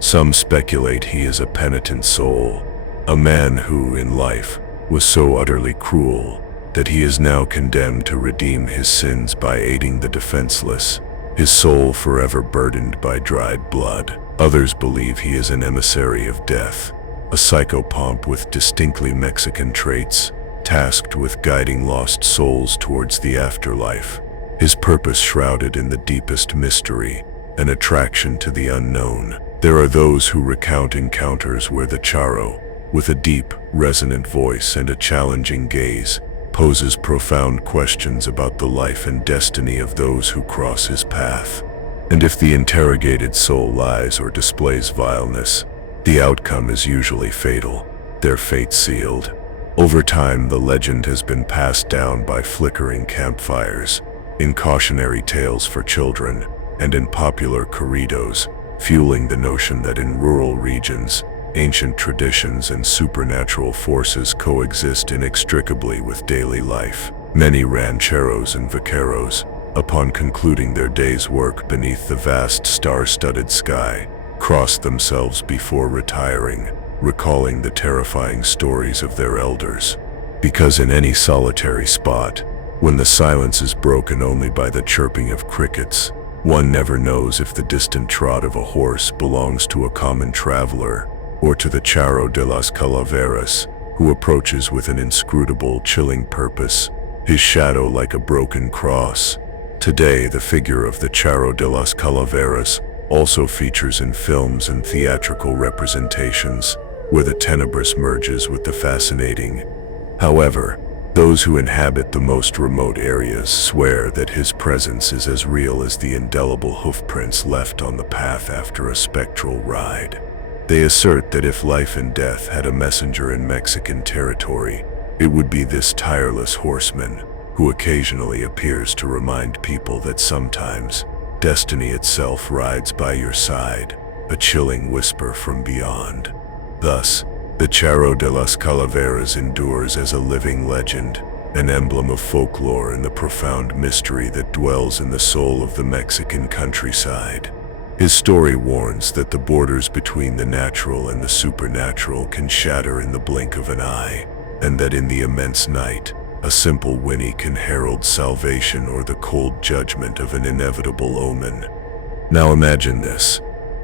Some speculate he is a penitent soul, a man who, in life, was so utterly cruel that he is now condemned to redeem his sins by aiding the defenseless, his soul forever burdened by dried blood. Others believe he is an emissary of death, a psychopomp with distinctly Mexican traits, tasked with guiding lost souls towards the afterlife, his purpose shrouded in the deepest mystery, an attraction to the unknown. There are those who recount encounters where the charro, with a deep, resonant voice and a challenging gaze, poses profound questions about the life and destiny of those who cross his path. And if the interrogated soul lies or displays vileness, the outcome is usually fatal, their fate sealed. Over time, the legend has been passed down by flickering campfires, in cautionary tales for children, and in popular corridos, fueling the notion that in rural regions, ancient traditions and supernatural forces coexist inextricably with daily life. Many rancheros and vaqueros, upon concluding their day's work beneath the vast star-studded sky, crossed themselves before retiring, recalling the terrifying stories of their elders. Because in any solitary spot, when the silence is broken only by the chirping of crickets, one never knows if the distant trot of a horse belongs to a common traveler or to the Charro de las Calaveras, who approaches with an inscrutable, chilling purpose, his shadow like a broken cross. Today, the figure of the Charro de las Calaveras also features in films and theatrical representations, where the tenebrous merges with the fascinating. However, those who inhabit the most remote areas swear that his presence is as real as the indelible hoofprints left on the path after a spectral ride. They assert that if life and death had a messenger in Mexican territory, it would be this tireless horseman, who occasionally appears to remind people that sometimes destiny itself rides by your side, a chilling whisper from beyond. Thus, the Charro de las Calaveras endures as a living legend, an emblem of folklore and the profound mystery that dwells in the soul of the Mexican countryside. His story warns that the borders between the natural and the supernatural can shatter in the blink of an eye, and that in the immense night, a simple whinny can herald salvation or the cold judgment of an inevitable omen. Now imagine this.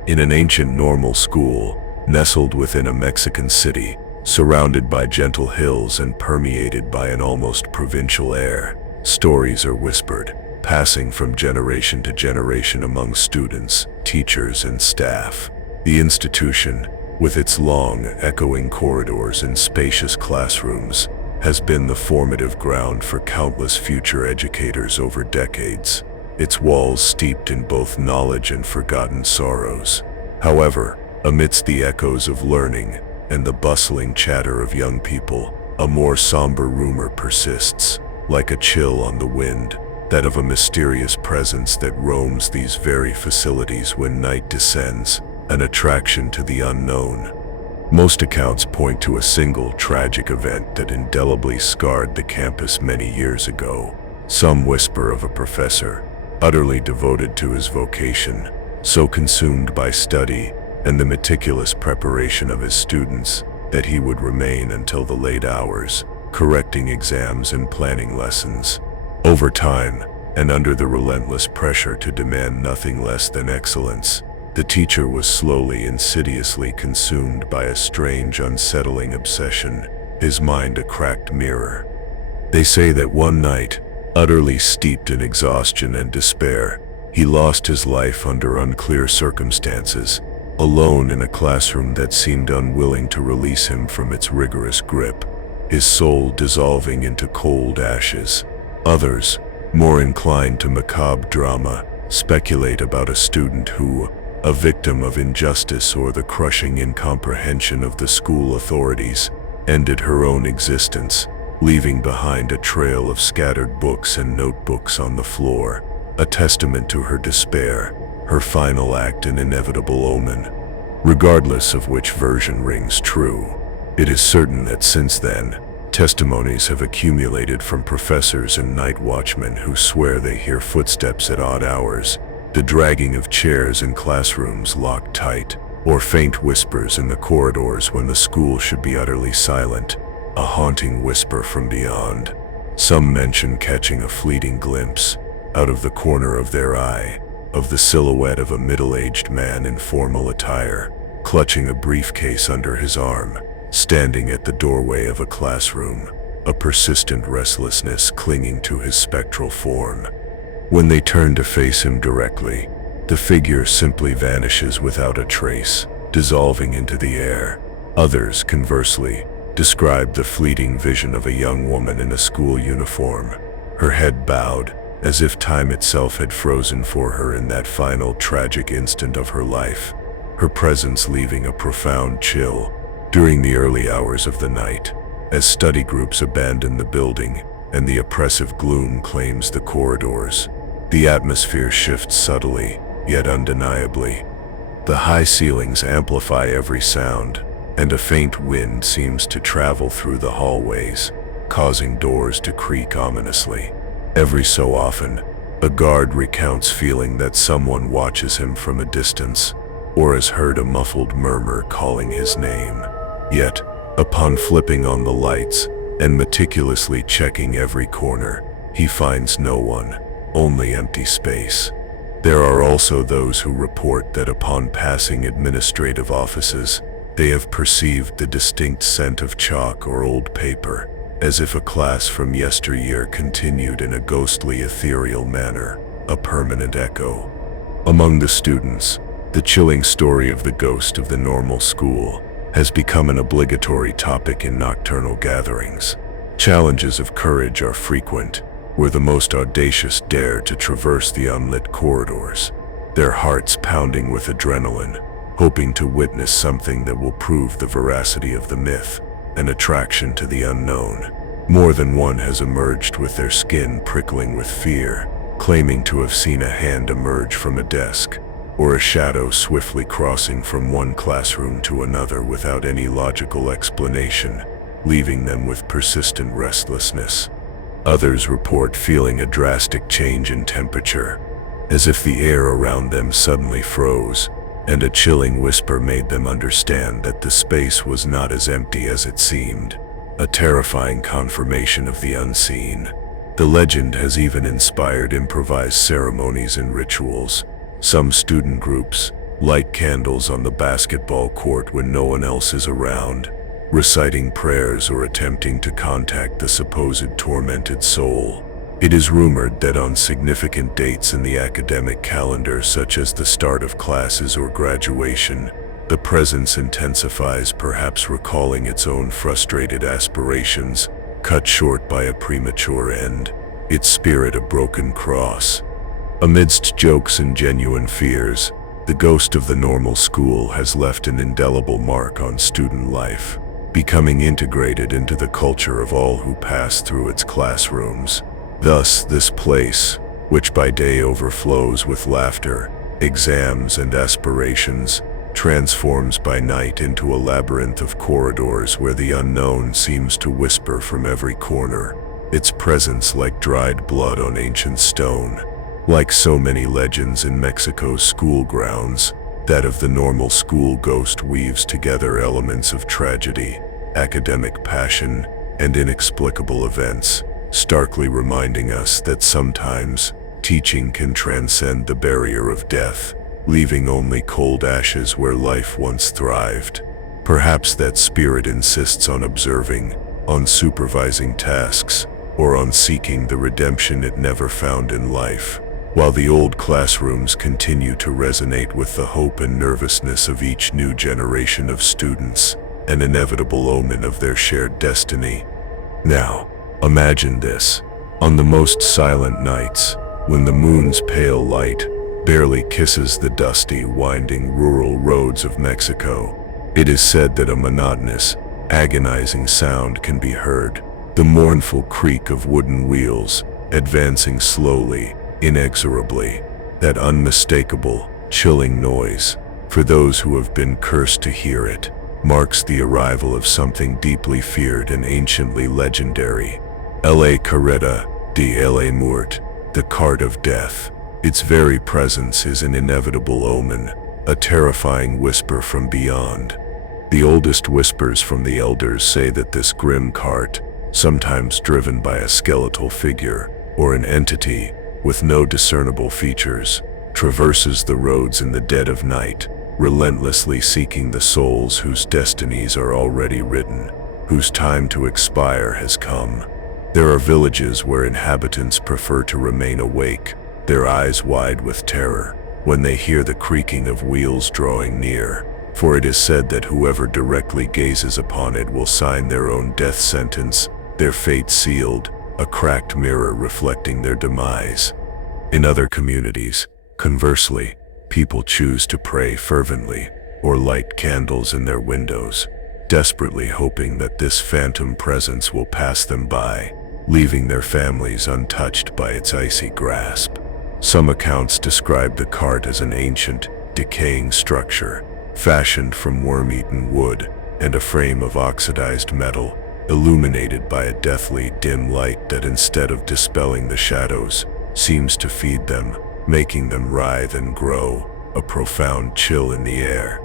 In an ancient normal school, nestled within a Mexican city, surrounded by gentle hills and permeated by an almost provincial air, stories are whispered, passing from generation to generation among students, teachers, and staff. The institution, with its long, echoing corridors and spacious classrooms, has been the formative ground for countless future educators over decades, its walls steeped in both knowledge and forgotten sorrows. However, amidst the echoes of learning and the bustling chatter of young people, a more somber rumor persists, like a chill on the wind, that of a mysterious presence that roams these very facilities when night descends, an attraction to the unknown. Most accounts point to a single tragic event that indelibly scarred the campus many years ago. Some whisper of a professor, utterly devoted to his vocation, so consumed by study and the meticulous preparation of his students that he would remain until the late hours, correcting exams and planning lessons. Over time, and under the relentless pressure to demand nothing less than excellence, the teacher was slowly, insidiously consumed by a strange, unsettling obsession, his mind a cracked mirror. They say that one night, utterly steeped in exhaustion and despair, he lost his life under unclear circumstances, alone in a classroom that seemed unwilling to release him from its rigorous grip, his soul dissolving into cold ashes. Others, more inclined to macabre drama, speculate about a student who, a victim of injustice or the crushing incomprehension of the school authorities, ended her own existence, leaving behind a trail of scattered books and notebooks on the floor, a testament to her despair, her final act an inevitable omen. Regardless of which version rings true, it is certain that since then, testimonies have accumulated from professors and night watchmen who swear they hear footsteps at odd hours, the dragging of chairs in classrooms locked tight, or faint whispers in the corridors when the school should be utterly silent, a haunting whisper from beyond. Some mention catching a fleeting glimpse, out of the corner of their eye, of the silhouette of a middle-aged man in formal attire, clutching a briefcase under his arm, standing at the doorway of a classroom, a persistent restlessness clinging to his spectral form. When they turn to face him directly, the figure simply vanishes without a trace, dissolving into the air. Others, conversely, describe the fleeting vision of a young woman in a school uniform, her head bowed, as if time itself had frozen for her in that final tragic instant of her life, her presence leaving a profound chill. During the early hours of the night, as study groups abandon the building and the oppressive gloom claims the corridors, the atmosphere shifts subtly, yet undeniably. The high ceilings amplify every sound, and a faint wind seems to travel through the hallways, causing doors to creak ominously. Every so often, a guard recounts feeling that someone watches him from a distance, or has heard a muffled murmur calling his name. Yet, upon flipping on the lights and meticulously checking every corner, he finds no one, only empty space. There are also those who report that upon passing administrative offices, they have perceived the distinct scent of chalk or old paper, as if a class from yesteryear continued in a ghostly ethereal manner, a permanent echo. Among the students, the chilling story of the ghost of the normal school has become an obligatory topic in nocturnal gatherings. Challenges of courage are frequent, where the most audacious dare to traverse the unlit corridors, their hearts pounding with adrenaline, hoping to witness something that will prove the veracity of the myth, an attraction to the unknown. More than one has emerged with their skin prickling with fear, claiming to have seen a hand emerge from a desk, or a shadow swiftly crossing from one classroom to another without any logical explanation, leaving them with persistent restlessness. Others report feeling a drastic change in temperature, as if the air around them suddenly froze, and a chilling whisper made them understand that the space was not as empty as it seemed, a terrifying confirmation of the unseen. The legend has even inspired improvised ceremonies and rituals. Some student groups light candles on the basketball court when no one else is around, reciting prayers or attempting to contact the supposed tormented soul. It is rumored that on significant dates in the academic calendar, such as the start of classes or graduation, the presence intensifies, perhaps recalling its own frustrated aspirations, cut short by a premature end, its spirit a broken cross. Amidst jokes and genuine fears, the ghost of the normal school has left an indelible mark on student life, becoming integrated into the culture of all who pass through its classrooms. Thus, this place, which by day overflows with laughter, exams, and aspirations, transforms by night into a labyrinth of corridors where the unknown seems to whisper from every corner, its presence like dried blood on ancient stone. Like so many legends in Mexico's school grounds, that of the normal school ghost weaves together elements of tragedy, academic passion, and inexplicable events, starkly reminding us that sometimes teaching can transcend the barrier of death, leaving only cold ashes where life once thrived. Perhaps that spirit insists on observing, on supervising tasks, or on seeking the redemption it never found in life, while the old classrooms continue to resonate with the hope and nervousness of each new generation of students, an inevitable omen of their shared destiny. Now, imagine this. On the most silent nights, when the moon's pale light barely kisses the dusty, winding rural roads of Mexico, it is said that a monotonous, agonizing sound can be heard, the mournful creak of wooden wheels, advancing slowly, inexorably, that unmistakable, chilling noise, for those who have been cursed to hear it, marks the arrival of something deeply feared and anciently legendary. La Carreta de la Muerte, the cart of death. Its very presence is an inevitable omen, a terrifying whisper from beyond. The oldest whispers from the elders say that this grim cart, sometimes driven by a skeletal figure or an entity with no discernible features, traverses the roads in the dead of night, relentlessly seeking the souls whose destinies are already written, whose time to expire has come. There are villages where inhabitants prefer to remain awake, their eyes wide with terror, when they hear the creaking of wheels drawing near, for it is said that whoever directly gazes upon it will sign their own death sentence, their fate sealed, a cracked mirror reflecting their demise. In other communities, conversely, people choose to pray fervently or light candles in their windows, desperately hoping that this phantom presence will pass them by, leaving their families untouched by its icy grasp. Some accounts describe the cart as an ancient, decaying structure, fashioned from worm-eaten wood, and a frame of oxidized metal, illuminated by a deathly dim light that instead of dispelling the shadows, seems to feed them, making them writhe and grow, a profound chill in the air.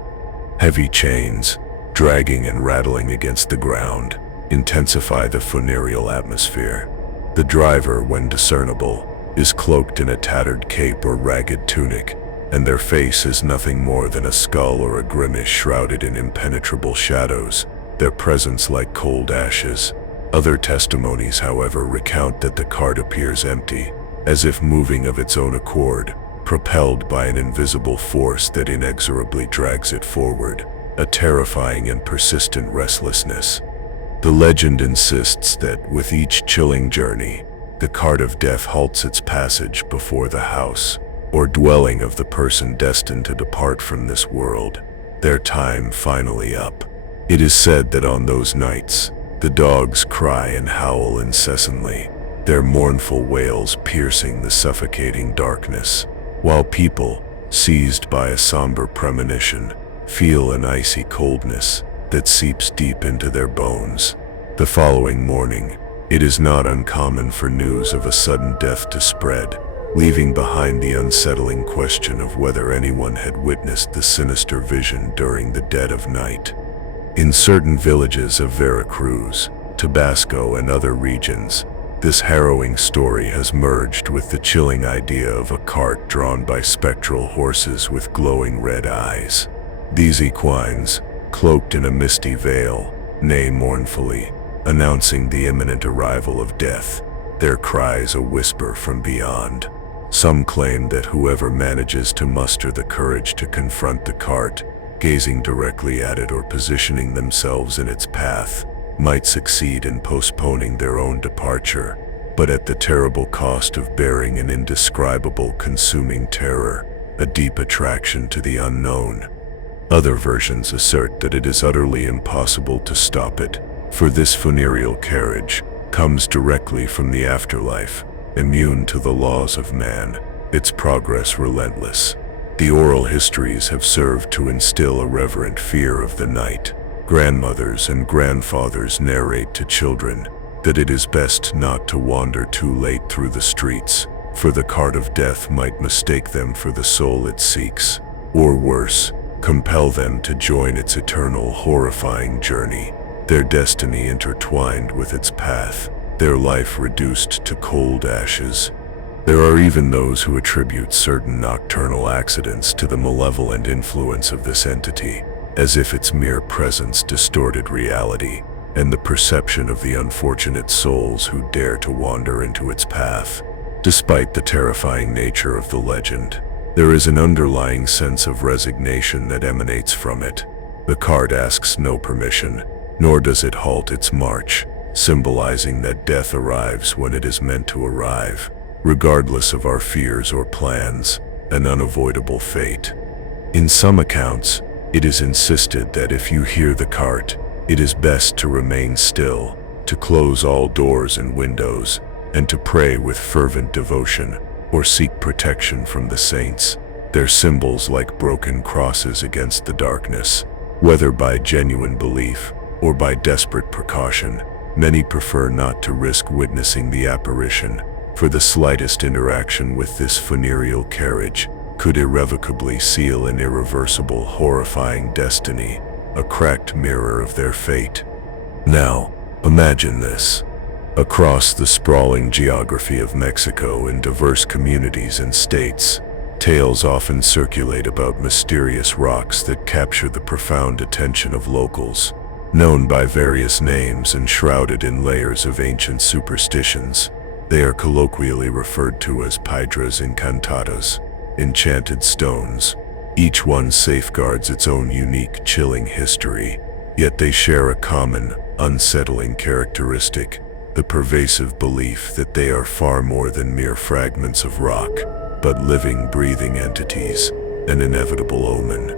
Heavy chains, dragging and rattling against the ground, intensify the funereal atmosphere. The driver, when discernible, is cloaked in a tattered cape or ragged tunic, and their face is nothing more than a skull or a grimace shrouded in impenetrable shadows, their presence like cold ashes. Other testimonies, however, recount that the cart appears empty, as if moving of its own accord, propelled by an invisible force that inexorably drags it forward, a terrifying and persistent restlessness. The legend insists that with each chilling journey, the cart of death halts its passage before the house or dwelling of the person destined to depart from this world, their time finally up. It is said that on those nights, the dogs cry and howl incessantly, their mournful wails piercing the suffocating darkness, while people, seized by a somber premonition, feel an icy coldness that seeps deep into their bones. The following morning, it is not uncommon for news of a sudden death to spread, leaving behind the unsettling question of whether anyone had witnessed the sinister vision during the dead of night. In certain villages of Veracruz, Tabasco, and other regions, this harrowing story has merged with the chilling idea of a cart drawn by spectral horses with glowing red eyes. These equines, cloaked in a misty veil, neigh mournfully, announcing the imminent arrival of death, their cries a whisper from beyond. Some claim that whoever manages to muster the courage to confront the cart, gazing directly at it or positioning themselves in its path, might succeed in postponing their own departure, but at the terrible cost of bearing an indescribable consuming terror, a deep attraction to the unknown. Other versions assert that it is utterly impossible to stop it, for this funereal carriage comes directly from the afterlife, immune to the laws of man, its progress relentless. The oral histories have served to instill a reverent fear of the night. Grandmothers and grandfathers narrate to children that it is best not to wander too late through the streets, for the cart of death might mistake them for the soul it seeks, or worse, compel them to join its eternal horrifying journey, their destiny intertwined with its path, their life reduced to cold ashes. There are even those who attribute certain nocturnal accidents to the malevolent influence of this entity, as if its mere presence distorted reality and the perception of the unfortunate souls who dare to wander into its path. Despite the terrifying nature of the legend, there is an underlying sense of resignation that emanates from it. The cart asks no permission, nor does it halt its march, symbolizing that death arrives when it is meant to arrive, regardless of our fears or plans, an unavoidable fate. In some accounts, it is insisted that if you hear the cart, it is best to remain still, to close all doors and windows, and to pray with fervent devotion, or seek protection from the saints, their symbols like broken crosses against the darkness. Whether by genuine belief or by desperate precaution, many prefer not to risk witnessing the apparition, for the slightest interaction with this funereal carriage could irrevocably seal an irreversible, horrifying destiny, a cracked mirror of their fate. Now, imagine this. Across the sprawling geography of Mexico in diverse communities and states, tales often circulate about mysterious rocks that capture the profound attention of locals. Known by various names and shrouded in layers of ancient superstitions, they are colloquially referred to as piedras encantadas, enchanted stones. Each one safeguards its own unique, chilling history, yet they share a common, unsettling characteristic: the pervasive belief that they are far more than mere fragments of rock, but living, breathing entities, an inevitable omen.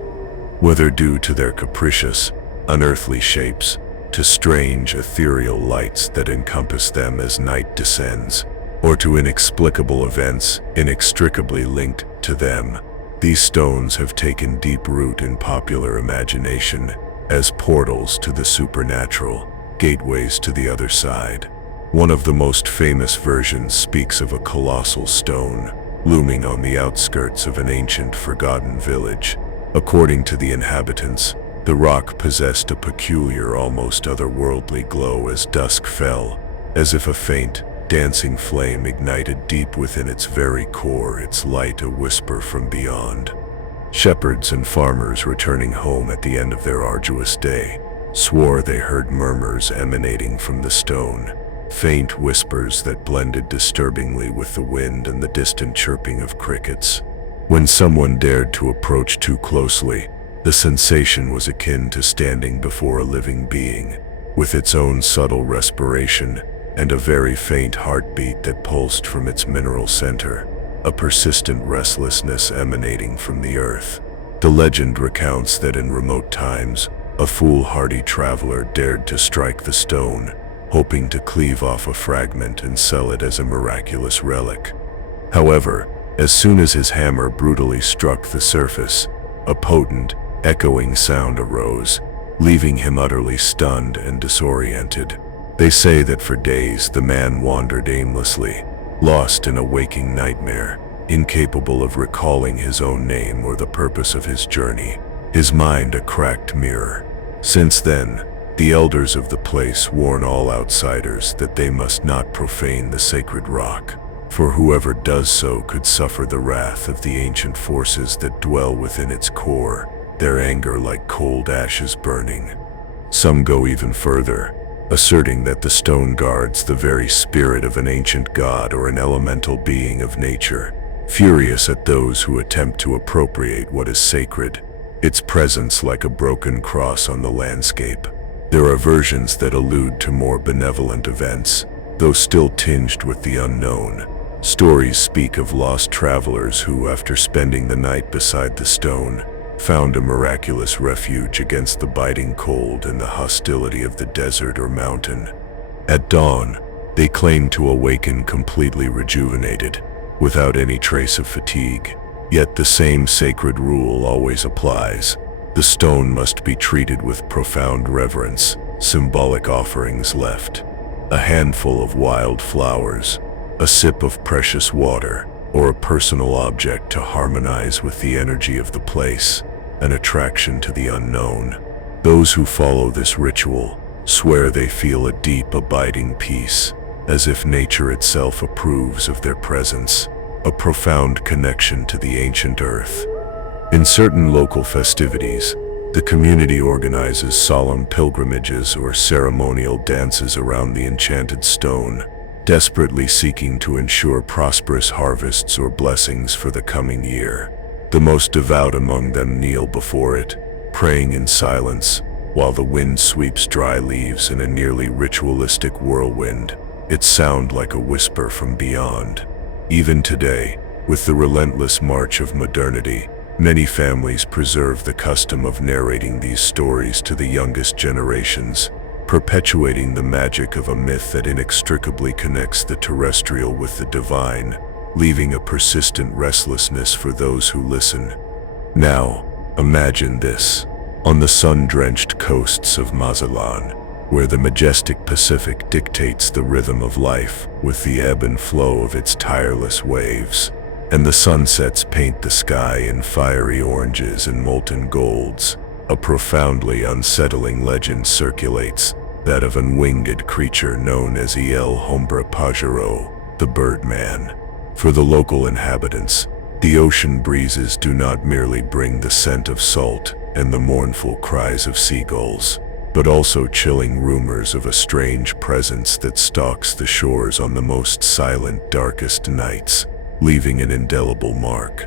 Whether due to their capricious, unearthly shapes, to strange, ethereal lights that encompass them as night descends, or to inexplicable events inextricably linked to them, these stones have taken deep root in popular imagination, as portals to the supernatural, gateways to the other side. One of the most famous versions speaks of a colossal stone looming on the outskirts of an ancient forgotten village. According to the inhabitants, the rock possessed a peculiar, almost otherworldly glow as dusk fell, as if a faint, dancing flame ignited deep within its very core, its light a whisper from beyond. Shepherds and farmers returning home at the end of their arduous day swore they heard murmurs emanating from the stone, faint whispers that blended disturbingly with the wind and the distant chirping of crickets. When someone dared to approach too closely, the sensation was akin to standing before a living being, with its own subtle respiration and a very faint heartbeat that pulsed from its mineral center, a persistent restlessness emanating from the earth. The legend recounts that in remote times, a foolhardy traveler dared to strike the stone, hoping to cleave off a fragment and sell it as a miraculous relic. However, as soon as his hammer brutally struck the surface, a potent, echoing sound arose, leaving him utterly stunned and disoriented. They say that for days the man wandered aimlessly, lost in a waking nightmare, incapable of recalling his own name or the purpose of his journey, his mind a cracked mirror. Since then, the elders of the place warn all outsiders that they must not profane the sacred rock, for whoever does so could suffer the wrath of the ancient forces that dwell within its core, their anger like cold ashes burning. Some go even further, asserting that the stone guards the very spirit of an ancient god or an elemental being of nature, furious at those who attempt to appropriate what is sacred, its presence like a broken cross on the landscape. There are versions that allude to more benevolent events, though still tinged with the unknown. Stories speak of lost travelers who, after spending the night beside the stone, found a miraculous refuge against the biting cold and the hostility of the desert or mountain. At dawn, they claim to awaken completely rejuvenated, without any trace of fatigue. Yet the same sacred rule always applies. The stone must be treated with profound reverence, symbolic offerings left. A handful of wild flowers, a sip of precious water, or a personal object to harmonize with the energy of the place, an attraction to the unknown. Those who follow this ritual swear they feel a deep, abiding peace, as if nature itself approves of their presence, a profound connection to the ancient earth. In certain local festivities, the community organizes solemn pilgrimages or ceremonial dances around the enchanted stone, desperately seeking to ensure prosperous harvests or blessings for the coming year. The most devout among them kneel before it, praying in silence, while the wind sweeps dry leaves in a nearly ritualistic whirlwind, its sound like a whisper from beyond. Even today, with the relentless march of modernity, many families preserve the custom of narrating these stories to the youngest generations, perpetuating the magic of a myth that inextricably connects the terrestrial with the divine, leaving a persistent restlessness for those who listen. Now, imagine this. On the sun-drenched coasts of Mazatlan, where the majestic Pacific dictates the rhythm of life with the ebb and flow of its tireless waves, and the sunsets paint the sky in fiery oranges and molten golds, a profoundly unsettling legend circulates, that of an winged creature known as El Hombre Pajaro, the Birdman. For the local inhabitants, the ocean breezes do not merely bring the scent of salt and the mournful cries of seagulls, but also chilling rumors of a strange presence that stalks the shores on the most silent, darkest nights, leaving an indelible mark.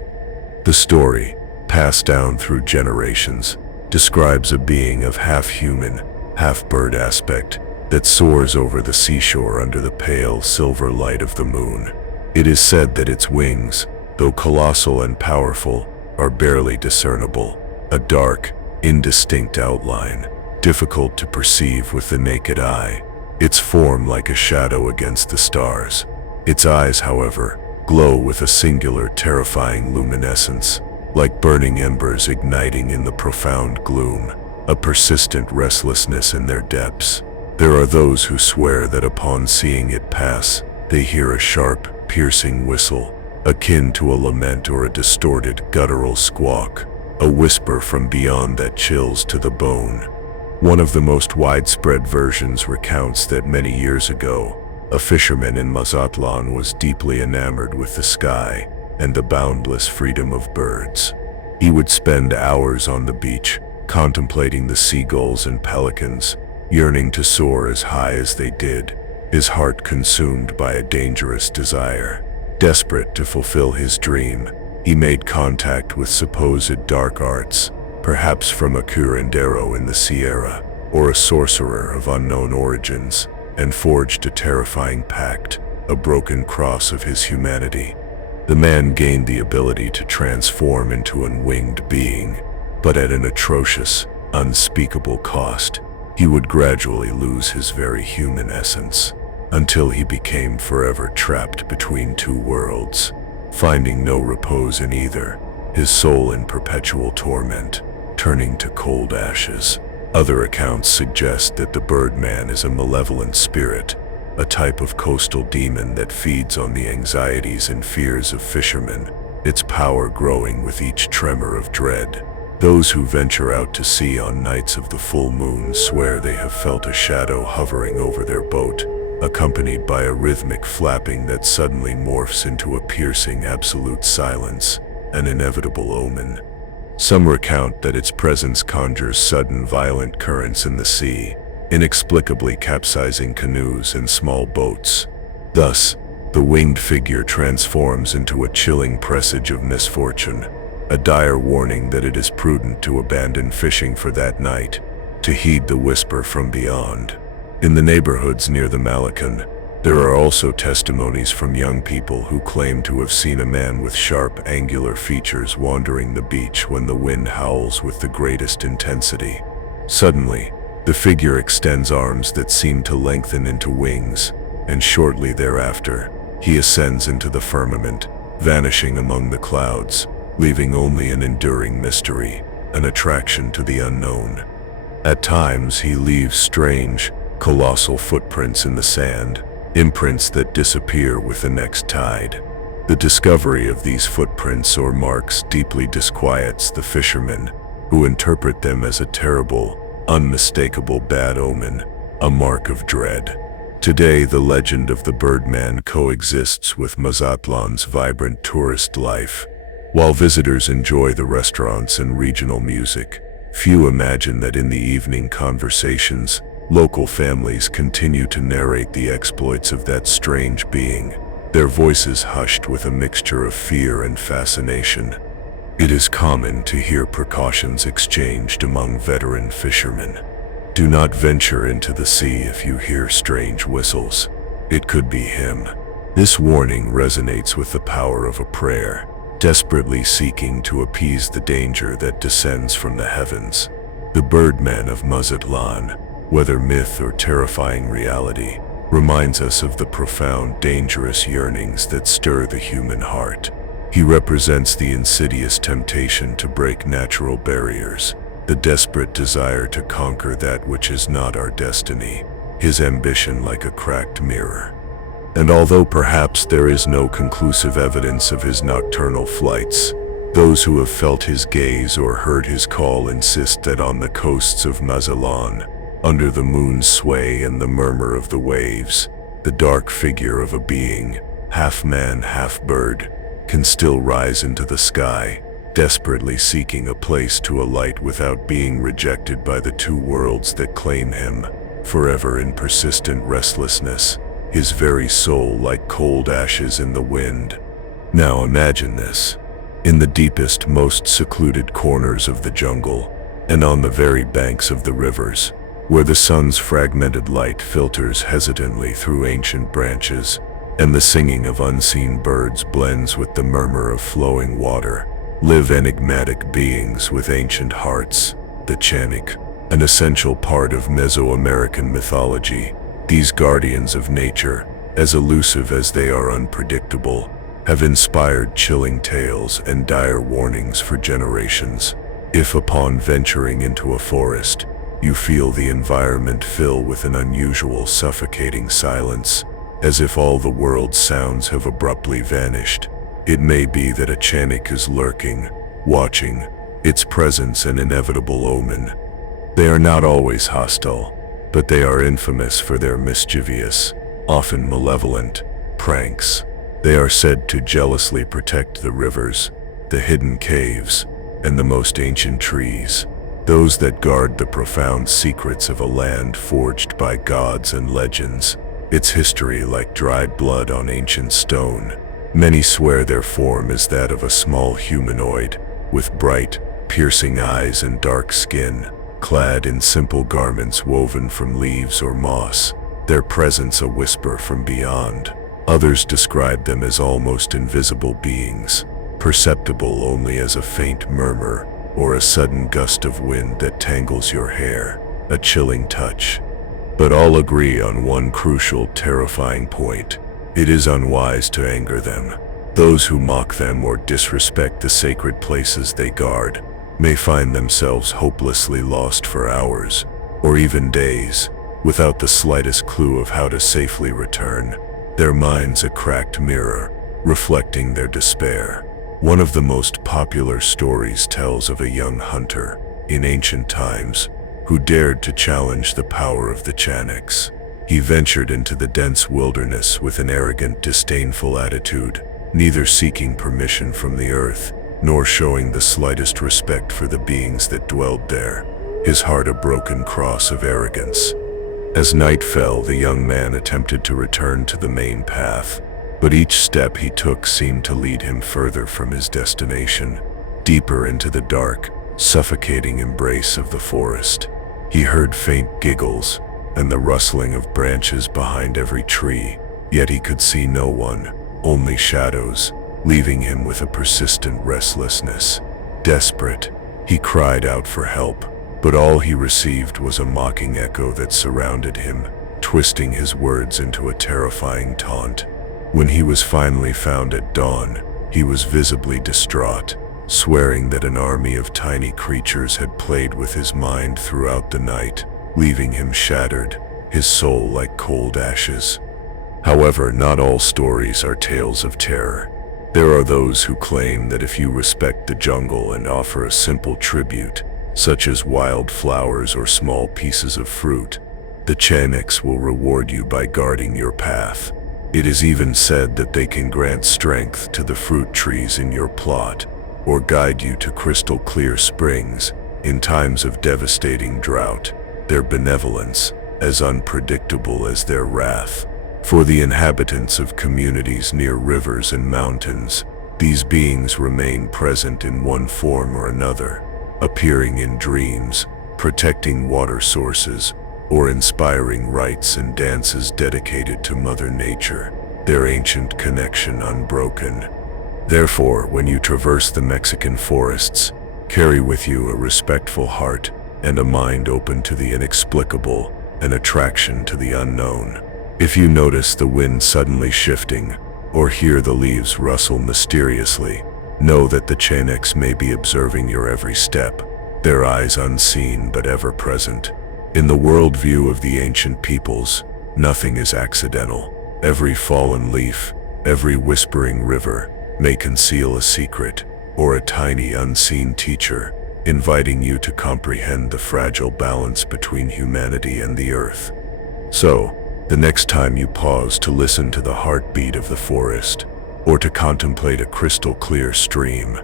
The story, passed down through generations, describes a being of half-human, half-bird aspect that soars over the seashore under the pale silver light of the moon. It is said that its wings, though colossal and powerful, are barely discernible, a dark, indistinct outline, difficult to perceive with the naked eye, its form like a shadow against the stars. Its eyes, however, glow with a singular, terrifying luminescence, like burning embers igniting in the profound gloom, a persistent restlessness in their depths. There are those who swear that upon seeing it pass, they hear a sharp, piercing whistle, akin to a lament or a distorted, guttural squawk, a whisper from beyond that chills to the bone. One of the most widespread versions recounts that many years ago, a fisherman in Mazatlan was deeply enamored with the sky and the boundless freedom of birds. He would spend hours on the beach, contemplating the seagulls and pelicans, yearning to soar as high as they did, his heart consumed by a dangerous desire. Desperate to fulfill his dream, he made contact with supposed dark arts, perhaps from a curandero in the Sierra, or a sorcerer of unknown origins, and forged a terrifying pact, a broken cross of his humanity. The man gained the ability to transform into an winged being, but at an atrocious, unspeakable cost. He would gradually lose his very human essence, until he became forever trapped between two worlds, finding no repose in either, his soul in perpetual torment, turning to cold ashes. Other accounts suggest that the Birdman is a malevolent spirit, a type of coastal demon that feeds on the anxieties and fears of fishermen, its power growing with each tremor of dread. Those who venture out to sea on nights of the full moon swear they have felt a shadow hovering over their boat, accompanied by a rhythmic flapping that suddenly morphs into a piercing absolute silence, an inevitable omen. Some recount that its presence conjures sudden violent currents in the sea, inexplicably capsizing canoes and small boats. Thus, the winged figure transforms into a chilling presage of misfortune, a dire warning that it is prudent to abandon fishing for that night, to heed the whisper from beyond. In the neighborhoods near the Malacan, there are also testimonies from young people who claim to have seen a man with sharp, angular features wandering the beach when the wind howls with the greatest intensity. Suddenly, the figure extends arms that seem to lengthen into wings, and shortly thereafter, he ascends into the firmament, vanishing among the clouds, leaving only an enduring mystery, an attraction to the unknown. At times, he leaves strange, colossal footprints in the sand, imprints that disappear with the next tide. The discovery of these footprints or marks deeply disquiets the fishermen, who interpret them as a terrible, unmistakable bad omen, a mark of dread. Today, the legend of the Birdman coexists with Mazatlan's vibrant tourist life. While visitors enjoy the restaurants and regional music, few imagine that in the evening conversations, local families continue to narrate the exploits of that strange being, their voices hushed with a mixture of fear and fascination. It is common to hear precautions exchanged among veteran fishermen. Do not venture into the sea if you hear strange whistles. It could be him. This warning resonates with the power of a prayer, desperately seeking to appease the danger that descends from the heavens. The Birdman of Mazatlan, whether myth or terrifying reality, reminds us of the profound, dangerous yearnings that stir the human heart. He represents the insidious temptation to break natural barriers, the desperate desire to conquer that which is not our destiny, his ambition like a cracked mirror. And although perhaps there is no conclusive evidence of his nocturnal flights, those who have felt his gaze or heard his call insist that on the coasts of Mazatlan, under the moon's sway and the murmur of the waves, the dark figure of a being, half man, half bird, can still rise into the sky, desperately seeking a place to alight without being rejected by the two worlds that claim him, forever in persistent restlessness, his very soul like cold ashes in the wind. Now imagine this. In the deepest, most secluded corners of the jungle, and on the very banks of the rivers, where the sun's fragmented light filters hesitantly through ancient branches, and the singing of unseen birds blends with the murmur of flowing water, live enigmatic beings with ancient hearts, the Chanik, an essential part of Mesoamerican mythology. These guardians of nature, as elusive as they are unpredictable, have inspired chilling tales and dire warnings for generations. If upon venturing into a forest, you feel the environment fill with an unusual suffocating silence, as if all the world's sounds have abruptly vanished, it may be that a Chanek is lurking, watching, its presence an inevitable omen. They are not always hostile, but they are infamous for their mischievous, often malevolent, pranks. They are said to jealously protect the rivers, the hidden caves, and the most ancient trees, those that guard the profound secrets of a land forged by gods and legends, its history like dried blood on ancient stone. Many swear their form is that of a small humanoid, with bright, piercing eyes and dark skin, clad in simple garments woven from leaves or moss, their presence a whisper from beyond. Others describe them as almost invisible beings, perceptible only as a faint murmur or a sudden gust of wind that tangles your hair, a chilling touch. But all agree on one crucial, terrifying point. It is unwise to anger them. Those who mock them or disrespect the sacred places they guard may find themselves hopelessly lost for hours, or even days, without the slightest clue of how to safely return, their minds a cracked mirror, reflecting their despair. One of the most popular stories tells of a young hunter, in ancient times, who dared to challenge the power of the Chaneks. He ventured into the dense wilderness with an arrogant, disdainful attitude, neither seeking permission from the earth, nor showing the slightest respect for the beings that dwelled there, his heart a broken cross of arrogance. As night fell, the young man attempted to return to the main path, but each step he took seemed to lead him further from his destination, deeper into the dark, suffocating embrace of the forest. He heard faint giggles and the rustling of branches behind every tree, yet he could see no one, only shadows, leaving him with a persistent restlessness. Desperate, he cried out for help, but all he received was a mocking echo that surrounded him, twisting his words into a terrifying taunt. When he was finally found at dawn, he was visibly distraught, swearing that an army of tiny creatures had played with his mind throughout the night, leaving him shattered, his soul like cold ashes. However, not all stories are tales of terror. There are those who claim that if you respect the jungle and offer a simple tribute, such as wild flowers or small pieces of fruit, the Chaneks will reward you by guarding your path. It is even said that they can grant strength to the fruit trees in your plot, or guide you to crystal clear springs in times of devastating drought, their benevolence as unpredictable as their wrath. For the inhabitants of communities near rivers and mountains, these beings remain present in one form or another, appearing in dreams, protecting water sources, or inspiring rites and dances dedicated to Mother Nature, their ancient connection unbroken. Therefore, when you traverse the Mexican forests, carry with you a respectful heart and a mind open to the inexplicable, an attraction to the unknown. If you notice the wind suddenly shifting, or hear the leaves rustle mysteriously, know that the Chaneks may be observing your every step, their eyes unseen but ever present. In the worldview of the ancient peoples, nothing is accidental. Every fallen leaf, every whispering river, may conceal a secret, or a tiny unseen teacher, inviting you to comprehend the fragile balance between humanity and the earth. So, the next time you pause to listen to the heartbeat of the forest, or to contemplate a crystal clear stream,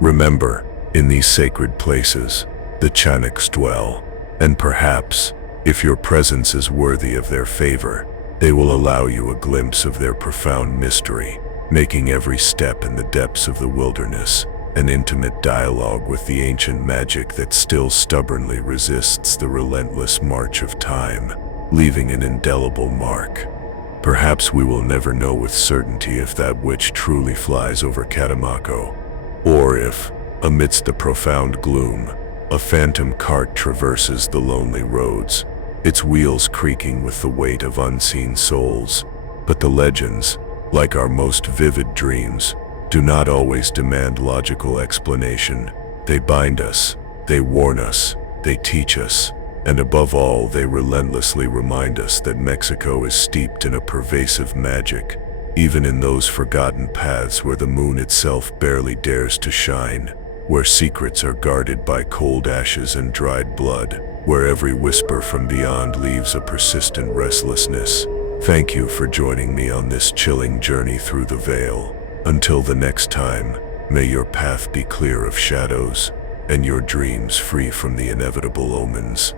remember, in these sacred places, the Chaneks dwell, and perhaps, if your presence is worthy of their favor, they will allow you a glimpse of their profound mystery, making every step in the depths of the wilderness an intimate dialogue with the ancient magic that still stubbornly resists the relentless march of time, leaving an indelible mark. Perhaps we will never know with certainty if that witch truly flies over Catemaco, or if, amidst the profound gloom, a phantom cart traverses the lonely roads, its wheels creaking with the weight of unseen souls. But the legends, like our most vivid dreams, do not always demand logical explanation. They bind us, They warn us, they teach us, and above all, they relentlessly remind us that Mexico is steeped in a pervasive magic, even in those forgotten paths where the moon itself barely dares to shine, where secrets are guarded by cold ashes and dried blood, where every whisper from beyond leaves a persistent restlessness. Thank you for joining me on this chilling journey through the veil. Until the next time, may your path be clear of shadows, and your dreams free from the inevitable omens.